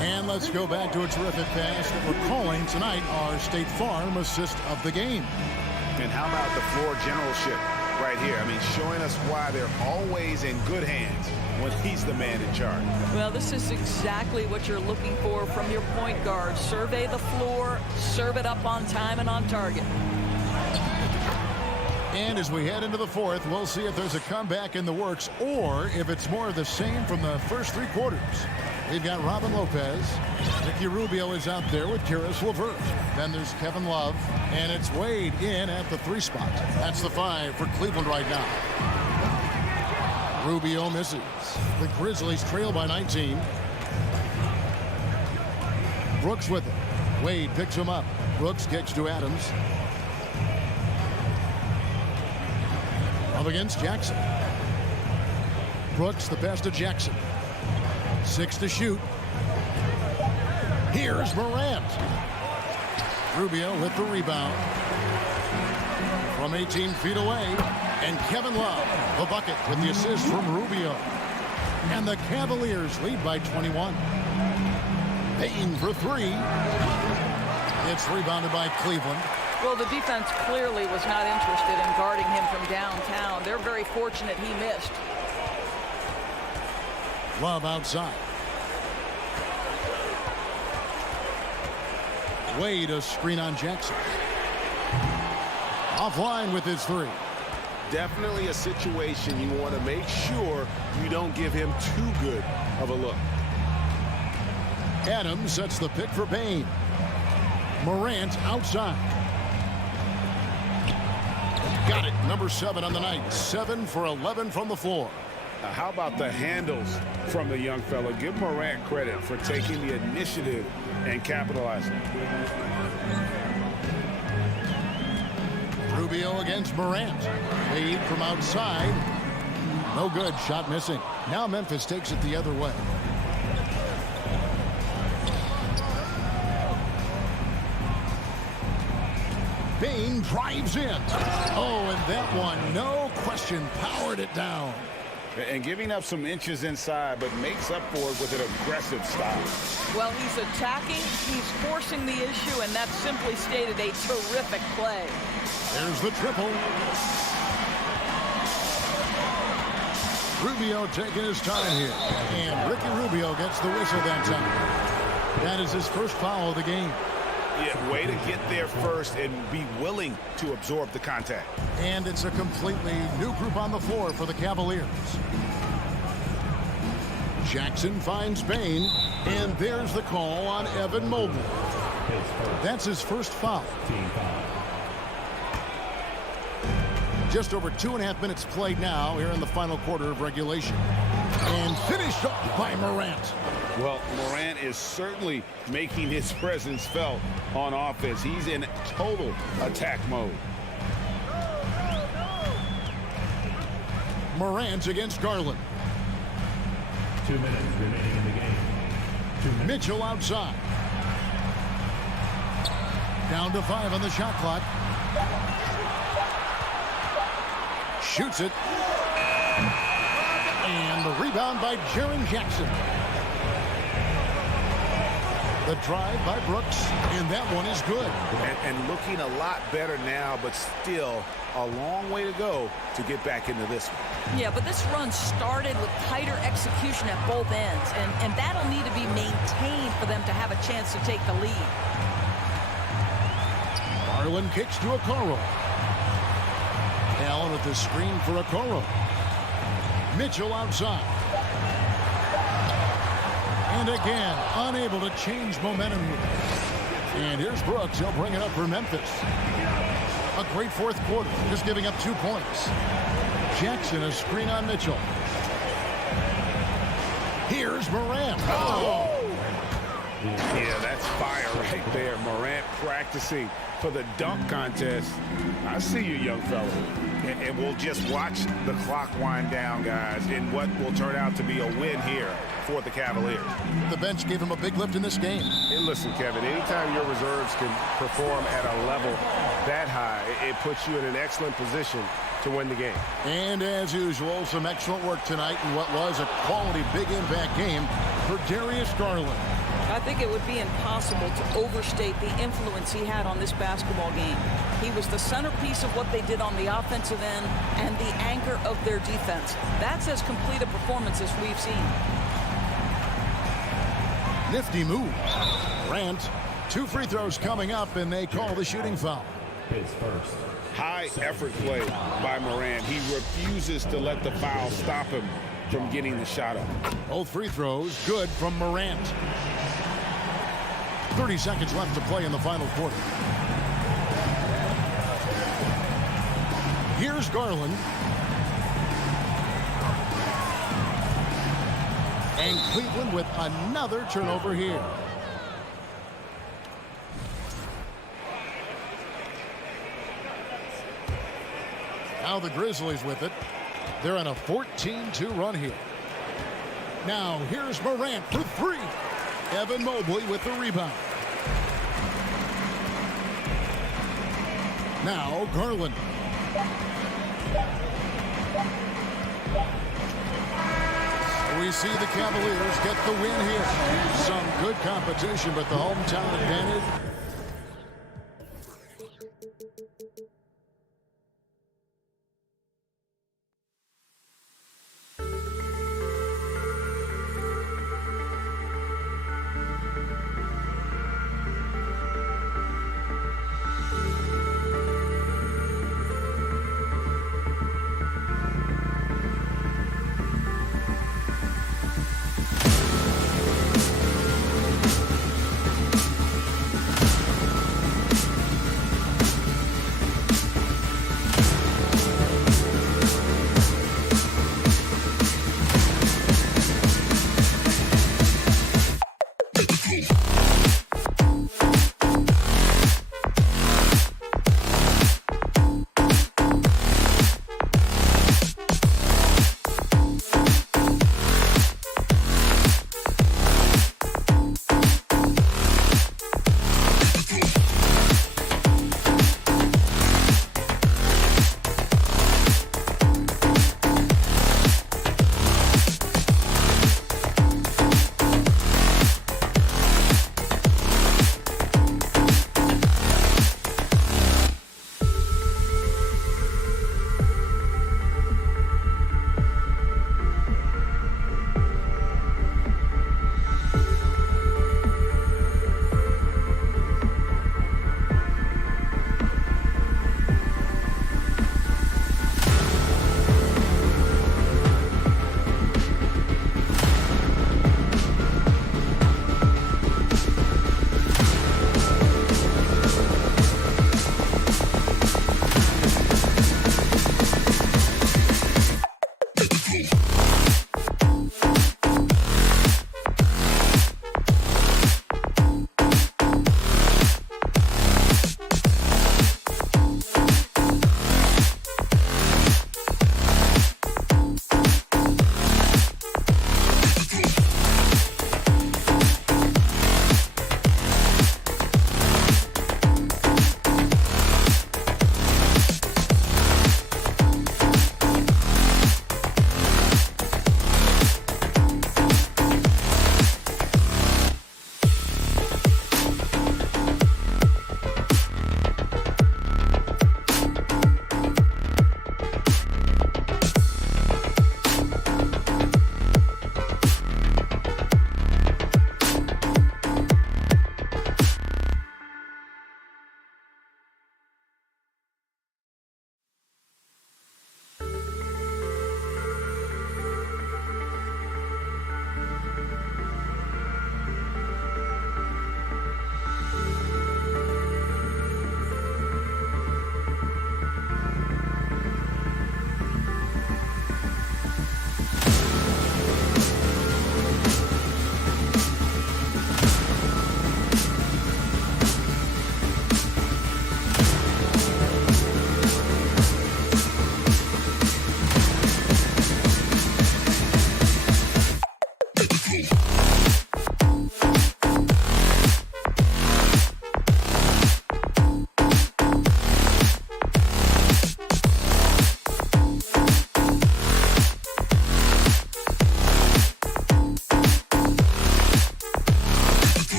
And let's go back to a terrific pass that we're calling tonight our State Farm assist of the game. And how about the floor generalship right here? I mean, showing us why they're always in good hands when he's the man in charge. Well, this is exactly what you're looking for from your point guard. Survey the floor, serve it up on time and on target. And as we head into the fourth, we'll see if there's a comeback in the works or if it's more of the same from the first 3 quarters. We've got Robin Lopez. Ricky Rubio is out there with Karis LeVert. Then there's Kevin Love. And it's Wade in at the 3 spot. That's the 5 for Cleveland right now. Rubio misses. The Grizzlies trail by 19. Brooks with it. Wade picks him up. Brooks kicks to Adams. Up against Jackson. Brooks the pass to Jackson. 6 to shoot. Here's Morant. Rubio with the rebound. From 18 feet away. And Kevin Love, the bucket with the assist from Rubio. And the Cavaliers lead by 21. Payne for 3. It's rebounded by Cleveland. Well, the defense clearly was not interested in guarding him from downtown. They're very fortunate he missed. Love outside. Wade a screen on Jackson. Offline with his 3. Definitely a situation you want to make sure you don't give him too good of a look. Adams sets the pick for Payne. Morant outside. Got it. Number 7 on the night. 7 for 11 from the floor. How about the handles from the young fella? Give Morant credit for taking the initiative and capitalizing. Rubio against Morant. Wade from outside. No good. Shot missing. Now Memphis takes it the other way. Payne drives in. Oh, and that one, no question, powered it down. And giving up some inches inside, but makes up for it with an aggressive style. Well, he's attacking, he's forcing the issue, and that's simply stated a terrific play. There's the triple. Rubio taking his time here. And Ricky Rubio gets the whistle that time. That is his first foul of the game. Yeah, way to get there first and be willing to absorb the contact. And it's a completely new group on the floor for the Cavaliers. Jackson finds Bain, and there's the call on Evan Mobley. That's his first foul. Just over 2.5 minutes played now here in the final quarter of regulation. And finished off by Morant. Well, Morant is certainly making his presence felt on offense. He's in total attack mode. Morant against Garland. 2 minutes remaining in the game. 2 minutes. Mitchell outside. Down to 5 on the shot clock. Shoots it. And the rebound by Jaren Jackson. The drive by Brooks, and that one is good. And looking a lot better now, but still a long way to go to get back into this one. Yeah, but this run started with tighter execution at both ends, and that'll need to be maintained for them to have a chance to take the lead. Garland kicks to Okoro. Allen at the screen for Okoro. Mitchell outside. And again, unable to change momentum here. And here's Brooks. He'll bring it up for Memphis. A great fourth quarter, just giving up 2 points. Jackson, a screen on Mitchell. Here's Morant. Oh! Yeah, that's fire right there. Morant practicing for the dunk contest. I see you, young fella. And we'll just watch the clock wind down, guys, in what will turn out to be a win here for the Cavaliers. The bench gave him a big lift in this game. And listen, Kevin, anytime your reserves can perform at a level that high, it puts you in an excellent position to win the game. And as usual, some excellent work tonight in what was a quality big impact game for Darius Garland. I think it would be impossible to overstate the influence he had on this basketball game. He was the centerpiece of what they did on the offensive end and the anchor of their defense. That's as complete a performance as we've seen. Nifty move. Grant, 2 free throws coming up, and they call the shooting foul. His first. High effort play by Morant. He refuses to let the foul stop him from getting the shot up. Both free throws good from Morant. 30 seconds left to play in the final quarter. Here's Garland. And Cleveland with another turnover here. Now the Grizzlies with it. They're on a 14-2 run here. Now here's Morant for 3. Evan Mobley with the rebound. Now Garland. We see the Cavaliers get the win here. Some good competition, but the hometown advantage.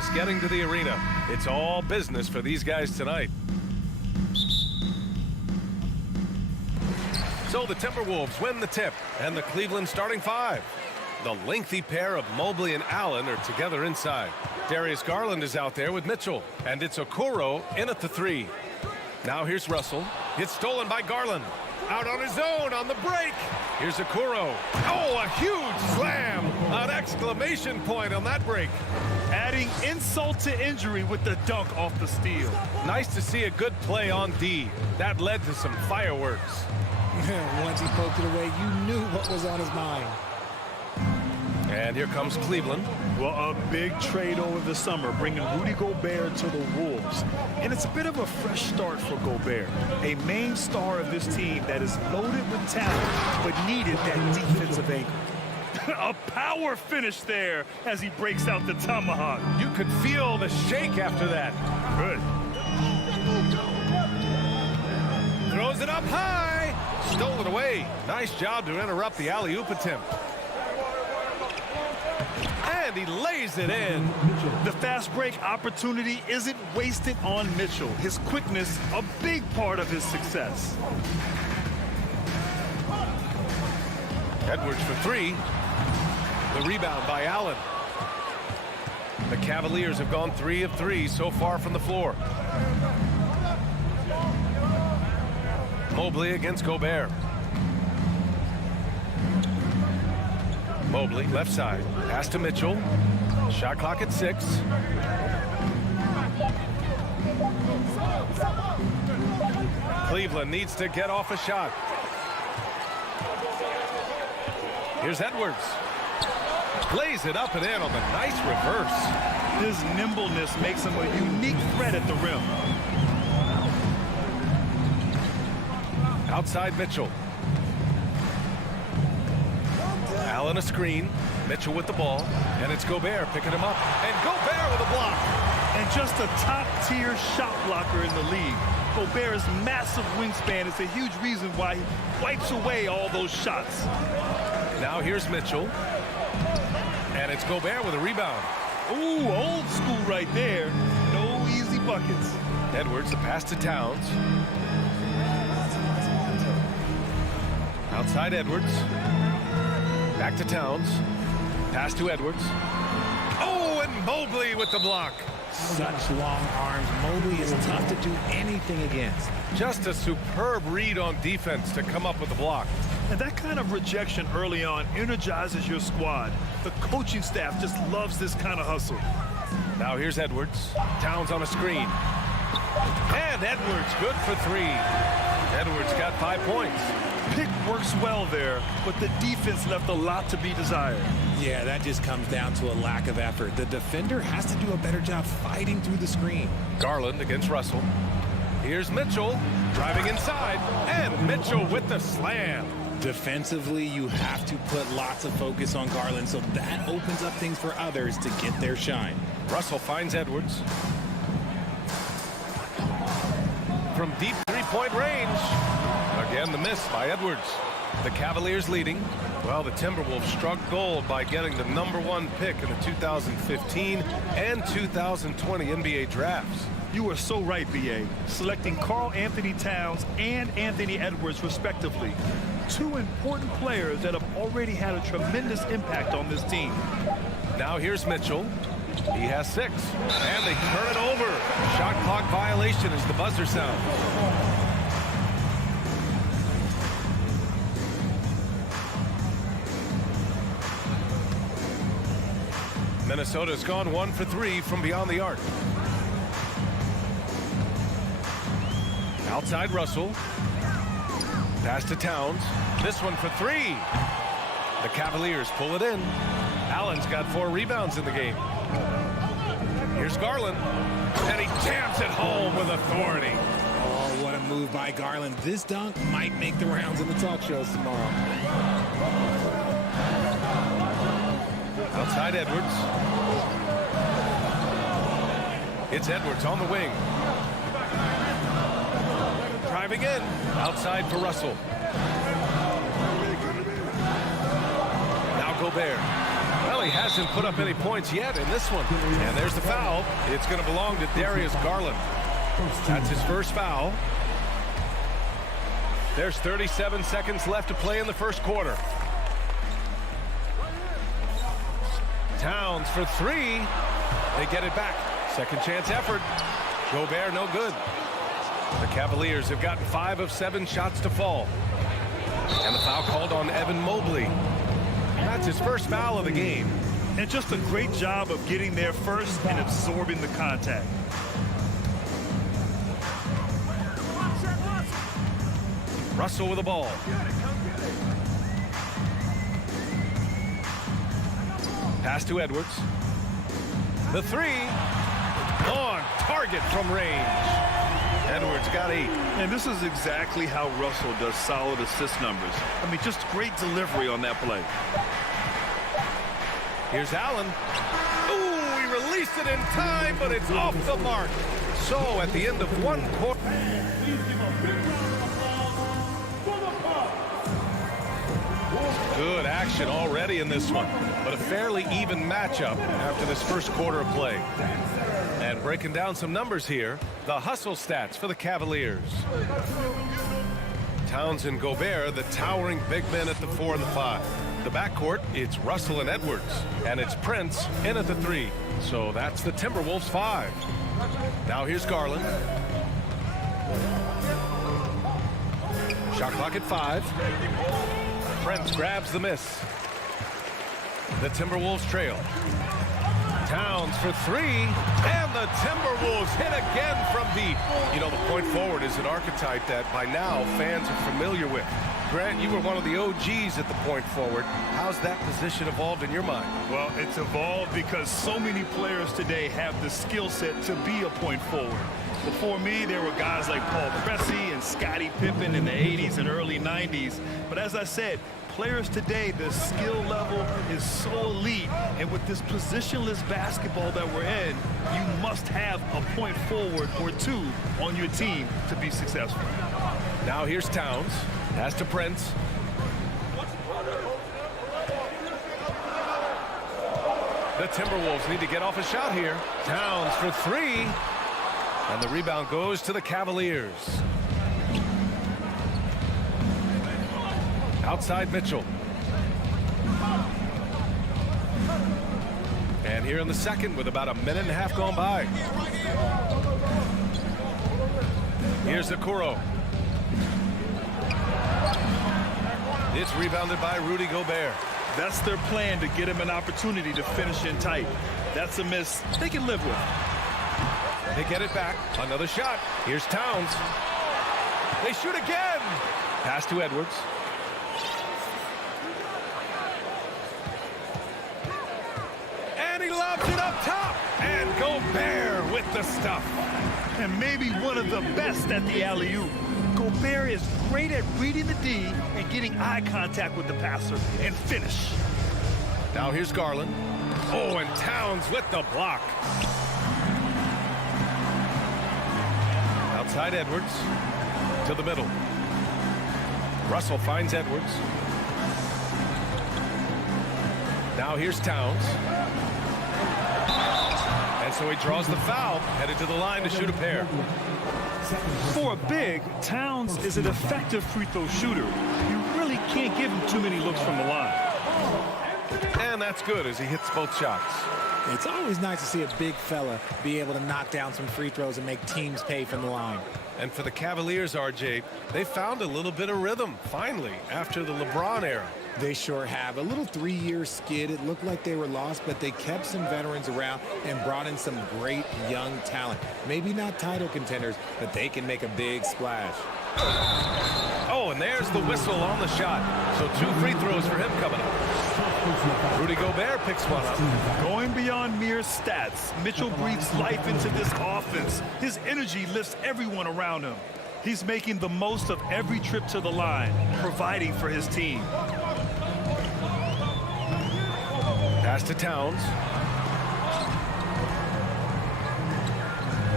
us getting to the arena. It's all business for these guys tonight. So the Timberwolves win the tip, and the Cleveland starting five. The lengthy pair of Mobley and Allen are together inside. Darius Garland is out there with Mitchell, and it's Okoro in at the three. Now here's Russell. It's stolen by Garland. Out on his own on the break. Here's Okoro. Oh, a huge slam. An exclamation point on that break. Adding insult to injury with the dunk off the steal. Nice to see a good play on D. That led to some fireworks. Once he poked it away, you knew what was on his mind. And here comes Cleveland. Well, a big trade over the summer, bringing Rudy Gobert to the Wolves. And it's a bit of a fresh start for Gobert, a main star of this team that is loaded with talent, but needed that defensive anchor. A power finish there as he breaks out the tomahawk. You could feel the shake after that. Good. Throws it up high. Stole it away. Nice job to interrupt the alley-oop attempt. And he lays it in. The fast break opportunity isn't wasted on Mitchell. His quickness, a big part of his success. Edwards for three. The rebound by Allen. The Cavaliers have gone 3 of 3 so far from the floor. Mobley against Gobert. Mobley, left side. Pass to Mitchell. Shot clock at 6. Cleveland needs to get off a shot. Here's Edwards. Plays it up and in on the nice reverse. His nimbleness makes him a unique threat at the rim. Outside Mitchell. Allen a screen. Mitchell with the ball. And it's Gobert picking him up. And Gobert with a block. And just a top-tier shot blocker in the league. Gobert's massive wingspan is a huge reason why he wipes away all those shots. Now here's Mitchell. And it's Gobert with a rebound. Ooh, old school right there. No easy buckets. Edwards, the pass to Towns. Outside Edwards. Back to Towns. Pass to Edwards. Oh, and Mobley with the block. Such long arms. Mobley is tough to do anything against. Just a superb read on defense to come up with the block. And that kind of rejection early on energizes your squad. The coaching staff just loves this kind of hustle. Now here's Edwards. Towns on a screen. And Edwards good for 3. Edwards got 5 points. Pick works well there, but the defense left a lot to be desired. Yeah, that just comes down to a lack of effort. The defender has to do a better job fighting through the screen. Garland against Russell. Here's Mitchell driving inside, and Mitchell with the slam. Defensively, you have to put lots of focus on Garland, so that opens up things for others to get their shine. Russell finds Edwards. From deep three-point range. Again, the miss by Edwards. The Cavaliers leading. Well, the Timberwolves struck gold by getting the #1 pick in the 2015 and 2020 NBA drafts. You are so right, B.A. Selecting Karl Anthony Towns and Anthony Edwards, respectively. 2 important players that have already had a tremendous impact on this team. Now here's Mitchell. He has 6. And they turn it over. Shot clock violation as the buzzer sounds. Minnesota's gone 1 for 3 from beyond the arc. Outside Russell. Pass to Towns. This one for 3. The Cavaliers pull it in. Allen's got 4 rebounds in the game. Here's Garland. And he jams it home with authority. Oh, what a move by Garland. This dunk might make the rounds in the talk shows tomorrow. Outside Edwards. It's Edwards on the wing. Driving in. Outside for Russell. Now Gobert. Well, Well, he hasn't put up any points yet in this one. And there's the foul. It's going to belong to Darius Garland. That's his first foul. There's 37 seconds left to play in the first quarter. Towns for three. They get it back. Second chance effort. Gobert no good. The Cavaliers have gotten 5 of 7 shots to fall. And the foul called on Evan Mobley. That's his first foul of the game. And just a great job of getting there first and absorbing the contact. Russell with the ball. Pass to Edwards. The three. On target from range. Edwards got 8. And this is exactly how Russell does solid assist numbers. I mean, just great delivery on that play. Here's Allen. Ooh, he released it in time, but it's off the mark. So at the end of one quarter. Good action already in this one, but a fairly even matchup after this first quarter of play. And breaking down some numbers here, the hustle stats for the Cavaliers. Towns and Gobert, the towering big men at the 4 and the 5. The backcourt, it's Russell and Edwards, and it's Prince in at the 3. So that's the Timberwolves 5. Now here's Garland. Shot clock at 5. Prince grabs the miss. The Timberwolves trail. Towns for 3, and the Timberwolves hit again from deep. You know, the point forward is an archetype that by now fans are familiar with. Grant, you were one of the OGs at the point forward. How's that position evolved in your mind? Well, it's evolved because so many players today have the skill set to be a point forward. Before me, there were guys like Paul Pressey and Scottie Pippen in the 80s and early 90s. But as I said, players today, the skill level is so elite. And with this positionless basketball that we're in, you must have a point forward or 2 on your team to be successful. Now here's Towns. Pass to Prince. The Timberwolves need to get off a shot here. Towns for 3. And the rebound goes to the Cavaliers. Outside Mitchell. And here in the second with about a minute and a half gone by. Here's Okoro. It's rebounded by Rudy Gobert. That's their plan, to get him an opportunity to finish in tight. That's a miss they can live with. They get it back. Another shot. Here's Towns. They shoot again. Pass to Edwards. And he lobs it up top. And Gobert with the stuff. And maybe one of the best at the alley-oop. Gobert is great at reading the D and getting eye contact with the passer and finish. Now here's Garland. Oh, and Towns with the block. Outside Edwards to the middle. Russell finds Edwards. Now here's Towns. And so he draws the foul, headed to the line to shoot a pair. For a big, Towns is an effective free throw shooter. You really can't give him too many looks from the line. And that's good as he hits both shots. It's always nice to see a big fella be able to knock down some free throws and make teams pay from the line. And for the Cavaliers, RJ, they found a little bit of rhythm, finally, after the LeBron era. They sure have. A little 3-year skid. It looked like they were lost, but they kept some veterans around and brought in some great young talent. Maybe not title contenders, but they can make a big splash. Oh, and there's the whistle on the shot. So 2 free throws for him coming up. Rudy Gobert picks one up. Going beyond mere stats, Mitchell breathes life into this offense. His energy lifts everyone around him. He's making the most of every trip to the line, providing for his team. Pass to Towns.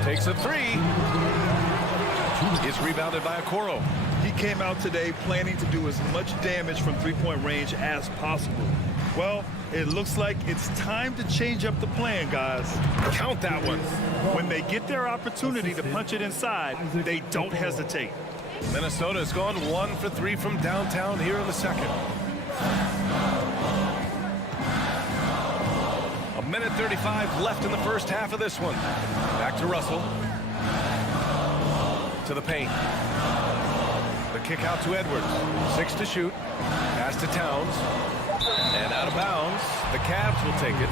Takes a 3. Is rebounded by Okoro. He came out today planning to do as much damage from three-point range as possible. Well, it looks like it's time to change up the plan, guys. Count that one. When they get their opportunity to punch it inside, they don't hesitate. Minnesota has gone 1 for 3 from downtown here in the second. A minute 35 left in the first half of this one. Back to Russell. To the paint. The kick out to Edwards. 6 to shoot. Pass to Towns. And out of bounds. The Cavs will take it.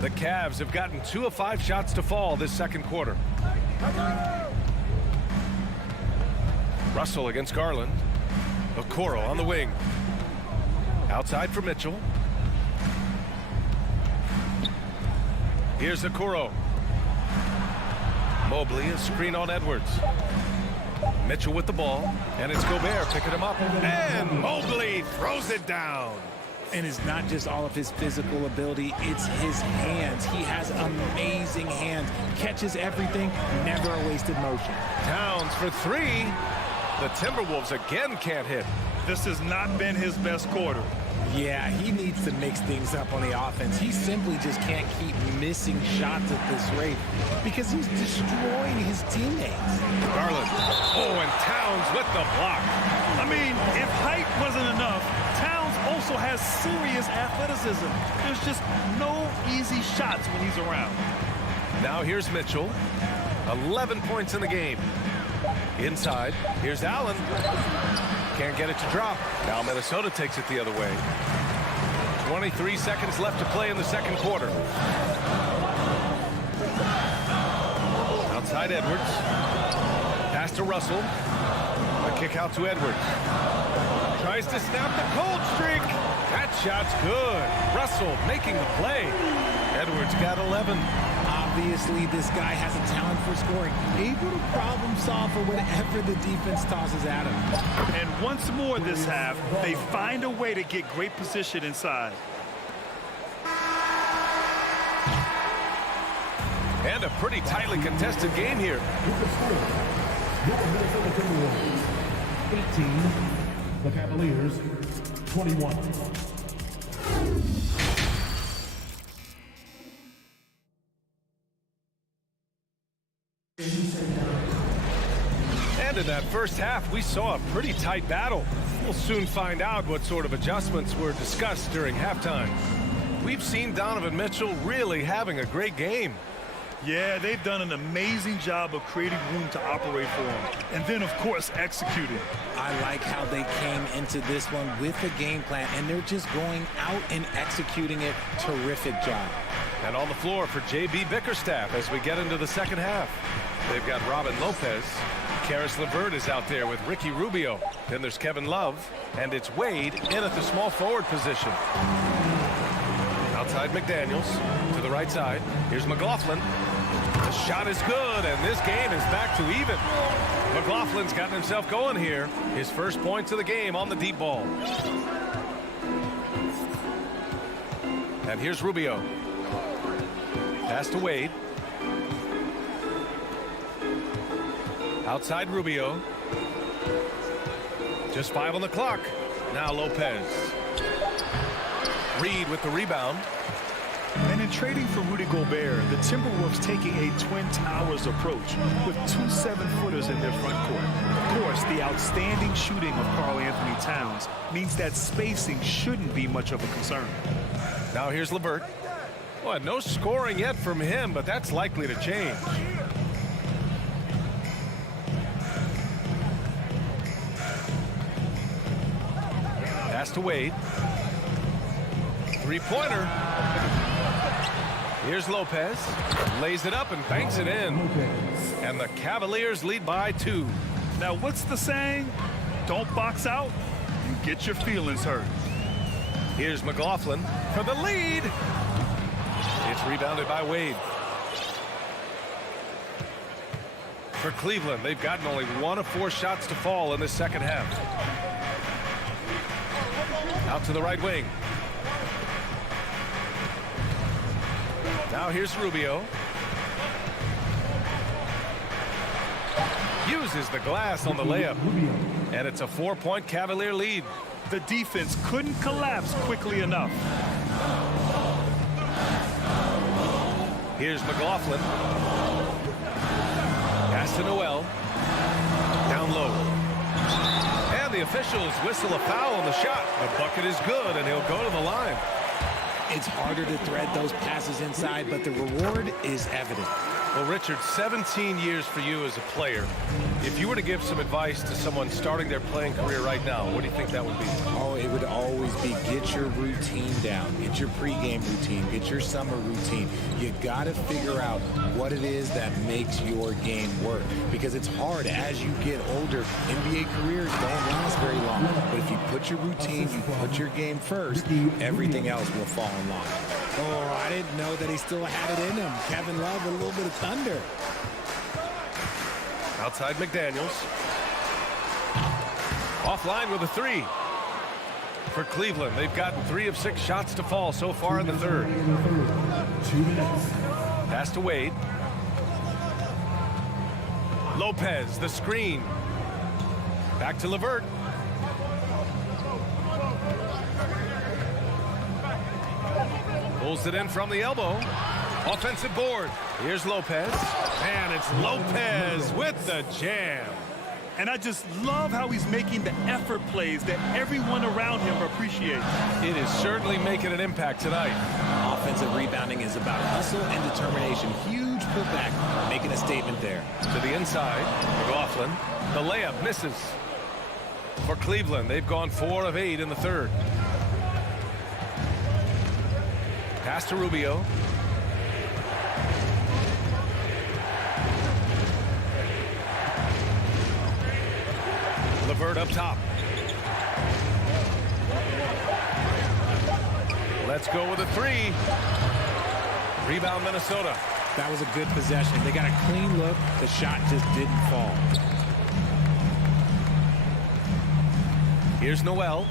The Cavs have gotten 2 of 5 shots to fall this second quarter. Russell against Garland. Okoro on the wing. Outside for Mitchell. Here's Okoro. Mobley, a screen on Edwards. Mitchell with the ball, and it's Gobert picking him up. And Mobley throws it down. And it's not just all of his physical ability, it's his hands. He has amazing hands. Catches everything, never a wasted motion. Towns for 3. The Timberwolves again can't hit. This has not been his best quarter. Yeah, he needs to mix things up on the offense. He simply just can't keep missing shots at this rate because he's destroying his teammates. Garland. Oh, and Towns with the block. I mean, if height wasn't enough, Towns also has serious athleticism. There's just no easy shots when he's around. Now here's Mitchell. 11 points in the game. Inside, here's Allen. Can't get it to drop. Now Minnesota takes it the other way. 23 seconds left to play in the second quarter. Outside Edwards. Pass to Russell. A kick out to Edwards. Tries to snap the cold streak. That shot's good. Russell making the play. Edwards got 11. Obviously, this guy has a talent for scoring, able to problem solve for whatever the defense tosses at him. And once more this half, they find a way to get great position inside. And a pretty tightly contested game here. 18, the Cavaliers, 21. And in that first half, we saw a pretty tight battle. We'll soon find out what sort of adjustments were discussed during halftime. We've seen Donovan Mitchell really having a great game. Yeah, they've done an amazing job of creating room to operate for him. And then, of course, executing. I like how they came into this one with a game plan, and they're just going out and executing it. Terrific job. And on the floor for J.B. Bickerstaff as we get into the second half. They've got Robin Lopez. Karis LeVert is out there with Ricky Rubio. Then there's Kevin Love. And it's Wade in at the small forward position. Outside McDaniels to the right side. Here's McLaughlin. The shot is good, and this game is back to even. McLaughlin's gotten himself going here. His first points of the game on the deep ball. And here's Rubio. Pass to Wade. Outside Rubio. Just 5 on the clock. Now Lopez. Reed with the rebound. And in trading for Rudy Gobert, the Timberwolves taking a Twin Towers approach with 2 7-footers in their front court. Of course, the outstanding shooting of Karl Anthony Towns means that spacing shouldn't be much of a concern. Now here's LeVert. Well, no scoring yet from him, but that's likely to change. Pass to Wade. Three-pointer. Here's Lopez. Lays it up and banks it in. And the Cavaliers lead by 2. Now, what's the saying? Don't box out, you get your feelings hurt. Here's McLaughlin for the lead. It's rebounded by Wade. For Cleveland, they've gotten only 1 of 4 shots to fall in this second half. Out to the right wing. Now here's Rubio. uses the glass on the layup. And it's a 4-point Cavalier lead. The defense couldn't collapse quickly enough. Here's McLaughlin. Pass to Noel. Down low. And the officials whistle a foul on the shot. The bucket is good, and he'll go to the line. It's harder to thread those passes inside, but the reward is evident. Well, Richard, 17 years for you as a player. If you were to give some advice to someone starting their playing career right now, what do you think that would be? Oh, it would always be get your routine down. Get your pregame routine. Get your summer routine. You got to figure out what it is that makes your game work. Because it's hard as you get older. NBA careers don't last very long. But if you put your routine, you put your game first, everything else will fall in line. Oh, I didn't know that he still had it in him. Kevin Love with a little bit of thunder. Outside McDaniels. Offline with a 3. For Cleveland, they've gotten 3 of 6 shots to fall so far in the third. 2 minutes. Pass to Wade. Lopez, the screen. Back to LeVert. Pulls it in from the elbow. Offensive board. Here's Lopez. And it's Lopez with the jam. And I just love how he's making the effort plays that everyone around him appreciates. It is certainly making an impact tonight. Offensive rebounding is about hustle and determination. Huge putback, making a statement there. To the inside, McLaughlin. The layup misses. For Cleveland, they've gone 4 of 8 in the third. Pass to Rubio. LeVert up top. Let's go with a 3. Rebound Minnesota. That was a good possession. They got a clean look. The shot just didn't fall. Here's Noel.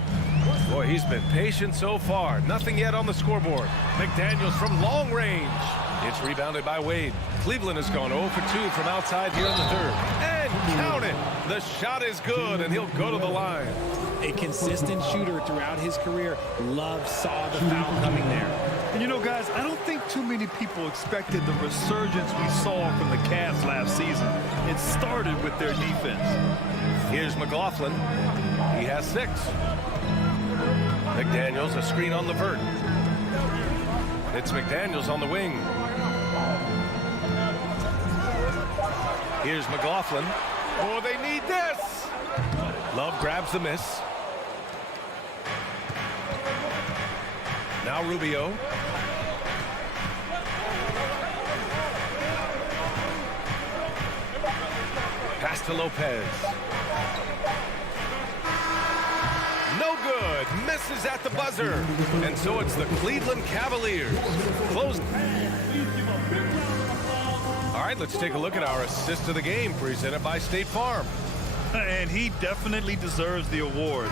Boy, he's been patient so far. Nothing yet on the scoreboard. McDaniels from long range. It's rebounded by Wade. Cleveland has gone 0 for 2 from outside here in the third. And count it. The shot is good, and he'll go to the line. A consistent shooter throughout his career. Love saw the foul coming there. And you know, guys, I don't think too many people expected the resurgence we saw from the Cavs last season. It started with their defense. Here's McLaughlin. He has 6. McDaniels, a screen on LeVert. It's McDaniels on the wing. Here's McLaughlin. Oh, they need this! Love grabs the miss. Now Rubio. Pass to Lopez. No good. Misses at the buzzer. And so it's the Cleveland Cavaliers. Close. All right, let's take a look at our assist of the game presented by State Farm. And he definitely deserves the award.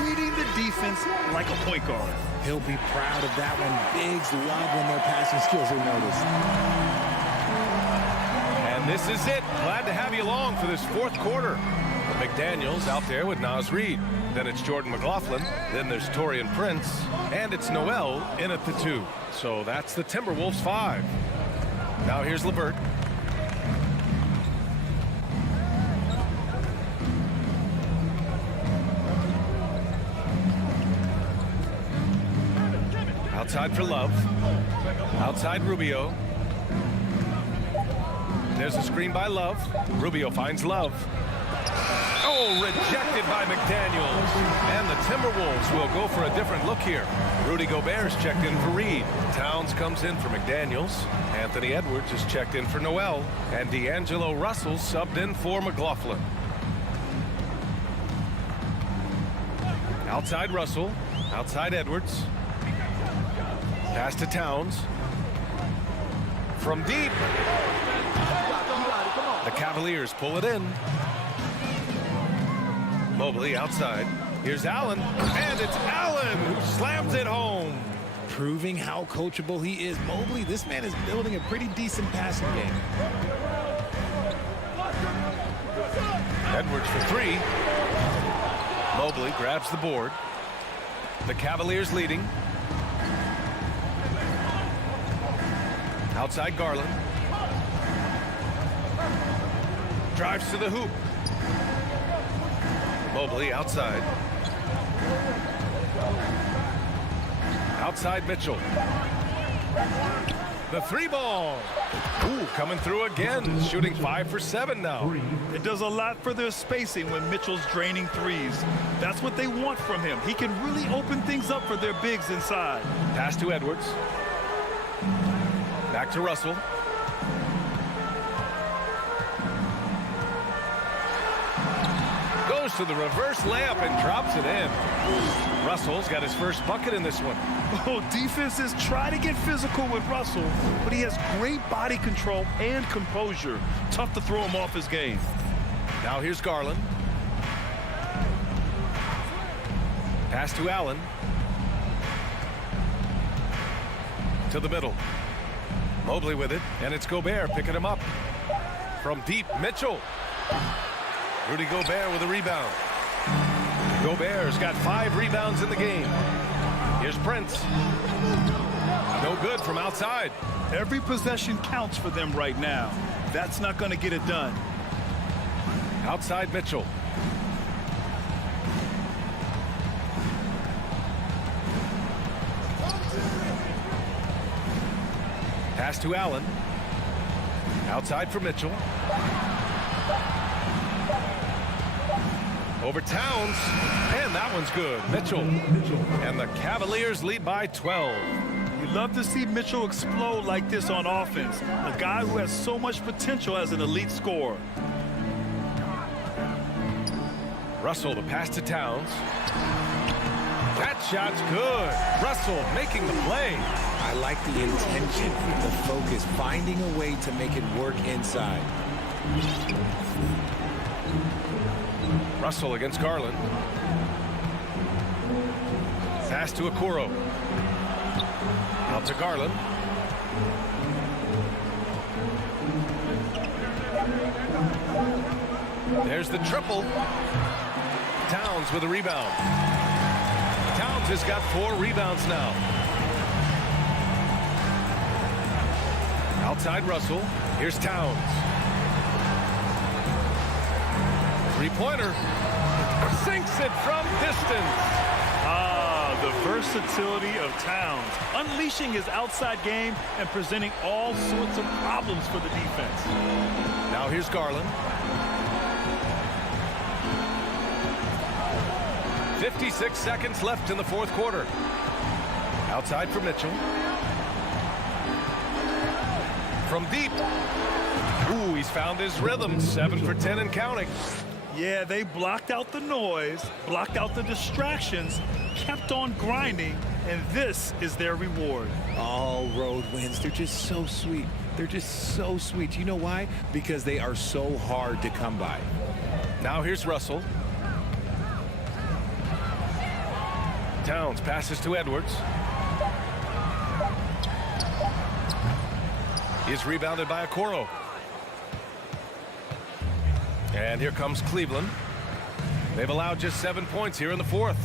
Reading the defense like a point guard. He'll be proud of that one. Bigs love when their passing skills are noticed. And this is it. Glad to have you along for this fourth quarter. McDaniels out there with Naz Reid. Then it's Jordan McLaughlin. Then there's Taurean Prince. And it's Noel in at the 2. So that's the Timberwolves 5. Now here's LeVert. Outside for Love. Outside Rubio. There's a screen by Love. Rubio finds Love. Oh, rejected by McDaniels. And the Timberwolves will go for a different look here. Rudy Gobert's checked in for Reed. Towns comes in for McDaniels. Anthony Edwards is checked in for Noel. And D'Angelo Russell subbed in for McLaughlin. Outside Russell. Outside Edwards. Pass to Towns. From deep. The Cavaliers pull it in. Mobley outside. Here's Allen. And it's Allen who slams it home. Proving how coachable he is. Mobley, this man is building a pretty decent passing game. Edwards for three. Mobley grabs the board. The Cavaliers leading. Outside Garland. Drives to the hoop. Mobley outside. Outside Mitchell. The three ball. Ooh, coming through again. Shooting 5 for 7 now. It does a lot for their spacing when Mitchell's draining threes. That's what they want from him. He can really open things up for their bigs inside. Pass to Edwards. Back to Russell. Goes to the reverse layup and drops it in. Russell's got his first bucket in this one. Oh, defenses try to get physical with Russell, but he has great body control and composure. Tough to throw him off his game. Now here's Garland. Pass to Allen. To the middle. Mobley with it, and it's Gobert picking him up. From deep, Mitchell. Rudy Gobert with a rebound. Gobert's got 5 rebounds in the game. Here's Prince. No good from outside. Every possession counts for them right now. That's not going to get it done. Outside Mitchell. Pass to Allen. Outside for Mitchell. Over Towns, and that one's good. Mitchell. And the Cavaliers lead by 12. You love to see Mitchell explode like this on offense. A guy who has so much potential as an elite scorer. Russell, the pass to Towns. That shot's good. Russell making the play. I like the intention, the focus, finding a way to make it work inside. Russell against Garland. Pass to Okoro. Out to Garland. There's the triple. Towns with a rebound. Towns has got 4 rebounds now. Outside Russell. Here's Towns. Three-pointer. Sinks it from distance. The versatility of Towns. Unleashing his outside game and presenting all sorts of problems for the defense. Now here's Garland. 56 seconds left in the fourth quarter. Outside for Mitchell. From deep. Ooh, he's found his rhythm. 7 for 10 and counting. Yeah, they blocked out the noise, blocked out the distractions, kept on grinding, and this is their reward. All road wins. They're just so sweet. They're just so sweet. You know why? Because they are so hard to come by. Now here's Russell. Towns passes to Edwards. He's rebounded by Okoro. And here comes Cleveland. They've allowed just 7 points here in the fourth.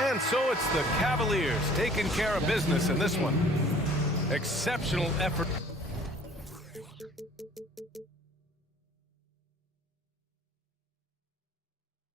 And so it's the Cavaliers taking care of business in this one. Exceptional effort.